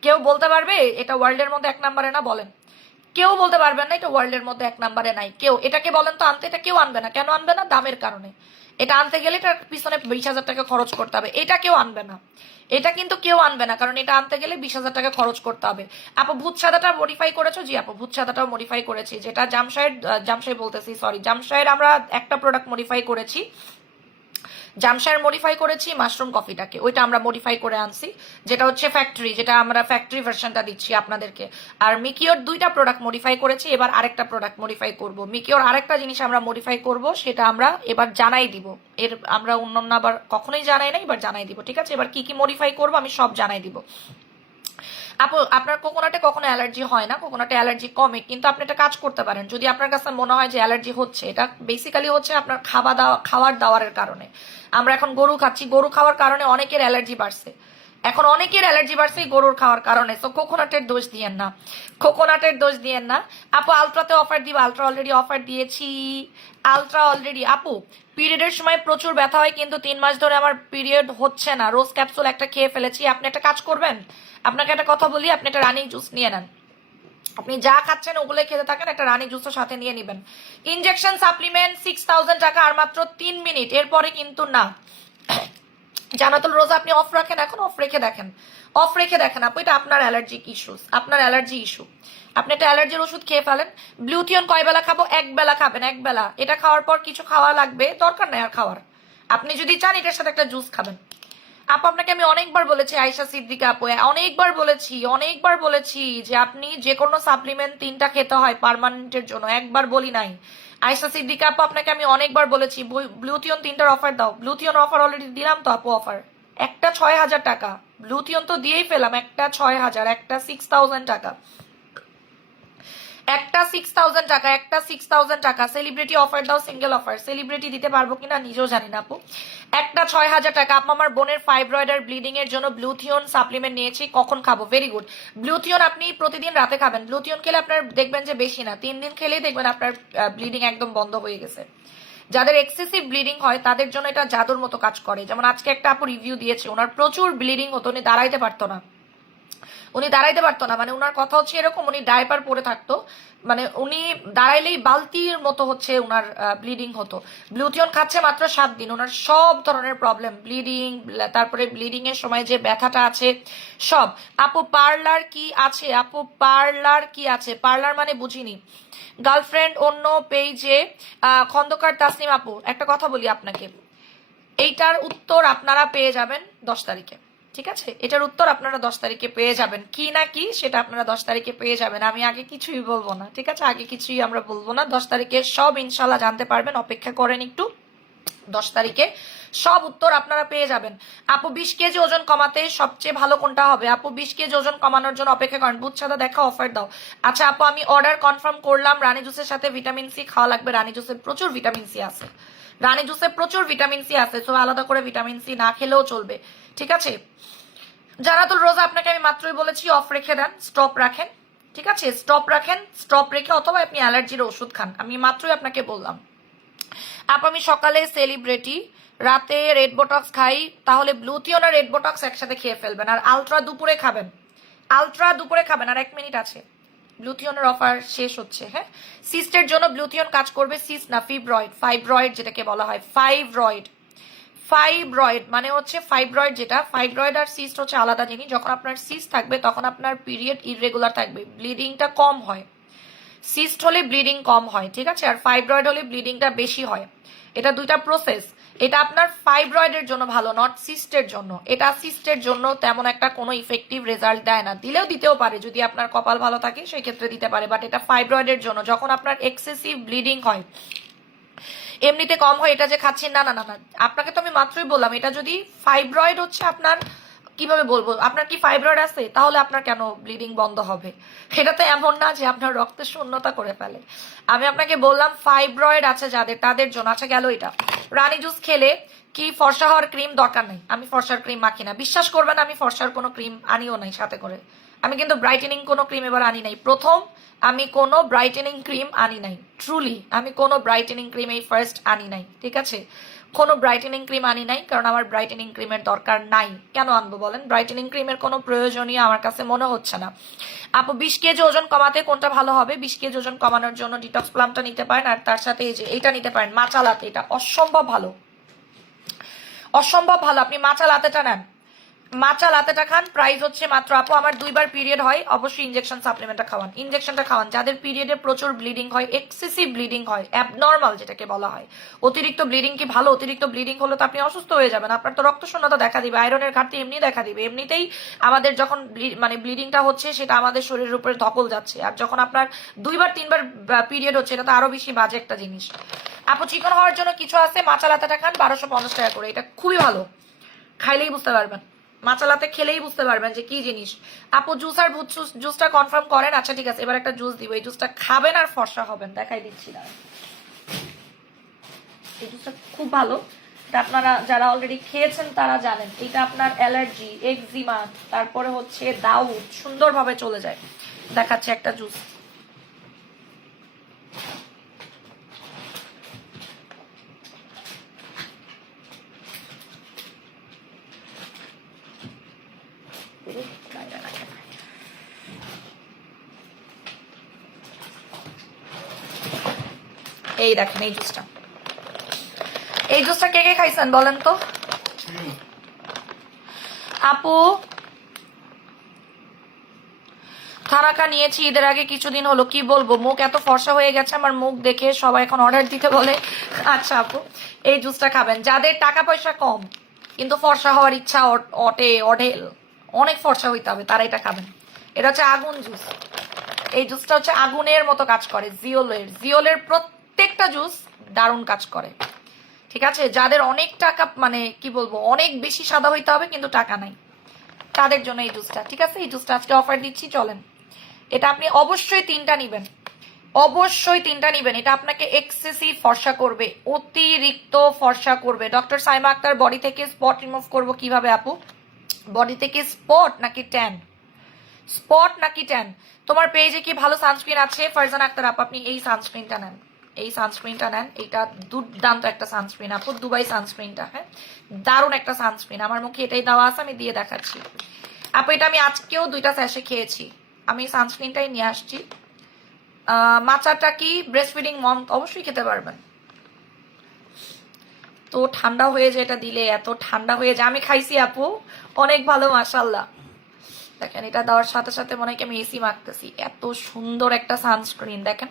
কেউ বলতে পারবে এটা ওয়ার্ল্ডের মধ্যে 1 নম্বরে না? বলেন, কেউ বলতে পারবেন না এটা ওয়ার্ল্ডের মধ্যে 1 নম্বরে নাই? কেউ এটাকে বলেন তো আনতে, এটা কেউ আনবে না। কেন আনবে না? দামের কারণে। এটা আনতে গেলে এটার পিছনে 20,000 টাকা খরচ করতে হবে, এটা কেউ আনবে না। এটা কিন্তু কেউ আনবে না, কারণ এটা আনতে গেলে 20,000 টাকা খরচ করতে হবে। আপু ভূত সাদাটা মডিফাই করেছো? জি আপু, ভূত সাদাটাও মডিফাই করেছি, যেটা জামশাহের বলতেছি, সরি, জামশাহের আমরা একটা প্রোডাক্ট মডিফাই করেছি, জামশার মডিফাই করেছি মাশরুম কফিটাকে, ওইটা আমরা মডিফাই করে আনছি, যেটা হচ্ছে ফ্যাক্টরি, যেটা আমরা ফ্যাক্টরি ভার্সনটা দিচ্ছি আপনাদেরকে। আর মিকিওর 2টা প্রোডাক্ট মডিফাই করেছি, এবার আরেকটা প্রোডাক্ট মডিফাই করব। মিকিওর আরেকটা জিনিস আমরা মডিফাই করব, সেটা আমরা এবার জানাই দিব। এর আমরা অন্য আবার কখনোই জানাই না, এবার জানাই দিব। ঠিক আছে, এবার কি কি মডিফাই করব আমি সব জানাই দিব। আপু আপনার কোকোনাটে কখনো অ্যালার্জি হয় না, কোকোনাটে অ্যালার্জি কমে, কিন্তু আপনি একটা কাজ করতে পারেন, যদি আপনার কাছে মনে হয় যে অ্যালার্জি হচ্ছে, এটা বেসিক্যালি হচ্ছে আপনার খাবার দাওয়ারের কারণে। আমরা এখন গরু খাচ্ছি, গরু খাওয়ার কারণে অনেকের অ্যালার্জি বাড়ছে, এখন অনেকের অ্যালার্জি বাড়ছে গরুর খাওয়ার কারণে। তো কোকোনাটের দোষ দিয়েন না, কোকোনাটের দোষ দিয়েন না। আপু আলট্রাতে অফার দিব, আলট্রা অলরেডি অফার দিয়েছি, আলট্রা অলরেডি। আপু পিরিয়ডের সময় প্রচুর ব্যথা হয়, কিন্তু 3 মাস ধরে আমার পিরিয়ড হচ্ছে না, রোজ ক্যাপসুল একটা খেয়ে ফেলেছি। আপনি একটা কাজ করবেন, আপনাকে একটা কথা বলি, আপনি একটা রানী জুস নিয়ে নেন, আপনি যা খাচ্ছেন ওগুলো খেতে থাকেন, একটা রানী জুসও সাথে নিয়ে নেবেন। ইনজেকশন সাপ্লিমেন্ট 6,000 টাকা আর মাত্র 3 মিনিট, এরপরে কিন্তু না। জানাতুল রোজা আপনি অফ রাখেন, এখন অফ রেখে দেখেন, অফ রেখে দেখেন আপু, এটা আপনার অ্যালার্জিক ইস্যুস, আপনার অ্যালার্জি ইস্যু। আপনি একটা অ্যালার্জির ওষুধ খেয়ে ফেলেন। ব্লুথিয়ন কয় বেলা খাবো? 1 বেলা খাবেন, 1 বেলা। এটা খাওয়ার পর কিছু খাওয়া লাগবে, দরকার নাই আর খাওয়ার। আপনি যদি চান এটার সাথে একটা জুস খাবেন। আপু আপনাকে আমি অনেকবার বলেছি, আয়েশা সিদ্দিকা আপু, অনেকবার বলেছি যে আপনি যে কোনো সাপ্লিমেন্ট 3টা খেতে হয় পার্মানেন্টের জন্য, একবার বলি নাই? আয়েশা সিদ্দিকা আপু আপনাকে আমি অনেকবার বলেছি ব্লুথিয়ন 3টার অফার দাও। ব্লুথিয়ন অফার অলরেডি দিলাম তো আপু, অফার একটা 6,000 টাকা, ব্লুথিয়ন তো দিয়েই ফেলাম, একটা 6,000, একটা 6,000 টাকা, একটা 6,000 টাকা, একটা 6,000 টাকা। সেলিব্রিটি অফার দাও, সিঙ্গেল অফার, সেলিব্রিটি দিতে পারবো কিনা নিজেও জানি না আপু। একটা 6,000 টাকা। আপু আমার বোনের ফাইব্রয়েড আর ব্লিডিং এর জন্য ব্লুথিয়ন সাপ্লিমেন্ট নিয়েছি, কখন খাবো? Very good. ব্লুথিয়ন আপনি প্রতিদিন রাতে খাবেন, ব্লুথিয়ন খেলে আপনার দেখবেন যে বেশি না 3 দিন খেলেই দেখবেন আপনার ব্লিডিং একদম বন্ধ হয়ে গেছে। যাদের এক্সেসিভ ব্লিডিং হয় তাদের জন্য এটা জাদুর মতো কাজ করে। যেমন আজকে একটা আপু রিভিউ দিয়েছে, ওনার প্রচুর ব্লিডিং হতো, উনি দাঁড়াইতে পারতো না, মানে উনার কথা হচ্ছে এরকম, উনি ডাইপার পরে থাকতো, মানে উনি দাঁড়াইলেই বালতির মতো হচ্ছে উনার ব্লিডিং হতো। ব্লুথিয়ন খাচ্ছে মাত্র 7 দিন, ওনার সব ধরনের প্রবলেম, ব্লিডিং, তারপরে ব্লিডিং এর সময় যে ব্যথাটা আছে সব। আপু পার্লার কি আছে? আপু পার্লার কি আছে? পার্লার মানে বুঝিনি। গার্লফ্রেন্ড অন্য পেজে খন্দকার তাসনিম আপু, একটা কথা বলি আপনাকে, এইটার উত্তর আপনারা পেয়ে যাবেন 10 তারিখে। ঠিক আছে, এটার উত্তর আপনারা 10 তারিখে পেয়ে যাবেন, কি না কি সেটা আপনারা 10 তারিখে পেয়ে যাবেন। আমি আগে কিছুই বলবো না, ঠিক আছে, আগে কিছুই আমরা বলবো না। 10 তারিখে সব ইনশাল্লাহ জানতে পারবেন, অপেক্ষা করেন একটু, 10 তারিখে সব উত্তর আপনারা পেয়ে যাবেন। আপু 20 কেজি ওজন কমাতে সবচেয়ে ভালো কোনটা হবে? আপু 20 কেজি ওজন কমানোর জন্য অপেক্ষা করেন, বুচ্ছাদা দেখা অফার দাও। আচ্ছা আপু আমি অর্ডার কনফার্ম করলাম, রানী জুসের সাথে ভিটামিন সি খাওয়া লাগবে, রানী জুসের প্রচুর ভিটামিন সি আছে, রানী জুসে প্রচুর ভিটামিন সি আছে, তো আলাদা করে ভিটামিন সি না খেলেও চলবে। ঠিক আছে, জানাতুল রোজা আপনাকে আমি মাত্রই বলেছি অফ রেখে দেন, স্টপ রাখেন, ঠিক আছে, স্টপ রাখেন, স্টপ রেখে অথবা আপনি অ্যালার্জির ওষুধ খান। আমি মাত্রই আপনাকে বললাম আমি সকালে সেলিব্রিটি, রাতে রেড বোটক্স খাই, তাহলে ব্লুথিয়ন আর রেড বোটক্স একসাথে খেয়ে ফেলবেন, আর আলট্রা দুপুরে খাবেন, আলট্রা দুপুরে খাবেন। আর 1 মিনিট আছে, ব্লুথিয়নের অফার শেষ হচ্ছে। হ্যাঁ, সিস্টের জন্য ব্লুথিয়ন কাজ করবে, সিস্ট না ফিব্রয়েড, ফাইব্রয়েড যেটাকে বলা হয়, ফাইব্রয়েড। ফাইব্রয়েড মানে হচ্ছে ফাইব্রয়েড, যেটা ফাইব্রয়েড আর সিস্ট হচ্ছে আলাদা জিনিস। যখন আপনার সিস্ট থাকবে তখন আপনার পিরিয়ড ইররেগুলার থাকবে, ব্লিডিংটা কম হয়। সিস্ট হলে ব্লিডিং কম হয়, ঠিক আছে, আর ফাইব্রয়েড হলে ব্লিডিংটা বেশি হয়। এটা দুইটা প্রসেস। এটা আপনার ফাইব্রয়েডের জন্য ভালো, নট সিস্টের জন্য। এটা সিস্টের জন্য তেমন একটা কোনো ইফেক্টিভ রেজাল্ট দেয় না, দিলেও দিতেও পারে যদি আপনার কপাল ভালো থাকে সেই ক্ষেত্রে দিতে পারে, বাট এটা ফাইব্রয়েডের জন্য। যখন আপনার এক্সেসিভ ব্লিডিং হয়, এমনিতে কম হয়, এটা যে খাচ্ছেন, না না না না, আপনাকে তো আমি মাত্রই বললাম, এটা যদি ফাইব্রয়েড হচ্ছে আপনার, কিভাবে বলবো, আপনার কি ফাইব্রয়েড আছে, তাহলে আপনার কেন ব্লিডিং বন্ধ হবে? এটা তো এমন না যে আপনার রক্তের শূন্যতা করে ফেলে। আমি আপনাকে বললাম ফাইব্রয়েড আছে যাদের, তাদের জন্য। আচ্ছা গেল এটা। রানী জুস খেলে কি ফর্সা হওয়ার ক্রিম দরকার নেই, আমি ফর্সার ক্রিম মাখি না, বিশ্বাস করবেন, আমি ফর্সার কোনো ক্রিম আনিও নাই সাথে করে। আমি কিন্তু ব্রাইটেনিং কোনো ক্রিম এবার আনি নাই, প্রথম আমি কোনো ব্রাইটেনিং ক্রিম আনি নাই, ট্রুলি আমি কোনো ব্রাইটেনিং ক্রিম এই ফার্স্ট আনি নাই, ঠিক আছে, কোনো ব্রাইটেনিং ক্রিম আনি নাই, কারণ আমার ব্রাইটেনিং ক্রিমের দরকার নাই। কেন আনবো বলেন, ব্রাইটেনিং ক্রিমের কোনো প্রয়োজনীয় আমার কাছে মনে হচ্ছে না। আপু 20 কেজি ওজন কমাতে কোনটা ভালো হবে? 20 কেজি ওজন কমানোর জন্য ডিটক্স প্লামটা নিতে পারেন, আর তার সাথে এই যে এইটা নিতে পারেন, মাচা লাতে। এটা অসম্ভব ভালো, অসম্ভব ভালো। আপনি মাচা লাতেটা নেন, মাচা লাতেটা খান, প্রাইস হচ্ছে মাত্র, আপু আমার 2বার পিরিয়ড হয়, অবশ্যই ইনজেকশন সাপ্লিমেন্টটা খাওয়ান, ইনজেকশনটা খাওয়ান। যাদের পিরিয়ডে প্রচুর ব্লিডিং হয়, এক্সেসিভ ব্লিডিং হয়, অ্যাবনর্মাল যেটাকে বলা হয়, অতিরিক্ত ব্লিডিং কি ভালো? অতিরিক্ত ব্লিডিং হলে তো আপনি অসুস্থ হয়ে যাবেন, আপনার তো রক্ত শূন্যতা দেখা দিবে, আয়রনের ঘাটতি এমনি দেখা দিবে। এমনিতেই আমাদের যখন মানে ব্লিডিংটা হচ্ছে সেটা আমাদের শরীরের উপরে ধকল যাচ্ছে, আর যখন আপনার 2বার 3বার পিরিয়ড হচ্ছে এটা তো আরো বেশি বাজে একটা জিনিস। আপু চিকন হওয়ার জন্য কিছু আছে, মাচা লাতেটা খান, 1250 টাকা করে, এটা খুবই ভালো, খাইলেই বুঝতে পারবেন, মাচালাতে খেলেই বুঝতে পারবেন যে কি জিনিস। আপু জুস আর ভুট জুসটা কনফার্ম করেন। আচ্ছা ঠিক আছে, এবার একটা জুস দিব, এই জুসটা খাবেন আর ফর্সা হবেন, দেখাই দিচ্ছি না। এই জুসটা খুব ভালো, এটা আপনারা যারা অলরেডি খেয়েছেন তারা জানেন, এটা আপনার অ্যালার্জি, এক্সিমা, তারপরে হচ্ছে দাউদ সুন্দরভাবে চলে যায়। দেখাচ্ছে একটা জুস, এই দেখেন এই জুসটা, এই জুসটা কে কে খাইছেন বলেন তো? আপু থানাকা নিয়েছি ঈদের আগে কিছুদিন হলো, কি বলবো, মুখ এত ফর্সা হয়ে গেছে আমার, মুখ দেখে সবাই এখন অর্ডার দিতে বলে। আচ্ছা আপু এই জুসটা খাবেন, যাদের টাকা পয়সা কম কিন্তু ফর্সা হওয়ার ইচ্ছা অঢেল, অনেক ফর্সা হইতে হবে, তারা এটা খাবেন। এটা হচ্ছে আগুন জুস, এই জুসটা হচ্ছে আগুনের মতো কাজ করে, জিওলের প্রত্যেকটা জুস দারুণ কাজ করে, ঠিক আছে। যাদের অনেক টাকা, মানে কি বলবো, অনেক বেশি সাদা হইতে হবে কিন্তু টাকা নাই, তাদের জন্য এই জুসটা, ঠিক আছে। এই জুসটা আজকে অফার দিচ্ছি, চলেন। এটা আপনি অবশ্যই 3টা নিবেন, অবশ্যই 3টা নিবেন। এটা আপনাকে এক্সেসিভ ফর্সা করবে, অতিরিক্ত ফর্সা করবে। ডক্টর সাইমা আক্তার, বডি থেকে স্পট রিমুভ করব কিভাবে আপু? বডি থেকে স্পট নাকি ট্যান? স্পট নাকি ট্যান? তোমার পেজে কি ভালো সানস্ক্রিন আছে? ফারজান আক্তার আপু আপনি এই সানস্ক্রিনটা নেন, এই সানস্ক্রিনটা নেন, এটা দুর্দান্ত একটা সানস্ক্রিন আপু, দুবাই সানস্ক্রিনটা, হ্যাঁ দারুণ একটা সানস্ক্রিন, আমার মুখে এটাই দেওয়া আছে, আমি দিয়ে দেখাচ্ছি আপু। এটা আমি আজকেও 2টা স্যাশে খেয়েছি, আমি সানস্ক্রিনটাই নিয়ে আসছি। মাচাটা কি ব্রেস্ট ফিডিং মম অবশ্যই খেতে পারবেন। তো ঠান্ডা হয়ে যায় এটা দিলে, এত ঠান্ডা হয়ে যায়, আমি খাইছি আপু, অনেক ভালো মাশাল্লাহ। দেখেন এটা দেওয়ার সাথে সাথে মনে হয় আমি এসি মাখতেছি, এত সুন্দর একটা সানস্ক্রিন দেখেন।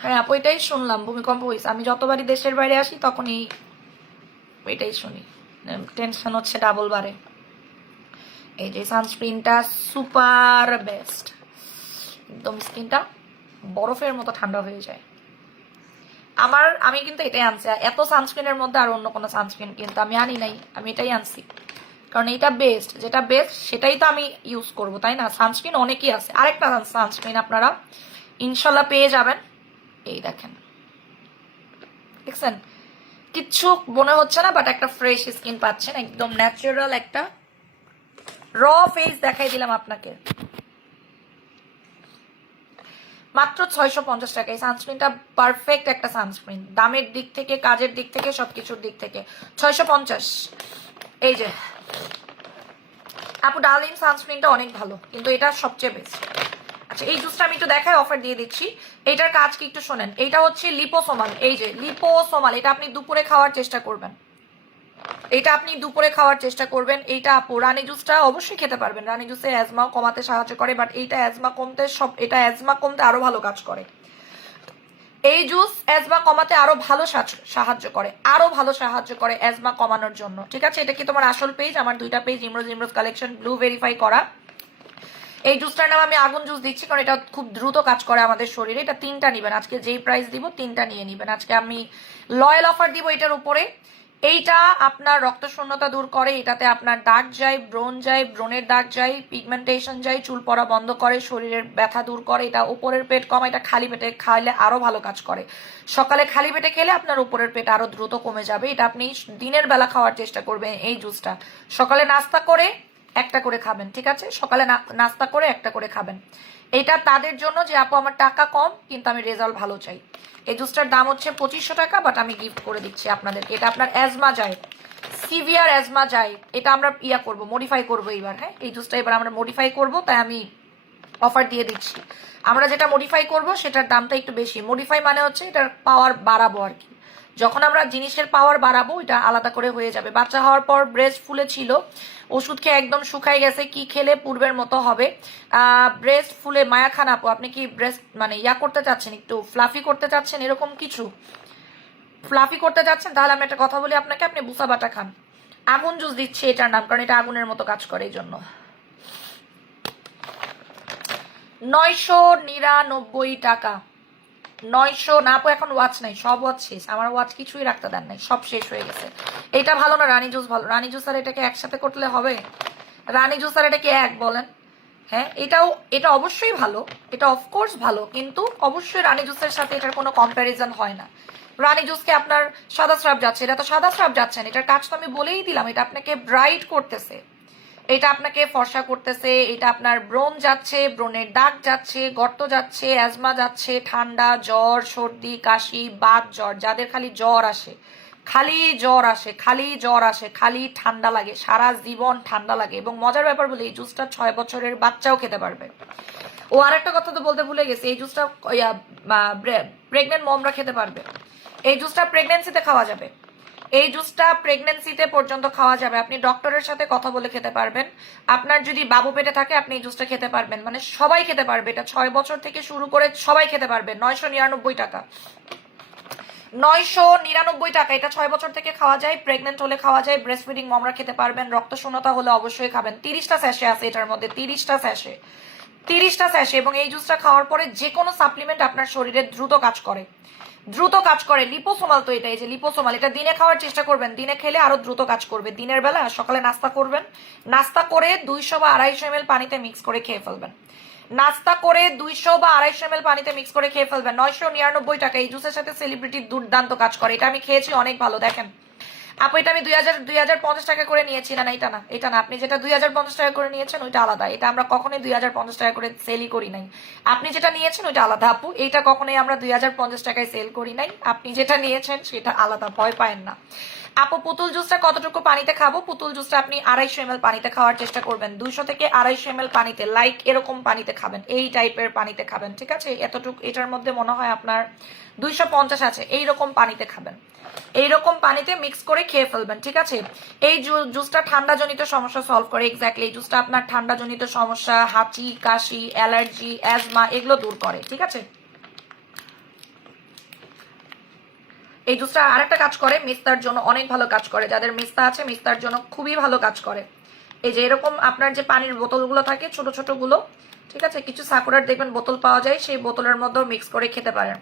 হ্যাঁ আপু এটাই শুনলাম ভূমিকম্প হয়েছে, আমি যতবারই দেশের বাইরে আসি তখনই এটাই শুনি, টেনশন হচ্ছে ডাবল বারে। এই যে সানস্ক্রিনটা সুপার বেস্ট, একদম স্কিনটা বরফের মতো ঠান্ডা হয়ে যায়। আমি কিন্তু এটাই আনছি, এত সানস্ক্রিনের মধ্যে আর অন্য কোনো সানস্ক্রিন কিন্তু আমি আনি নাই, আমি এটাই আনছি, কারণ এটা বেস্ট, যেটা বেস্ট সেটাই তো আমি ইউজ করব, তাই না। সানস্ক্রিন অনেকই আছে, আরেকটা সানস্ক্রিন আপনারা ইনশাল্লাহ পেয়ে যাবেন, এই দেখেন, দেখছেন কিচ্ছু মনে হচ্ছে না, বাট একটা ফ্রেশ স্কিন পাচ্ছেন, একদম ন্যাচারাল একটা র ফেস দেখাই দিলাম আপনাকে মাত্র 650 টাকা। এই সানস্ক্রিনটা পারফেক্ট একটা সানস্ক্রিন, দামের দিক থেকে, কাজের দিক থেকে, সবকিছুর দিক থেকে 650। এই যে আপু ডার্লিং সানস্ক্রিনটা অনেক ভালো, কিন্তু এটা সবচেয়ে বেস্ট। আচ্ছা এই জুসটা আমি একটু দেখাই, অফার দিয়ে দিচ্ছি। এইটার কাজ কি একটু শোনেন। এইটা হচ্ছে লিপোসোমাল। এই যে লিপোসোমাল, এটা আপনি দুপুরে খাওয়ার চেষ্টা করবেন, এটা আপনি দুপুরে খাওয়ার চেষ্টা করবেন। এইটা আপু রানী জুসটা অবশ্যই খেতে পারবেন, রানী জুসে অ্যাজমা কমাতে সাহায্য করে, বাট এইটা অ্যাজমা কমতে এটা অ্যাজমা কমতে আরো ভালো কাজ করে। এই জুস অ্যাজমা কমাতে আরো ভালো সাহায্য করে, আরো ভালো সাহায্য করে অ্যাজমা কমানোর জন্য। ঠিক আছে, এটা কি তোমার আসল পেজ? আমার দুইটা page, Imroz Imroz collection, blue verify করা। এই জুসটার নাম আমি আগুন জুস দিচ্ছি, কারণ এটা খুব দ্রুত কাজ করে আমাদের শরীরে। এটা 3টা নিবেন, আজকে যেই প্রাইস দিব 3টা নিয়ে নিবেন। আজকে আমি লয়াল অফার দিব এটার উপরে। এইটা আপনার রক্ত শূন্যতা দূর করে, এটাতে আপনার দাগ যায়, ব্রণ যায়, ব্রণের দাগ যায়, পিগমেন্টেশন যায়, চুল পড়া বন্ধ করে, শরীরের ব্যথা দূর করে। এটা উপরের পেট কমায়, এটা খালি পেটে খাইলে আরো ভালো কাজ করে। সকালে খালি পেটে খেলে আপনার উপরের পেট আরো দ্রুত কমে যাবে। এটা আপনি দিনের বেলা খাওয়ার চেষ্টা করবেন। এই জুসটা সকালে নাস্তা করে একটা করে খাবেন, ঠিক আছে? সকালে নাস্তা করে একটা করে খাবেন। এটা তাদের জন্য যে আপু আমার টাকা কম কিন্তু আমি রেজাল্ট ভালো চাই। এই জুসটার দাম হচ্ছে 2500 টাকা, বাট আমি গিফট করে দিচ্ছি আপনাদের। এটা আপনার অ্যাজমা যায়, সিভিয়ার অ্যাজমা যায়, এটা আমরা করব, মডিফাই করব এইবার। হ্যাঁ, এই জুসটা এবার আমরা মডিফাই করব, তাই আমি অফার দিয়ে দিচ্ছি। আমরা যেটা মডিফাই করব সেটার দামটা একটু বেশি। মডিফাই মানে হচ্ছে এটার পাওয়ার বাড়াবো আর কি। যখন আমরা জিনিসের পাওয়ার বাড়াবো এটা আলাদা করে হয়ে যাবে। বাচ্চা হওয়ার পর ব্রেস্ট ফুলে ছিল, ওষুধ খেয়ে একদম শুকাই গেছে, কি খেলে পূর্বের মতো হবে? ব্রেস্ট ফুলে মায়া খান আপু, আপনি কি ব্রেস্ট মানে করতে চাচ্ছেন, একটু ফ্লাফি করতে চাচ্ছেন, এরকম কিছু ফ্লাফি করতে চাচ্ছেন? তাহলে আমি একটা কথা বলি আপনাকে, আপনি বুসা বাটা খান। আগুন জুস দিচ্ছি এটার নাম, কারণ এটা আগুনের মতো কাজ করে এই জন্য। 999 টাকা। 900 না আপু, এখন ওয়াচ নাই, সব ওয়াচ শেষ। আমার ওয়াচ কিছুই রাখতে দেন নাই, সব শেষ হয়ে গেছে। এটা ভালো না রানী জুস ভালো? রানী জুস আর এটাকে একসাথে করলে হবে? রানী জুস আর এটা কি এক বলেন? হ্যাঁ, এটা অবশ্যই ভালো, এটা অফকোর্স ভালো, কিন্তু অবশ্যই রানী জুসের সাথে এটার কোনো কম্প্যারিজন হয় না। রানী জুসকে আপনার সাদা স্রাব যাচ্ছে, এটা তো সাদা স্রাব যাচ্ছে না। এটার কাজ তো আমি বলেই দিলাম, এটা আপনাকে ব্রাইট করতেছে, এটা আপনাকে ফর্সা করতেছে, এটা আপনার ব্রণ যাচ্ছে, ব্রণের দাগ যাচ্ছে, গর্ত যাচ্ছে, অ্যাজমা যাচ্ছে, ঠান্ডা, জ্বর, সর্দি, কাশি, বাত জ্বর, যাদের খালি জ্বর আসে, খালি জ্বর আসে, খালি জ্বর আসে, খালি ঠান্ডা লাগে, সারা জীবন ঠান্ডা লাগে। এবং মজার ব্যাপার বলি, এই জুসটা 6 বছরের বাচ্চাও খেতে পারবে। ও আরেকটা কথা তো বলতে ভুলে গেছি, এই জুসটা প্রেগনেন্ট মমরা খেতে পারবে। এই জুসটা প্রেগনেন্সিতে খাওয়া যাবে, এই জুসটা প্রেগনেন্সিতে পর্যন্ত খাওয়া যাবে। আপনি ডক্টরের সাথে কথা বলে খেতে পারবেন। আপনার যদি বাবু পেটে থাকে আপনি এই জুসটা খেতে পারবেন, মানে সবাই খেতে পারবে। এটা 6 বছর থেকে শুরু করে সবাই খেতে পারবে। 999 টাকা, 999 টাকা। এটা 6 বছর থেকে খাওয়া যায়, প্রেগনেন্ট হলে খাওয়া যায়, ব্রেস্ট ফিডিং মমরা খেতে পারবেন, রক্ত শূন্যতা হলে অবশ্যই খাবেন। 30টা স্যাশে আছে এটার মধ্যে, 30টা স্যাশে, 30টা স্যাশে। এবং এই জুসটা খাওয়ার পরে যে কোনো সাপ্লিমেন্ট আপনার শরীরে দ্রুত কাজ করে, দ্রুত কাজ করে। লিপোসোমাল তো এটা, এই যে লিপোসোমাল, এটা দিনে খাওয়ার চেষ্টা করবেন, দিনে খেলে আরো দ্রুত কাজ করবে। দিনের বেলা সকালে নাস্তা করবেন, নাস্তা করে 200 বা 250 ml পানিতে মিক্স করে খেয়ে ফেলবেন। নাস্তা করে 200 বা 250 ml পানিতে মিক্স করে খেয়ে ফেলবেন। 999 টাকা। এই জুসের সাথে সেলিব্রিটি দুর্দান্ত কাজ করে, এটা আমি খেয়েছি, অনেক ভালো। দেখেন আপু, এটা আমি 2050 টাকা করে নিয়েছি। না এটা না, এটা না, আপনি যেটা 2050 টাকা করে নিয়েছেন ওইটা আলাদা। এটা আমরা কখনোই 2050 টাকা করে সেলই করি নাই। আপনি যেটা নিয়েছেন ওইটা আলাদা আপু, এইটা কখনোই আমরা 2050 টাকায় সেল করি নাই। আপনি যেটা নিয়েছেন সেটা আলাদা, ভয় পায়েন না। আপু পুতুল জুসটা কতটুকু পানিতে খাবো? পুতুল জুসটা আপনি 250 ml পানিতে খাওয়ার চেষ্টা করবেন। 200 থেকে 250 ml পানিতে, লাইক এরকম পানিতে খাবেন, এই টাইপের পানিতে খাবেন, ঠিক আছে? এতটুকু, এটার মধ্যে মনে হয় আপনার 250 আছে, এইরকম পানিতে খাবেন, এইরকম পানিতে মিক্স করে খেয়ে ফেলবেন, ঠিক আছে? এই জুসটা ঠান্ডা জনিত সমস্যা সলভ করে। এক্স্যাক্টলি, এই জুসটা আপনার ঠান্ডা জনিত সমস্যা, হাঁচি, কাশি, অ্যালার্জি, অ্যাজমা এগুলো দূর করে, ঠিক আছে? এই জুসটা আরেকটা কাজ করে, মিস্তার জন্য অনেক ভালো কাজ করে। যাদের মিস্তা আছে মিস্তার জন্য খুবই ভালো কাজ করে। এই যে এরকম আপনার যে পানির বোতলগুলো থাকে ছোট ছোট গুলো, ঠিক আছে, কিছু সাকুরার দেখবেন বোতল পাওয়া যায়, সেই বোতলের মধ্যেও মিক্স করে খেতে পারেন।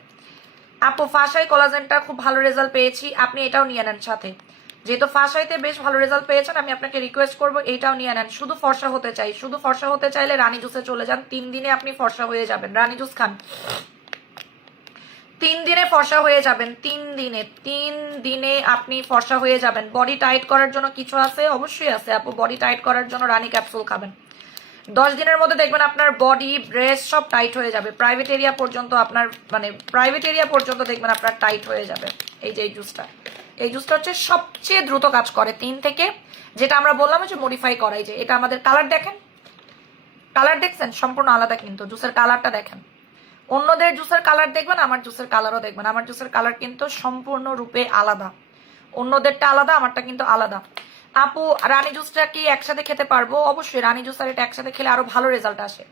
আপু ফাঁসাই কোলাজেনটা খুব ভালো রেজাল্ট পেয়েছি, আপনি এটাও নিয়ে নেন সাথে। যেহেতু ফাঁসাইতে বেশ ভালো রেজাল্ট পেয়েছেন, আমি আপনাকে রিকোয়েস্ট করবো এইটাও নিয়ে নেন। শুধু ফর্সা হতে চাই, শুধু ফর্সা হতে চাইলে রানী জুসে চলে যান, 3 দিনে আপনি ফর্সা হয়ে যাবেন। রানী জুস খান, 3 দিনে ফর্সা হয়ে যাবেন, 3 দিনে আপনি ফর্সা হয়ে যাবেন। বডি টাইট করার জন্য কিছু আছে, অবশ্যই আছে আপু। বডি টাইট করার জন্য রানী ক্যাপসুল খাবেন। 10 দিনের মধ্যে দেখবেন আপনার বডি ব্রেস্ট সব টাইট হয়ে যাবে, প্রাইভেট এরিয়া পর্যন্ত আপনার মানে প্রাইভেট এরিয়া পর্যন্ত দেখবেন আপনার টাইট হয়ে যাবে। এই যে এই জুসটা হচ্ছে সবচেয়ে দ্রুত কাজ করে 3 থেকে, যেটা আমরা বললাম যে মডিফাই করাই। যে এটা আমাদের কালার দেখেন, কালার দেখছেন সম্পূর্ণ আলাদা, কিন্তু জুসের কালারটা দেখেন। অন্যদের জুসের কালার দেখবেন, আমার জুসের কালারও দেখবেন। আমার জুসের কালার কিন্তু সম্পূর্ণরূপে আলাদা, অন্যদেরটা আলাদা, আমারটা কিন্তু আলাদা। আপু রানী জুসটা কি একসাথে খেতে পারবো? অবশ্যই, রানী জুস আর এটা একসাথে খেলে আরো ভালো রেজাল্ট আসে।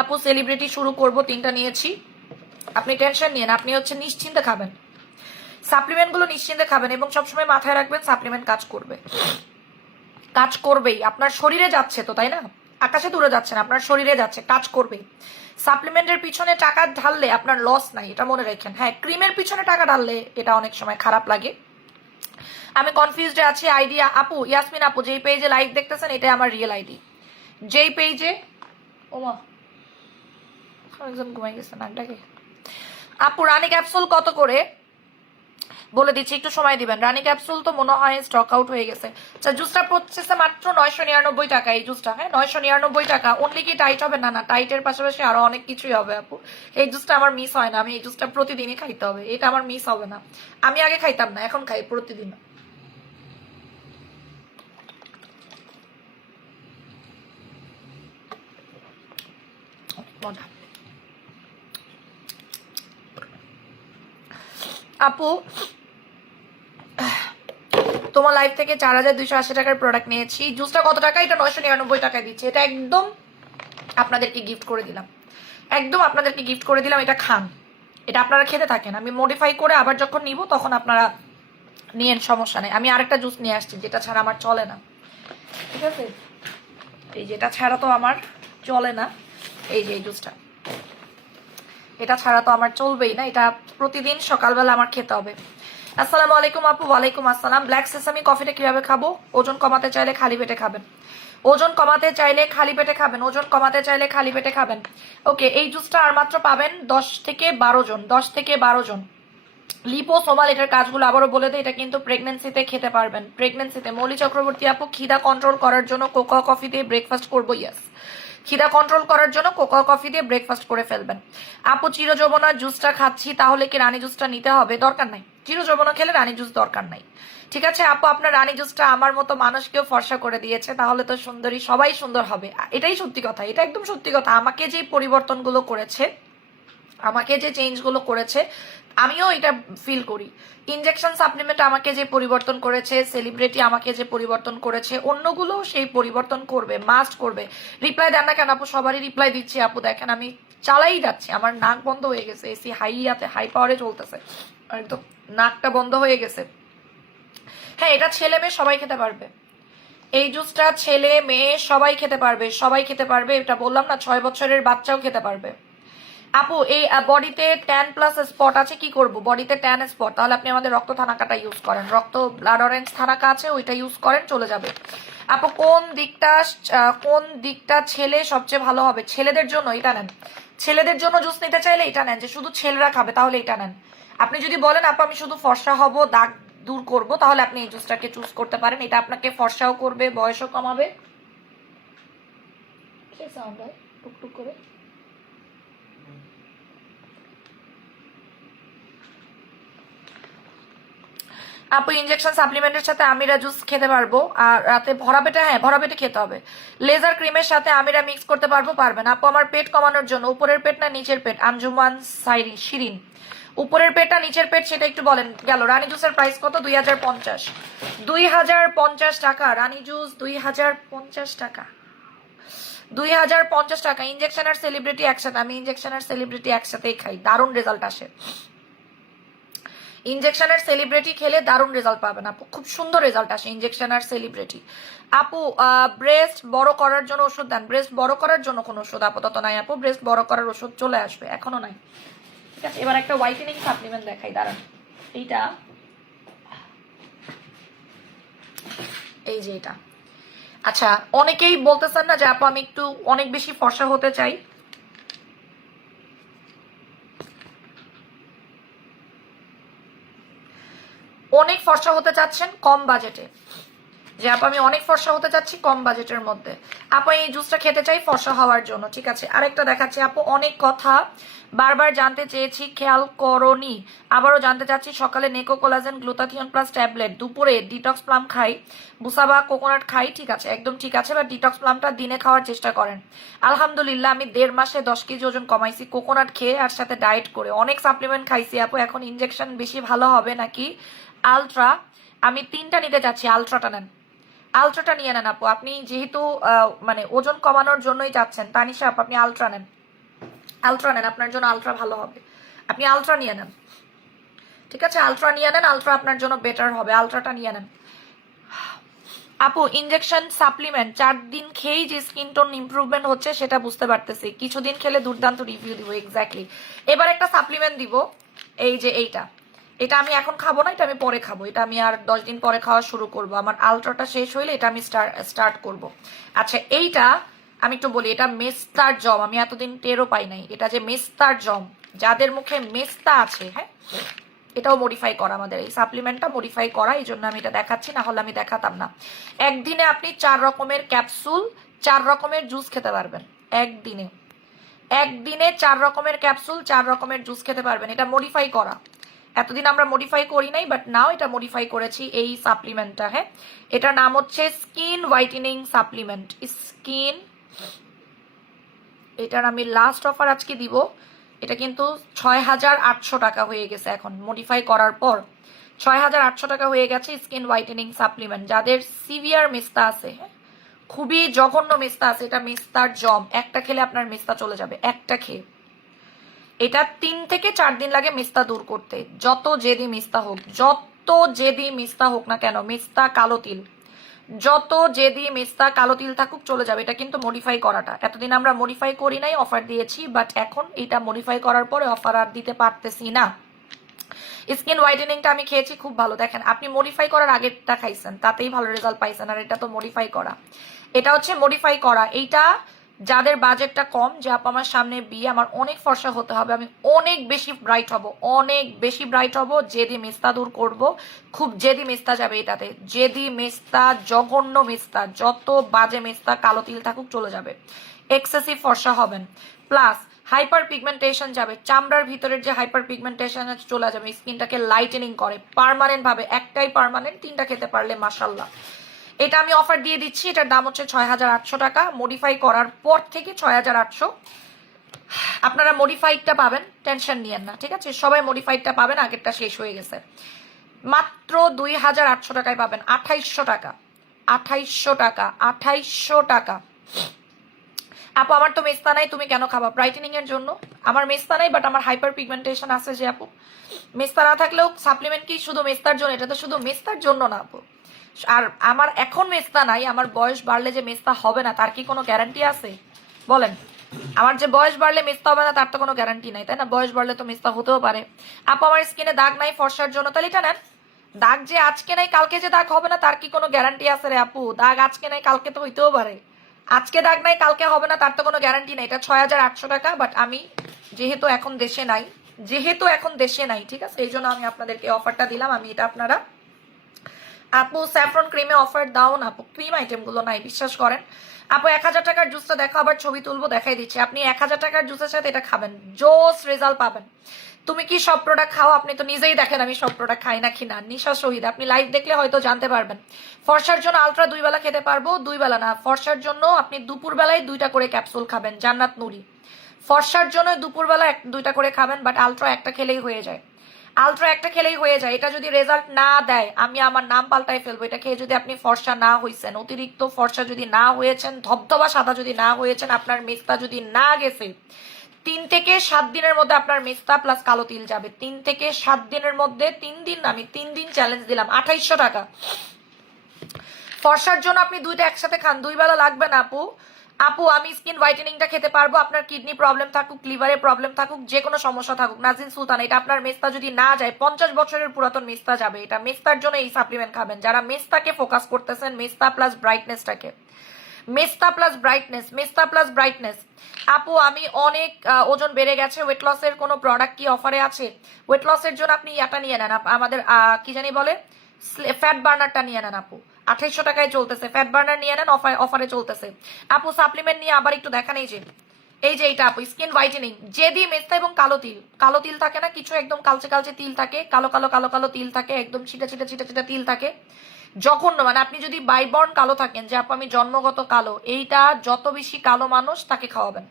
আপু সেলিব্রিটি শুরু করব, 3টা নিয়েছি, আপনি টেনশন নিয়ে না, আপনি হচ্ছে নিশ্চিন্তে খাবেন, সাপ্লিমেন্ট গুলো নিশ্চিন্তে খাবেন, এবং সবসময় মাথায় রাখবেন সাপ্লিমেন্ট কাজ করবে, কাজ করবেই। আপনার শরীরে যাচ্ছে তো, তাই না? আকাশে দূরে যাচ্ছে না, আপনার শরীরে যাচ্ছে, কাজ করবেই। সাপ্লিমেন্টের পিছনে টাকা ঢাললে আপনার লস নাই, এটা মনে রাখেন। হ্যাঁ, ক্রিমের পিছনে টাকা ঢাললে এটা অনেক সময় খারাপ লাগে। আমি কনফিউজডে আছি আইডিয়া। আপু ইয়াসমিন আপু, যেই পেজে লাইভ দেখতেছেন এটাই আমার রিয়েল আইডি। যেই পেজে ওমা একজন ঘুমাই গেছে নাকটাকে। আপু রানী ক্যাপসুল কত করে বলে দিচ্ছি, একটু সময় দিবেন। রানী ক্যাপসুল তো মনে হয় স্টক আউট হয়ে গেছে। আচ্ছা, জুসটা পড়ছে মাত্র 999 টাকা। এই জুসটা, হ্যাঁ 999 টাকা। অনলি কি টাইট হবে? না না, টাইটের পাশাপাশি আরো অনেক কিছুই হবে আপু। এই জুসটা আমার মিস হয় না, আমি এই জুসটা প্রতিদিনই খাইতে হবে, এটা আমার মিস হবে না। আমি আগে খাইতাম না, এখন খাই প্রতিদিন। আপু তোমার লাইফ থেকে 4280 টাকার প্রোডাক্ট নিয়েছি। জুসটা কত টাকা? এটা 999 টাকায় দিচ্ছে। এটা একদম আপনাদেরকে গিফট করে দিলাম, একদম আপনাদেরকে গিফট করে দিলাম। এটা খান, এটা আপনারা খেতে থাকেন, আমি মডিফাই করে আবার যখন নিব তখন আপনারা নিয়েন, সমস্যা নেই। আমি আরেকটা জুস নিয়ে আসছি, যেটা ছাড়া আমার চলে না, ঠিক আছে? এই যেটা ছাড়া তো আমার চলে না, এই যে এই জুসটা, এটা ছাড়া তো আমার চলবেই না, এটা প্রতিদিন সকালবেলা আমার খেতে হবে। আসসালামু আলাইকুম আপু। ওয়ালাইকুম আসসালাম। ব্ল্যাক সেসামি কফিটা কিভাবে খাবো? ওজন কমাতে চাইলে খালি পেটে খাবেন, ওজন কমাতে চাইলে খালি পেটে খাবেন, ওজন কমাতে চাইলে খালি পেটে খাবেন। ওকে, এই জুসটা আর মাত্র পাবেন 10 থেকে 12 জন, 10 থেকে 12 জন। লিপোসোমাল, এটার কাজগুলো আবারও বলে দেয়। এটা কিন্তু প্রেগনেন্সিতে খেতে পারবেন, প্রেগনেন্সিতে। মৌলি চক্রবর্তী আপু, খিদা কন্ট্রোল করার জন্য কোকো কফি দিয়ে ব্রেকফাস্ট করবো? ইয়াস, খিদা কন্ট্রোল করার জন্য কোকো কফি দিয়ে ব্রেকফাস্ট করে ফেলবেন। আপু চিরযৌবনার জুসটা খাচ্ছি, তাহলে কি রানী জুসটা নিতে হবে? দরকার নাই, চিরযৌবনা খেলে রানী জুস দরকার নাই, ঠিক আছে আপু? আপনার রানী জুসটা আমার মতো মানুষকেও ফর্সা করে দিয়েছে, তাহলে তো সুন্দরী সবাই সুন্দর হবে। এটাই সত্যি কথা, এটা একদম সত্যি কথা। আমাকে যে পরিবর্তনগুলো করেছে, আমাকে যে চেঞ্জগুলো করেছে, আমিও এটা ফিল করি। ইনজেকশন সাপ্লিমেন্ট আমাকে যে পরিবর্তন করেছে, সেলিব্রিটি আমাকে যে পরিবর্তন করেছে, অন্যগুলো সেই পরিবর্তন করবে, মাস্ট করবে। রিপ্লাই দেন না কেন আপু? সবারই রিপ্লাই দিচ্ছি আপু। দেখেন আমি চালাই যাচ্ছি, আমার নাক বন্ধ হয়ে গেছে, এসি হাই পাওয়ারে চলতেছে, একদম নাকটা বন্ধ হয়ে গেছে। হ্যাঁ, এটা ছেলে মেয়ে সবাই খেতে পারবে, এই জুসটা ছেলে মেয়ে সবাই খেতে পারবে, সবাই খেতে পারবে। এটা বললাম না, 6 বছরের বাচ্চাও খেতে পারবে। আপু এই বডিতে ট্যান প্লাস স্পট আছে, কি করব? বডিতে ট্যান স্পট, তাহলে আপনি আমাদের রক্ত থানাকাটা ইউজ করেন, রক্ত ব্লাড অরেঞ্জ থানাকা আছে, ওইটা ইউজ করেন, চলে যাবে। আপু কোন দিকটা ছেলে সবচেয়ে ভালো হবে? ছেলেদের জন্য এটা নেন, ছেলেদের জন্য জুস নিতে চাইলে এটা নেন, যে শুধু ছেলেরা খাবে তাহলে এটা নেন। আপনি যদি বলেন আপু আমি শুধু ফর্সা হব, দাগ দূর করব, তাহলে আপনি এই জুসটাকে চুজ করতে পারেন। এটা আপনাকে ফর্সাও করবে, বয়সও কমাবে। টুকটুক করে আপু ইনজেকশন সাপ্লিমেন্টের সাথে আমিরা জুস খেতে পারবো? আর রাতে ভরা পেটে? হ্যাঁ, ভরা পেটে খেতে হবে। লেজার ক্রিমের সাথে আমিরা মিক্স করতে পারবো? পারবেন আপু। আমার পেট কমানোর জন্য উপরের পেট না নিচের পেট? আঞ্জুমান শিরিন, উপরের পেট না নিচের পেট সেটা একটু বলেন। গেল। রানী জুসের প্রাইস কত? 2050, 2050 টাকা রানী জুস, 2050 টাকা, 2050 টাকা। ইনজেকশন আর সেলিব্রিটি একসাথে, আমি ইনজেকশন আর সেলিব্রিটি একসাথেই খাই, দারুণ রেজাল্ট আসে। ইনজেকশন আর সেলিব্রিটি খেলে দারুণ রেজাল্ট পাবেন আপু, খুব সুন্দর রেজাল্ট আসে ইনজেকশন আর সেলিব্রিটি। আপু ব্রেস্ট বড় করার জন্য ওষুধ দেন? ব্রেস্ট বড় করার জন্য কোনো ওষুধ আপাতত নাই আপু, ব্রেস্ট বড় করার ওষুধ চলে আসবে, এখনো নাই, ঠিক আছে? এবার একটা হোয়াইটেনিং সাপ্লিমেন্ট দেখাই, দাঁড়ান। এইটা, এই যে এটা আচ্ছা, অনেকেই বলতেছেন না যে আপু আমি একটু অনেক বেশি ফর্সা হতে চাই। অনেক ফর্সা হতে চাচ্ছেন কম বাজেটে, যে আপু আমি অনেক ফর্সা হতে চাচ্ছি কম বাজেটের মধ্যে, আপু এই জুসটা খেতে চাই ফর্সা হওয়ার জন্য। ঠিক আছে, আরেকটা দেখাচ্ছি আপু। অনেক কথা বারবার জানতে চেয়েছি, খেয়াল করনি, আবারও জানতে চাচ্ছি। সকালে নেকো কোলাজেন গ্লুটাথিয়ন প্লাস ট্যাবলেট, দুপুরে ডিটক্স প্লাম খাই, বুসাবা কোকোনাট খাই। ঠিক আছে, একদম ঠিক আছে, বা ডিটক্স প্লামটা দিনে খাওয়ার চেষ্টা করেন। আলহামদুলিল্লাহ আমি 1.5 মাসে 10 কেজি ওজন কমাইছি, কোকোনাট খেয়ে আর সাথে ডায়েট করে। অনেক সাপ্লিমেন্ট খাইছি আপু। এখন ইনজেকশন বেশি ভালো হবে নাকি আলট্রা? আমি 3টা নিতে চাচ্ছি, আলট্রাটা নেন। আলট্রাটা নিয়ে নেন আপু, আপনি যেহেতু মানে ওজন কমানোর জন্যই যাচ্ছেন। তানিশা আপু আপনি আলট্রা নেন, আলট্রা নেন, আপনার জন্য আলট্রা ভালো হবে। আপনি আলট্রা নিয়ে নেন, ঠিক আছে, আলট্রা নিয়ে নেন, আলট্রা আপনার জন্য বেটার হবে, আলট্রাটা নিয়ে নেন। আপু ইনজেকশন সাপ্লিমেন্ট 4 দিন খেয়েই যে স্কিন টোন ইমপ্রুভমেন্ট হচ্ছে সেটা বুঝতে পারতেছি, কিছুদিন খেলে দুর্দান্ত রিভিউ দিব। এক্স্যাক্টলি, এবার একটা সাপ্লিমেন্ট দিব, এই যে এইটা, এটা আমি এখন খাবো না, এটা আমি পরে খাবো, এটা আমি আর 10 দিন পরে খাওয়া শুরু করব। আমার আলট্রাটা শেষ হইলে এটা আমি স্টার্ট করব। আচ্ছা এইটা আমি একটু বলি, এটা মেস্তার জম, আমি এতদিন টেরও পাই নাই এটা যে মেস্তার জম, যাদের মুখে মেস্তা আছে, হ্যাঁ এটাও মডিফাই করা, আমাদের এই সাপ্লিমেন্টটা মডিফাই করা, এই জন্য আমি এটা দেখাচ্ছি, না হলে আমি দেখাতাম না। একদিনে আপনি 4 রকমের ক্যাপসুল, 4 রকমের জুস খেতে পারবেন একদিনে। একদিনে 4 রকমের ক্যাপসুল, 4 রকমের জুস খেতে পারবেন, এটা মডিফাই করা। এতদিন আমরা মডিফাই করি নাই, বাট নাও এটা মডিফাই করেছি এই সাপ্লিমেন্টটা। হ্যাঁ, এটার নাম হচ্ছে স্কিন হোয়াইটেনিং সাপ্লিমেন্ট স্কিন। এটার আমি লাস্ট অফার আজকে দিব, এটা কিন্তু 6,800 টাকা হয়ে গেছে এখন মডিফাই করার পর, 6,800 টাকা হয়ে গেছে। স্কিন হোয়াইটেনিং সাপ্লিমেন্ট, যাদের সিভিয়ার মেস্তা আছে, হ্যাঁ খুবই জঘন্য মেস্তা আছে, এটা মেস্তার জম, একটা খেলে আপনার মেস্তা চলে যাবে, একটা খেয়ে। এটা 3 থেকে 4 দিন লাগে মেস্তা দূর করতে, যত জেদি মেস্তা হোক, যত জেদি মেস্তা হোক না কেন, মেস্তা কালো তিল, যত জেদি মেস্তা কালো তিল থাকুক চলে যাবে। এটা কিন্তু মডিফাই করাটা, এতদিন আমরা মডিফাই করি নাই, অফার দিয়েছি, বাট এখন এটা মডিফাই করার পরে অফার আর দিতে পারতেছি না। স্কিন হোয়াইটেনিংটা আমি খেয়েছি, খুব ভালো। দেখেন আপনি মডিফাই করার আগেরটা খাইছেন, তাতেই ভালো রেজাল্ট পাইছেন, আর এটা তো মডিফাই করা, এটা হচ্ছে মডিফাই করা। এইটা যাদের বাজেটটা কম, যে আপু আমার সামনে বিয়ে, আমার অনেক ফর্সা হতে হবে, আমি অনেক বেশি ব্রাইট হব, অনেক বেশি ব্রাইট হব, জেদি মেস্তা দূর করব, খুব জেদি মেস্তা যাবে এটাতে, জেদি মেস্তা, জঘন্য মেস্তা, যত বাজে মেস্তা কালো তিল থাকুক চলে যাবে, এক্সেসিভ ফর্সা হবেন, প্লাস হাইপার পিগমেন্টেশন যাবে, চামড়ার ভিতরের যে হাইপার পিগমেন্টেশন চলে যাবে, স্কিনটাকে লাইটেনিং করে পার্মানেন্ট ভাবে, একটাই পার্মানেন্ট, 3টা খেতে পারলে মাশাল্লাহ। এটা আমি অফার দিয়ে দিচ্ছি, এটার দাম হচ্ছে 6,800 টাকা, মডিফাই করার পর থেকে 6,800। আপনারা মডিফাইডটা পাবেন, টেনশন নিয়েন না, ঠিক আছে, সবাই মডিফাইডটা পাবেন, আগেরটা শেষ হয়ে গেছে। মাত্র 2,800 টাকায় পাবেন, 2,800 টাকা, 2,800 টাকা, 2,800 টাকা। আপু আমার তো মেস্তা নাই, তুমি কেন খাবা? ব্রাইটেনিং এর জন্য। আমার মেস্তা নাই, বাট আমার হাইপার পিগমেন্টেশন আছে যে আপু, মেস্তা না থাকলেও সাপ্লিমেন্ট কি শুধু মেস্তার জন্য? এটা তো শুধু মেস্তার জন্য না আপু। আর আমার এখন মেস্তা নাই, আমার বয়স বাড়লে যে মেস্তা হবে না তার কি কোনো গ্যারান্টি আছে বলেন? আমার যে বয়স বাড়লে মেস্তা হবে না তার তো কোনো গ্যারান্টি নাই, তাই না? বয়স বাড়লে তো মেস্তা হতেও পারে। আপু আমার স্কিনে দাগ নাই ফর্সার জন্য, তাহলে এটা নেন। দাগ যে আজকে নাই কালকে যে দাগ হবে না তার কি কোনো গ্যারান্টি আছে রে আপু? দাগ আজকে নাই কালকে তো হইতেও পারে, আজকে দাগ নাই কালকে হবে না তার তো কোনো গ্যারান্টি নাই। এটা 6,800 টাকা, বাট আমি যেহেতু এখন দেশে নাই, ঠিক আছে, এই জন্য আমি আপনাদেরকে অফারটা দিলাম। আমি এটা আপনারা, আপু স্যাফরন ক্রিমে অফার দাও না আপু, ক্রিম আইটেম গুলো নাই, বিশ্বাস করেন আপু। 1,000 টাকার জুসটা দেখো, আবার ছবি তুলবো, দেখাই দিচ্ছি। আপনি 1,000 টাকার জুসের সাথে এটা খাবেন, জোস রেজাল্ট পাবেন। তুমি কি সব প্রোডাক্ট খাও? আপনি তো নিজেই দেখেন আমি সব প্রোডাক্ট খাই না কিনা। নিশা শহীদ, আপনি লাইভ দেখলে হয়তো জানতে পারবেন। ফর্সার জন্য আলট্রা 2 বেলা খেতে পারবো, 2 বেলা না, ফর্সার জন্য আপনি দুপুর বেলায় 2টা করে ক্যাপসুল খাবেন, জান্নাত নুরি। ফর্সার জন্য দুপুর বেলা 2টা করে খাবেন, বাট আলট্রা একটা খেলেই হয়ে যায়, আলট্রা একটা খেলেই হয়ে যায়। এটা যদি রেজাল্ট না দেয় আমি আমার নাম পাল্টাই ফেলবো। এটা খেয়ে যদি আপনি ফর্সা না হয়েছেন, অতিরিক্ত ফর্সা যদি না হয়েছেন, ধবধবা সাদা যদি না হয়েছেন, আপনার মেস্তা যদি না গেছে, 3 থেকে 7 দিনের মধ্যে আপনার মেস্তা প্লাস কালো তিল যাবে। 3 থেকে 7 দিনের মধ্যে, 3 দিন আমি 3 দিন চ্যালেঞ্জ দিলাম, 2,800 টাকা। ফর্সার জন্য আপনি 2টা একসাথে খান, 2 বেলা লাগবে না আপু। আপু আমি স্কিন হোয়াইটেনিংটা খেতে পারবো, আপনার কিডনি প্রবলেম থাকুক, লিভারে প্রবলেম থাকুক, যে কোনো সমস্যা থাকুক। নাজিন সুলতান, এটা আপনার মেস্তা যদি না যায়, 50 বছরের পুরাতন মেস্তা যাবে। এটা মেস্তার জন্য এই সাপ্লিমেন্ট খাবেন যারা মেস্তাকে ফোকাস করতেছেন, মেস্তা প্লাস ব্রাইটনেসটাকে, মেস্তা প্লাস ব্রাইটনেস, মেস্তা প্লাস ব্রাইটনেস। আপু আমি অনেক ওজন বেড়ে গেছে, ওয়েট লসের কোনো প্রোডাক্ট কি অফারে আছে? ওয়েট লসের জন্য আপনি ইয়াটা নিয়ে নেন, আমাদের কি জানি বলে, ফ্যাট বার্নারটা নিয়ে নেন আপু, 2800 টাকায় চলতেছে। ফ্যাট বার্নার নিয়ে নেন, অফারে চলতেছে। আপু সাপ্লিমেন্ট নিয়ে আবার একটু দেখান, এই যে এইটা আপু স্কিন হোয়াইটেনিং, জেদি মেস্তা এবং কালো তিল থাকে না কিছু, একদম কালচে কালচে তিল থাকে, কালো কালো কালো কালো তিল থাকে, একদম ছিটা ছিটা ছিটা ছিটা তিল থাকে, জঘন্য। মানে আপনি যদি বাইবর্ন কালো থাকেন, যে আপু আমি জন্মগত কালো, এইটা যত বেশি কালো মানুষ তাকে খাওয়াবেন,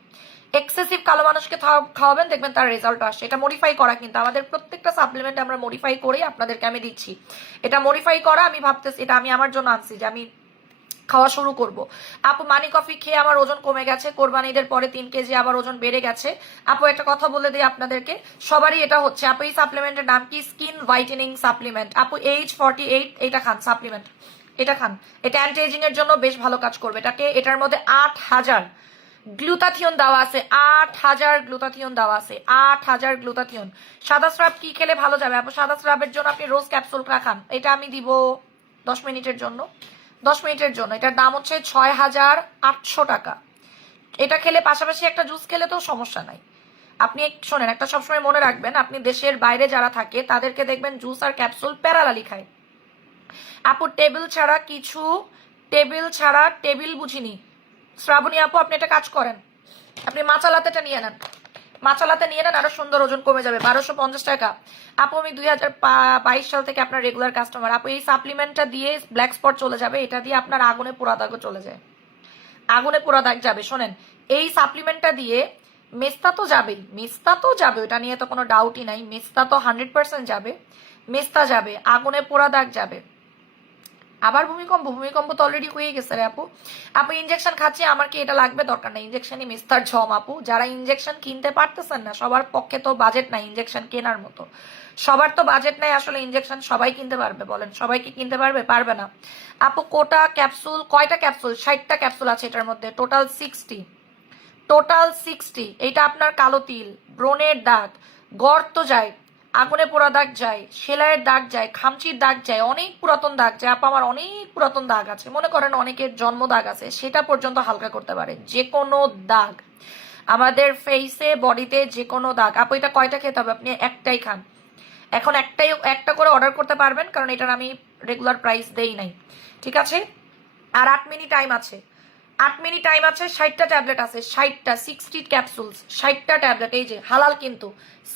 এক্সেসিভ কালো মানুষকে খাওয়াবেন, দেখবেন তার রেজাল্ট আসে। এটা মডিফাই করা, কিন্তু আমাদের প্রত্যেকটা সাপ্লিমেন্ট আমরা মডিফাই করে আপনাদেরকে আমি দিচ্ছি। এটা মডিফাই করা, আমি ভাবতেছি এটা আমি আমার জন্য আনছি যে আমি খাওয়া শুরু করব। আপু মানি কফি খেয়ে আমার ওজন কমে গেছে, কোরবানি ঈদের পরে 3 কেজি আবার ওজন বেড়ে গেছে। আপু একটা কথা বলে দিই আপনাদেরকে, সবারই এটা হচ্ছে। আপু এই সাপ্লিমেন্টের নাম কি? Skin whitening supplement. আপু এইজ 48, এটা খান সাপ্লিমেন্ট, এটা খান। এটা অ্যান্টি এজিং এর জন্য বেশ ভালো কাজ করবে। এটার মধ্যে 8000 গ্লুটাথিয়ন দেওয়া আছে, 8000 গ্লুটাথিয়ন দেওয়া আছে, 8000 গ্লুটাথিয়ন। সাদা স্রাব কি খেলে ভালো যাবে? আপু সাদা স্রাবের জন্য আপনি রোজ ক্যাপসুল খান, এটা আমি দিব 10 মিনিটের জন্য, 10 মিনিটের জন্য। এটার দাম হচ্ছে 6800 টাকা। এটা খেলে পাশাপাশি একটা জুস খেলে তো সমস্যা নাই। আপনি শোনেন, একটা সবসময় মনে রাখবেন, আপনি দেশের বাইরে যারা থাকে তাদেরকে দেখবেন জুস আর ক্যাপসুল প্যারালালি খায়। আপু টেবিল ছাড়া টেবিল বুঝিনি। শ্রাবণী আপু আপনি একটা কাজ করেন, আপনি মাচা লাতেটা নিয়ে নেন, মাচা লাতে নিয়ে নেন, আরো সুন্দর ওজন কমে যাবে। 1250 টাকা। আপু আমি 2022 সাল থেকে আপনার রেগুলার কাস্টমার। আপু এই সাপ্লিমেন্টটা দিয়ে ব্ল্যাক স্পট চলে যাবে, এটা দিয়ে আপনার আগুনে পোড়া দাগও চলে যায়, আগুনে পোড়া দাগ যাবে। শোনেন, এই সাপ্লিমেন্টটা দিয়ে মেস্তা তো যাবেই, মেস্তা তো যাবে, ওটা নিয়ে তো কোনো ডাউটই নাই, মেস্তা তো 100% যাবে, মেস্তা যাবে, আগুনে পোড়া দাগ যাবে। আবার ভূমিকম্প তো অলরেডি হয়ে গেছে রে আপু। আপু ইনজেকশন খাচ্ছি, আমার কি এটা লাগবে? দরকার নেই, ইনজেকশনই মিস্তার ঝম। আপু যারা ইনজেকশন কিনতে পারতেছেন না, সবার পক্ষে তো বাজেট নাই ইনজেকশন কেনার মতো, সবার তো বাজেট নাই আসলে ইনজেকশন সবাই কিনতে পারবে? বলেন, সবাই কি কিনতে পারবে? পারবে না। আপু কোটা ক্যাপসুল, কয়টা ক্যাপসুল? 60টা ক্যাপসুল আছে এটার মধ্যে, টোটাল 60, টোটাল 60। এইটা আপনার কালো তিল, ব্রণের দাগ, গর্ত যায়, আগুনে পোড়া দাগ যায়, সেলাইয়ের দাগ যায়, খামচির দাগ যায়, অনেক পুরাতন দাগ যায়। আপা আমার অনেক পুরাতন দাগ আছে, মনে করেন অনেকের জন্ম দাগ আছে, সেটা পর্যন্ত হালকা করতে পারে। যে কোনো দাগ আমাদের ফেসে, বডিতে যে কোনো দাগ। আপু এটা কয়টা খেতে হবে? আপনি একটাই খান, এখন একটা করে অর্ডার করতে পারবেন, কারণ এটার আমি রেগুলার প্রাইস দেই নাই, ঠিক আছে? আর 8 মিনিট টাইম আছে, 8 মিনিট টাইম আছে। 60টা ট্যাবলেট আছে, 60টা, 60 ক্যাপসুলস, 60টা ট্যাবলেট, এই যে হালাল কিন্তু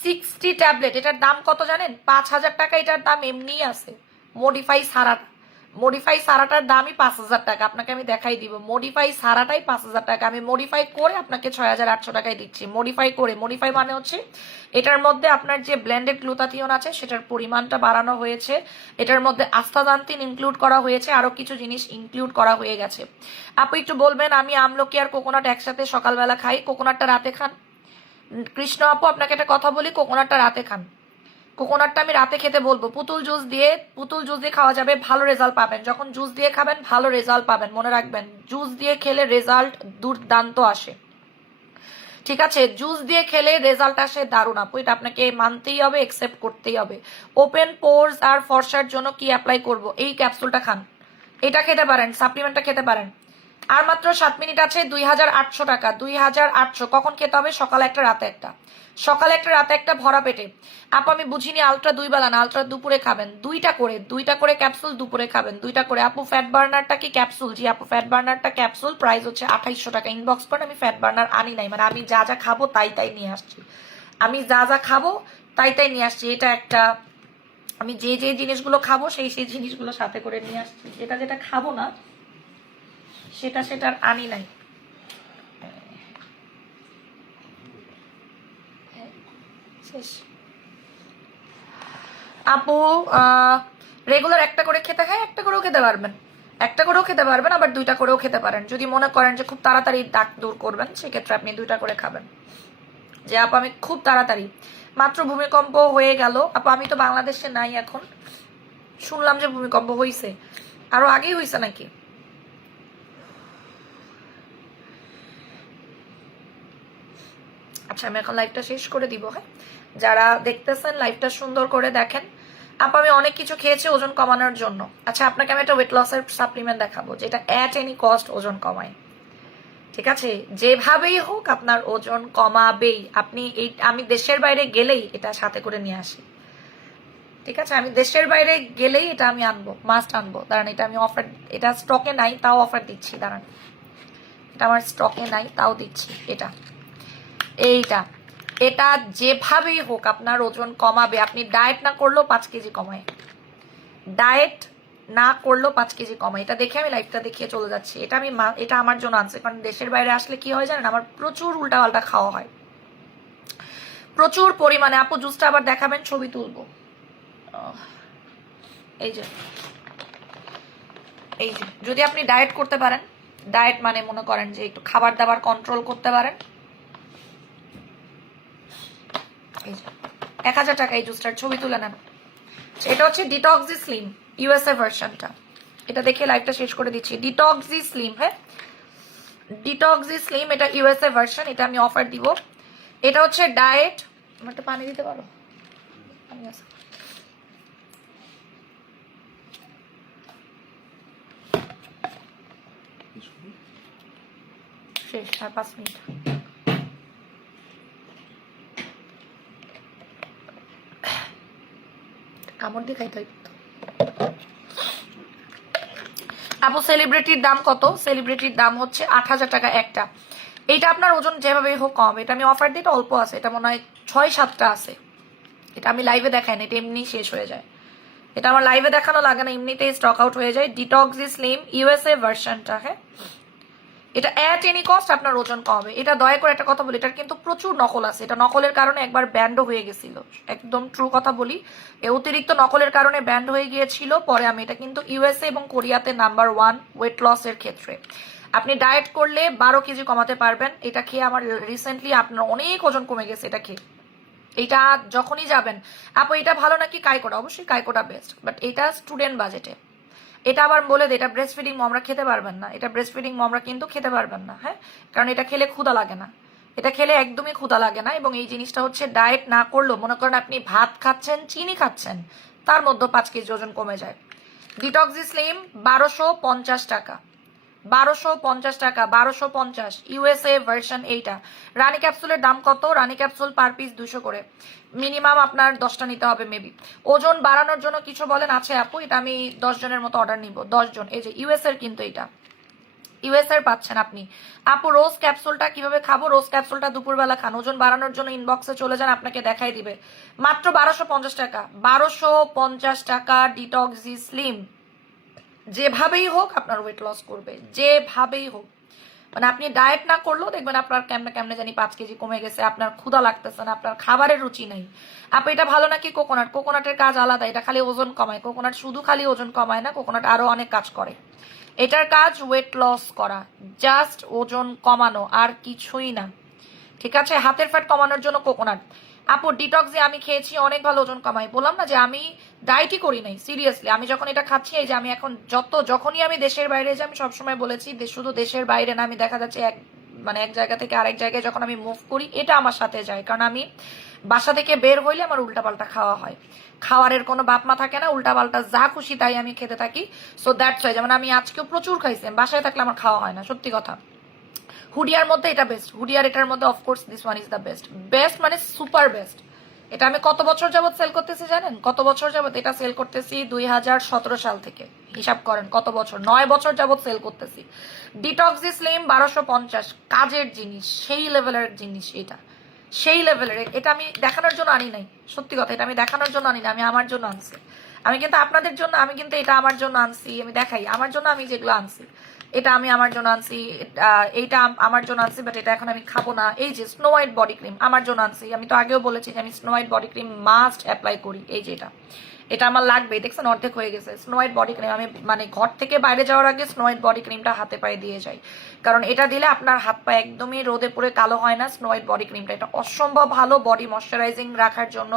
60 ট্যাবলেট। এটার দাম কত জানেন? 5000 টাকা এটার দাম এমনিই আছে, মডিফাই সারাটার দামই 5000 টাকা। আপনাকে আমি দেখাই দিব, মডিফাই সারাটাই 5000 টাকা। আমি মডিফাই করে আপনাকে 6800 টাকায় দিচ্ছি, মডিফাই মানে হচ্ছে এটার মধ্যে আপনার যে ব্লেন্ডেড গ্লুটাথিয়ন আছে সেটার পরিমাণটা বাড়ানো হয়েছে, এটার মধ্যে আস্তাজান্তিন ইনক্লুড করা হয়েছে, আরো কিছু জিনিস ইনক্লুড করা হয়ে গেছে। আপু একটু বলবেন, আমি আমলকি আর কোকোনাট একসাথে সকালবেলা খাই, কোকোনাটটা রাতে খান। কৃষ্ণ আপু আপনাকে একটা কথা বলি, কোকোনাটটা রাতে খান, কোকোনাটটা আমি রাতে খেতে বলবো। পুতুল জুস দিয়ে খাওয়া যাবে, ভালো রেজাল্ট পাবেন। যখন জুস দিয়ে খাবেন ভালো রেজাল্ট পাবেন, মনে রাখবেন জুস দিয়ে খেলে রেজাল্ট দুর্দান্ত আসে, ঠিক আছে? জুস দিয়ে খেলে রেজাল্ট আসে দারুণ আপু, এটা আপনাকে মানতেই হবে, একসেপ্ট করতেই হবে। ওপেন পোর্স আর ফর্সার জন্য কি অ্যাপ্লাই করব? এই ক্যাপসুলটা খান, এটা খেতে পারেন, সাপ্লিমেন্টটা খেতে পারেন। আর মাত্র 7 মিনিট আছে, 2800 টাকা, 2800। কখন খেতে হবে? সকালে একটা, রাতে একটা, সকালে একটা, রাতে একটা, ভরা পেটে। আপু আমি বুঝিনি, আলট্রা 2 বেলা না, আলট্রা দুপুরে খাবেন, দুইটা করে ক্যাপসুল দুপুরে খাবেন, 2টা করে। আপু ফ্যাট বার্নারটা কি ক্যাপসুল? জি আপু ফ্যাট বার্নারটা ক্যাপসুল, প্রাইস হচ্ছে 2800 টাকা। ইনবক্স করেন, আমি ফ্যাট বার্নার আনি নাই, মানে আমি যা যা খাবো তাই নিয়ে আসছি, আমি যা যা খাবো তাই নিয়ে আসছি। এটা একটা, আমি যে যে জিনিসগুলো খাবো সেই জিনিসগুলো সাথে করে নিয়ে আসছি, যেটা খাবো না সেটার আনি নাই। আপু রেগুলার একটা করে খেতে খায়, একটা করেও খেতে পারবেন, আবার 2টা করেও খেতে পারেন। যদি মনে করেন যে খুব তাড়াতাড়ি দাগ দূর করবেন, সেক্ষেত্রে আপনি 2টা করে খাবেন। যে আপু আমি খুব তাড়াতাড়ি, মাত্র ভূমিকম্প হয়ে গেল। আপু আমি তো বাংলাদেশে নাই এখন, শুনলাম যে ভূমিকম্প হয়েছে, আরো আগেই হয়েছে নাকি? আচ্ছা আমি এখন লাইভটা শেষ করে দিব। হ্যাঁ, যারা দেখতেছেন লাইভটা সুন্দর করে দেখেন। আপু আমি অনেক কিছু খেয়েছি ওজন কমানোর জন্য। আচ্ছা আপনাকে আমি একটা ওয়েট লসের সাপ্লিমেন্ট দেখাবো যেটা অ্যাট এনি কস্ট ওজন কমায়। ঠিক আছে, যেভাবেই হোক আপনার ওজন কমাবেই। আপনি এই আমি দেশের বাইরে গেলেই এটা সাথে করে নিয়ে আসি। ঠিক আছে, আমি দেশের বাইরে গেলেই এটা আমি আনবো, মাস্ট আনবো। দাঁড়ান এটা আমি অফার, এটা স্টকে নাই তাও অফার দিচ্ছি। দাঁড়ান এটা আমার স্টকে নাই তাও দিচ্ছি। এইটা এটা যেভাবেই হোক আপনার ওজন কমাবে। আপনি ডায়েট না করলেও 5 কেজি কমায়, ডায়েট না করলেও 5 কেজি কমায়। এটা দেখে আমি লাইফটা দেখিয়ে চলে যাচ্ছি। এটা আমার জন্য আনছে, কারণ দেশের বাইরে আসলে কি হয় জানেন, আমার প্রচুর উল্টাপাল্টা খাওয়া হয়, প্রচুর পরিমাণে। আপু জুসটা আবার দেখাবেন, ছবি তুলবো। এই যে যদি আপনি ডায়েট করতে পারেন, ডায়েট মানে মনে করেন যে একটু খাবার দাবার কন্ট্রোল করতে পারেন, এই যে 1000 টাকা এই জুসটার ছবি তুলে নেন। এটা হচ্ছে ডিটক্সি স্লিম ইউএসএ ভার্সনটা। এটা দেখে লাইভটা শেষ করে দিচ্ছি। ডিটক্সি স্লিম, হ্যাঁ ডিটক্সি স্লিম, এটা ইউএসএ ভার্সন। এটা আমি অফার দিব। এটা হচ্ছে ডায়েট। আমার একটা পানি দিতে পারো? পানি আছে। শেষ, আর 5 মিনিট। কামড় দিয়ে খাইতে হয়। আপু সেলিব্রিটির দাম কত? সেলিব্রিটির দাম হচ্ছে 8000 টাকা একটা। এইটা আপনার ওজন যেভাবে হোক কম। এটা আমি অফার দিই, এটা অল্প আছে, এটা মনে হয় 6-7টা আছে। এটা আমি লাইভে দেখাই না, এটা এমনি শেষ হয়ে যায়। এটা আমার লাইভে দেখানো লাগে না, এমনিতেই স্টক আউট হয়ে যায়। ডিটক্সি স্লিম ইউএসএ ভার্সনটা, হ্যাঁ এটা অ্যাট এনি কস্ট আপনার ওজন কমবে। এটা দয়া করে একটা কথা বলি, এটার কিন্তু প্রচুর নকল আছে। এটা নকলের কারণে একবার ব্যান্ডও হয়ে গেছিল, একদম ট্রু কথা বলি। অতিরিক্ত নকলের কারণে ব্যান্ড হয়ে গিয়েছিল। পরে আমি এটা কিন্তু ইউএসএ এবং কোরিয়াতে নাম্বার 1 ওয়েট লসের ক্ষেত্রে। আপনি ডায়েট করলে 12 কেজি কমাতে পারবেন। এটা খেয়ে আমার রিসেন্টলি আপনার অনেক ওজন কমে গেছে এটা খেয়ে। এটা যখনই যাবেন, আপু এটা ভালো নাকি কাইকোটা? অবশ্যই কাইকোটা বেস্ট, বাট এটা স্টুডেন্ট বাজেটে। এটা আবার বলে দে, এটা ব্রেস্ট ফিডিং মমরা খেতে পারবেন না। এটা ব্রেস্ট ফিডিং মমরা কিন্তু খেতে পারবেন না, হ্যাঁ, কারণ এটা খেলে ক্ষুধা লাগে না। এটা খেলে একদমই ক্ষুধা লাগে না। এবং এই জিনিসটা হচ্ছে ডায়েট না করলেও, মনে করেন আপনি ভাত খাচ্ছেন, চিনি খাচ্ছেন, তার মধ্যে 5 কেজি ওজন কমে যায়। ডিটক্সি স্লিম 1250 টাকা, 1250 টাকা, 1250 ইউএসএ ভার্সন। এইটা রানী ক্যাপসুলের দাম কত? রানী ক্যাপসুল পার পিস 200 করে, মিনিমাম আপনার 10টা নিতে হবে মেবি। ওজন বাড়ানোর জন্য কিছু বলেন? আছে আপু, এটা আমি 10 জনের মতো অর্ডার নিব, 10 জন। এই যে ইউএস এর, কিন্তু এটা ইউএস এর পাচ্ছেন আপনি। আপু রোজ ক্যাপসুলটা কিভাবে খাবো? রোজ ক্যাপসুলটা দুপুরবেলা খান। ওজন বাড়ানোর জন্য ইনবক্সে চলে যান, আপনাকে দেখাই দিবে। মাত্র 1250 টাকা, 1250 টাকা ডিটক্সি স্লিম। যেভাবেই হোক আপনার ওয়েট লস করবে, যেভাবেই হোক। মানে আপনি ডায়েট না করলেও দেখবেন আপনার কেমনে কেমনে জানি 5 কেজি কমে গেছে। আপনার ক্ষুধা লাগতেছে না, আপনার খাবারের রুচি নাই। আপু এটা ভালো নাকি কোকোনাট? কোকোনাটের কাজ আলাদা, এটা খালি ওজন কমায়। কোকোনাট শুধু খালি ওজন কমায় না, কোকোনাট আরো অনেক কাজ করে। এটার কাজ ওয়েট লস করা, জাস্ট ওজন কমানো, আর কিছুই না। ঠিক আছে, হাতের ফ্যাট কমানোর জন্য কোকোনাট। আপু ডিটক্সে আমি খেয়েছি, অনেক ভালো ওজন কমাই। বললাম না যে আমি ডায়েটই করি নাই, সিরিয়াসলি। আমি যখন এটা খাচ্ছি, এই যে আমি এখন যখনই আমি দেশের বাইরে যাই, আমি সবসময় বলেছি শুধু দেশের বাইরে না, আমি দেখা যাচ্ছে এক জায়গা থেকে আরেক জায়গায় যখন আমি মুভ করি, এটা আমার সাথে যায়। কারণ আমি বাসা থেকে বের হইলে আমার উল্টাপাল্টা খাওয়া হয়, খাওয়ারের কোনো বাপমা থাকে না, উল্টাপাল্টা যা খুশি তাই আমি খেতে থাকি। সো দ্যাটস ওয়াই, যেমন আমি আজকেও প্রচুর খাইছি, বাসায় থাকলে আমার খাওয়া হয় না, সত্যি কথা। হুডিয়ার মধ্যে এটা বেস্ট, হুডিয়ার এটার মধ্যে of course this one is the best. Best মানে সুপার বেস্ট। এটা আমি কত বছর যাবত সেল করতেছি জানেন? কত বছর যাবত এটা সেল করতেছি? 2017 সাল থেকে। হিসাব করেন কত বছর, 9 বছর যাবত সেল করতেছি। ডিটক্সি স্লিম 1250, কাজের জিনিস, সেই লেভেলের জিনিস। এটা সেই লেভেলের। এটা আমি দেখানোর জন্য আনি নাই, সত্যি কথা, এটা আমি দেখানোর জন্য আনি না, আমি আমার জন্য আনছি। আমি কিন্তু আপনাদের জন্য, আমি কিন্তু এটা আমার জন্য আনছি, আমি দেখাই আমার জন্য আমি যেগুলো আনছি। এটা আমি আমার জন্য আনছি, এইটা আমার জন্য আনছি, বাট এটা এখন আমি খাবো না। এই যে স্নো হোয়াইট বডি ক্রিম আমার জন্য আনছি। আমি তো আগেও বলেছি যে আমি snow white body cream must apply করি। এই যে এটা আমার লাগবে, দেখছেন অর্ধেক হয়ে গেছে। স্নো হোয়াইট বডি ক্রিম আমি মানে ঘর থেকে বাইরে যাওয়ার আগে স্নো হোয়াইট বডি ক্রিমটা হাতে পায়ে দিয়ে যাই, কারণ এটা দিলে আপনার হাত পা একদমই রোদে পড়ে কালো হয় না। স্নো হোয়াইট বডি ক্রিমটা এটা অসম্ভব ভালো বডি ময়শ্চারাইজিং রাখার জন্য।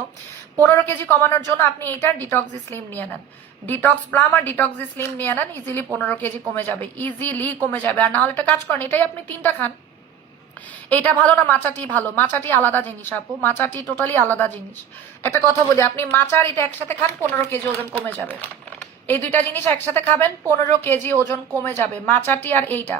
15 কেজি কমানোর জন্য আপনি এইটার ডিটক্সি স্লিম নিয়ে নেন, ডিটক্স প্লাম আর ডিটক্সি স্লিম নিয়ে নেন, ইজিলি 15 কেজি কমে যাবে, ইজিলি কমে যাবে। আর না হলে একটা কাজ করেন, এটাই আপনি 3টা খান, এটা ভালো না মাচাটি ভালো? মাচাটি আলাদা জিনিস আপু, মাচাটি টোটালি আলাদা জিনিস। একটা কথা বলি, আপনি মাচা আর এটা একসাথে খান 15 কেজি ওজন কমে যাবে। এই দুইটা জিনিস একসাথে খাবেন 15 কেজি ওজন কমে যাবে, মাচাটি আর এইটা।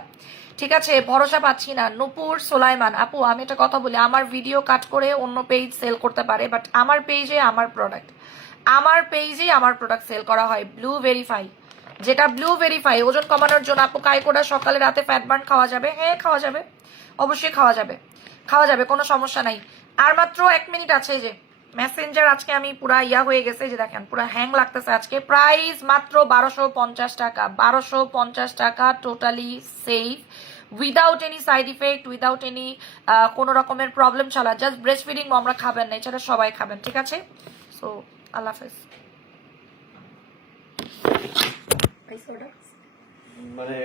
ঠিক আছে, ভরসা পাচ্ছি না। নূপুর সোলাইমান আপু, আমি একটা কথা বলি, আমার ভিডিও কাট করে অন্য পেজ সেল করতে পারে, বাট আমার পেজে আমার প্রোডাক্ট, আমার পেজে আমার প্রোডাক্ট সেল করা হয়। ব্লু ভেরিফাই, যেটা ব্লু ভেরিফাই ওজন কমানোর জন্য আপু, কাইকোডা সকালে রাতে ফ্যাট বার্ন খাওয়া যাবে? হ্যাঁ খাওয়া যাবে, অবশ্যই খাওয়া যাবে, খাওয়া যাবে, কোনো সমস্যা নাই। আর মাত্র 1 মিনিট আছে। এই যে মেসেঞ্জার আজকে আমি পুরা ইয়া হয়ে গেছে, যে দেখেন পুরা হ্যাং লাগতেছে আজকে। প্রাইস মাত্র 1250 টাকা, 1250 টাকা, totally safe, without any side effect, without any কোনো রকমের প্রবলেম ছাড়া। জাস্ট ব্রেস্ট ফিডিং আমরা খাবেন না, এছাড়া সবাই খাবেন। ঠিক আছে, সো আল্লাহ হাফেজ। মানে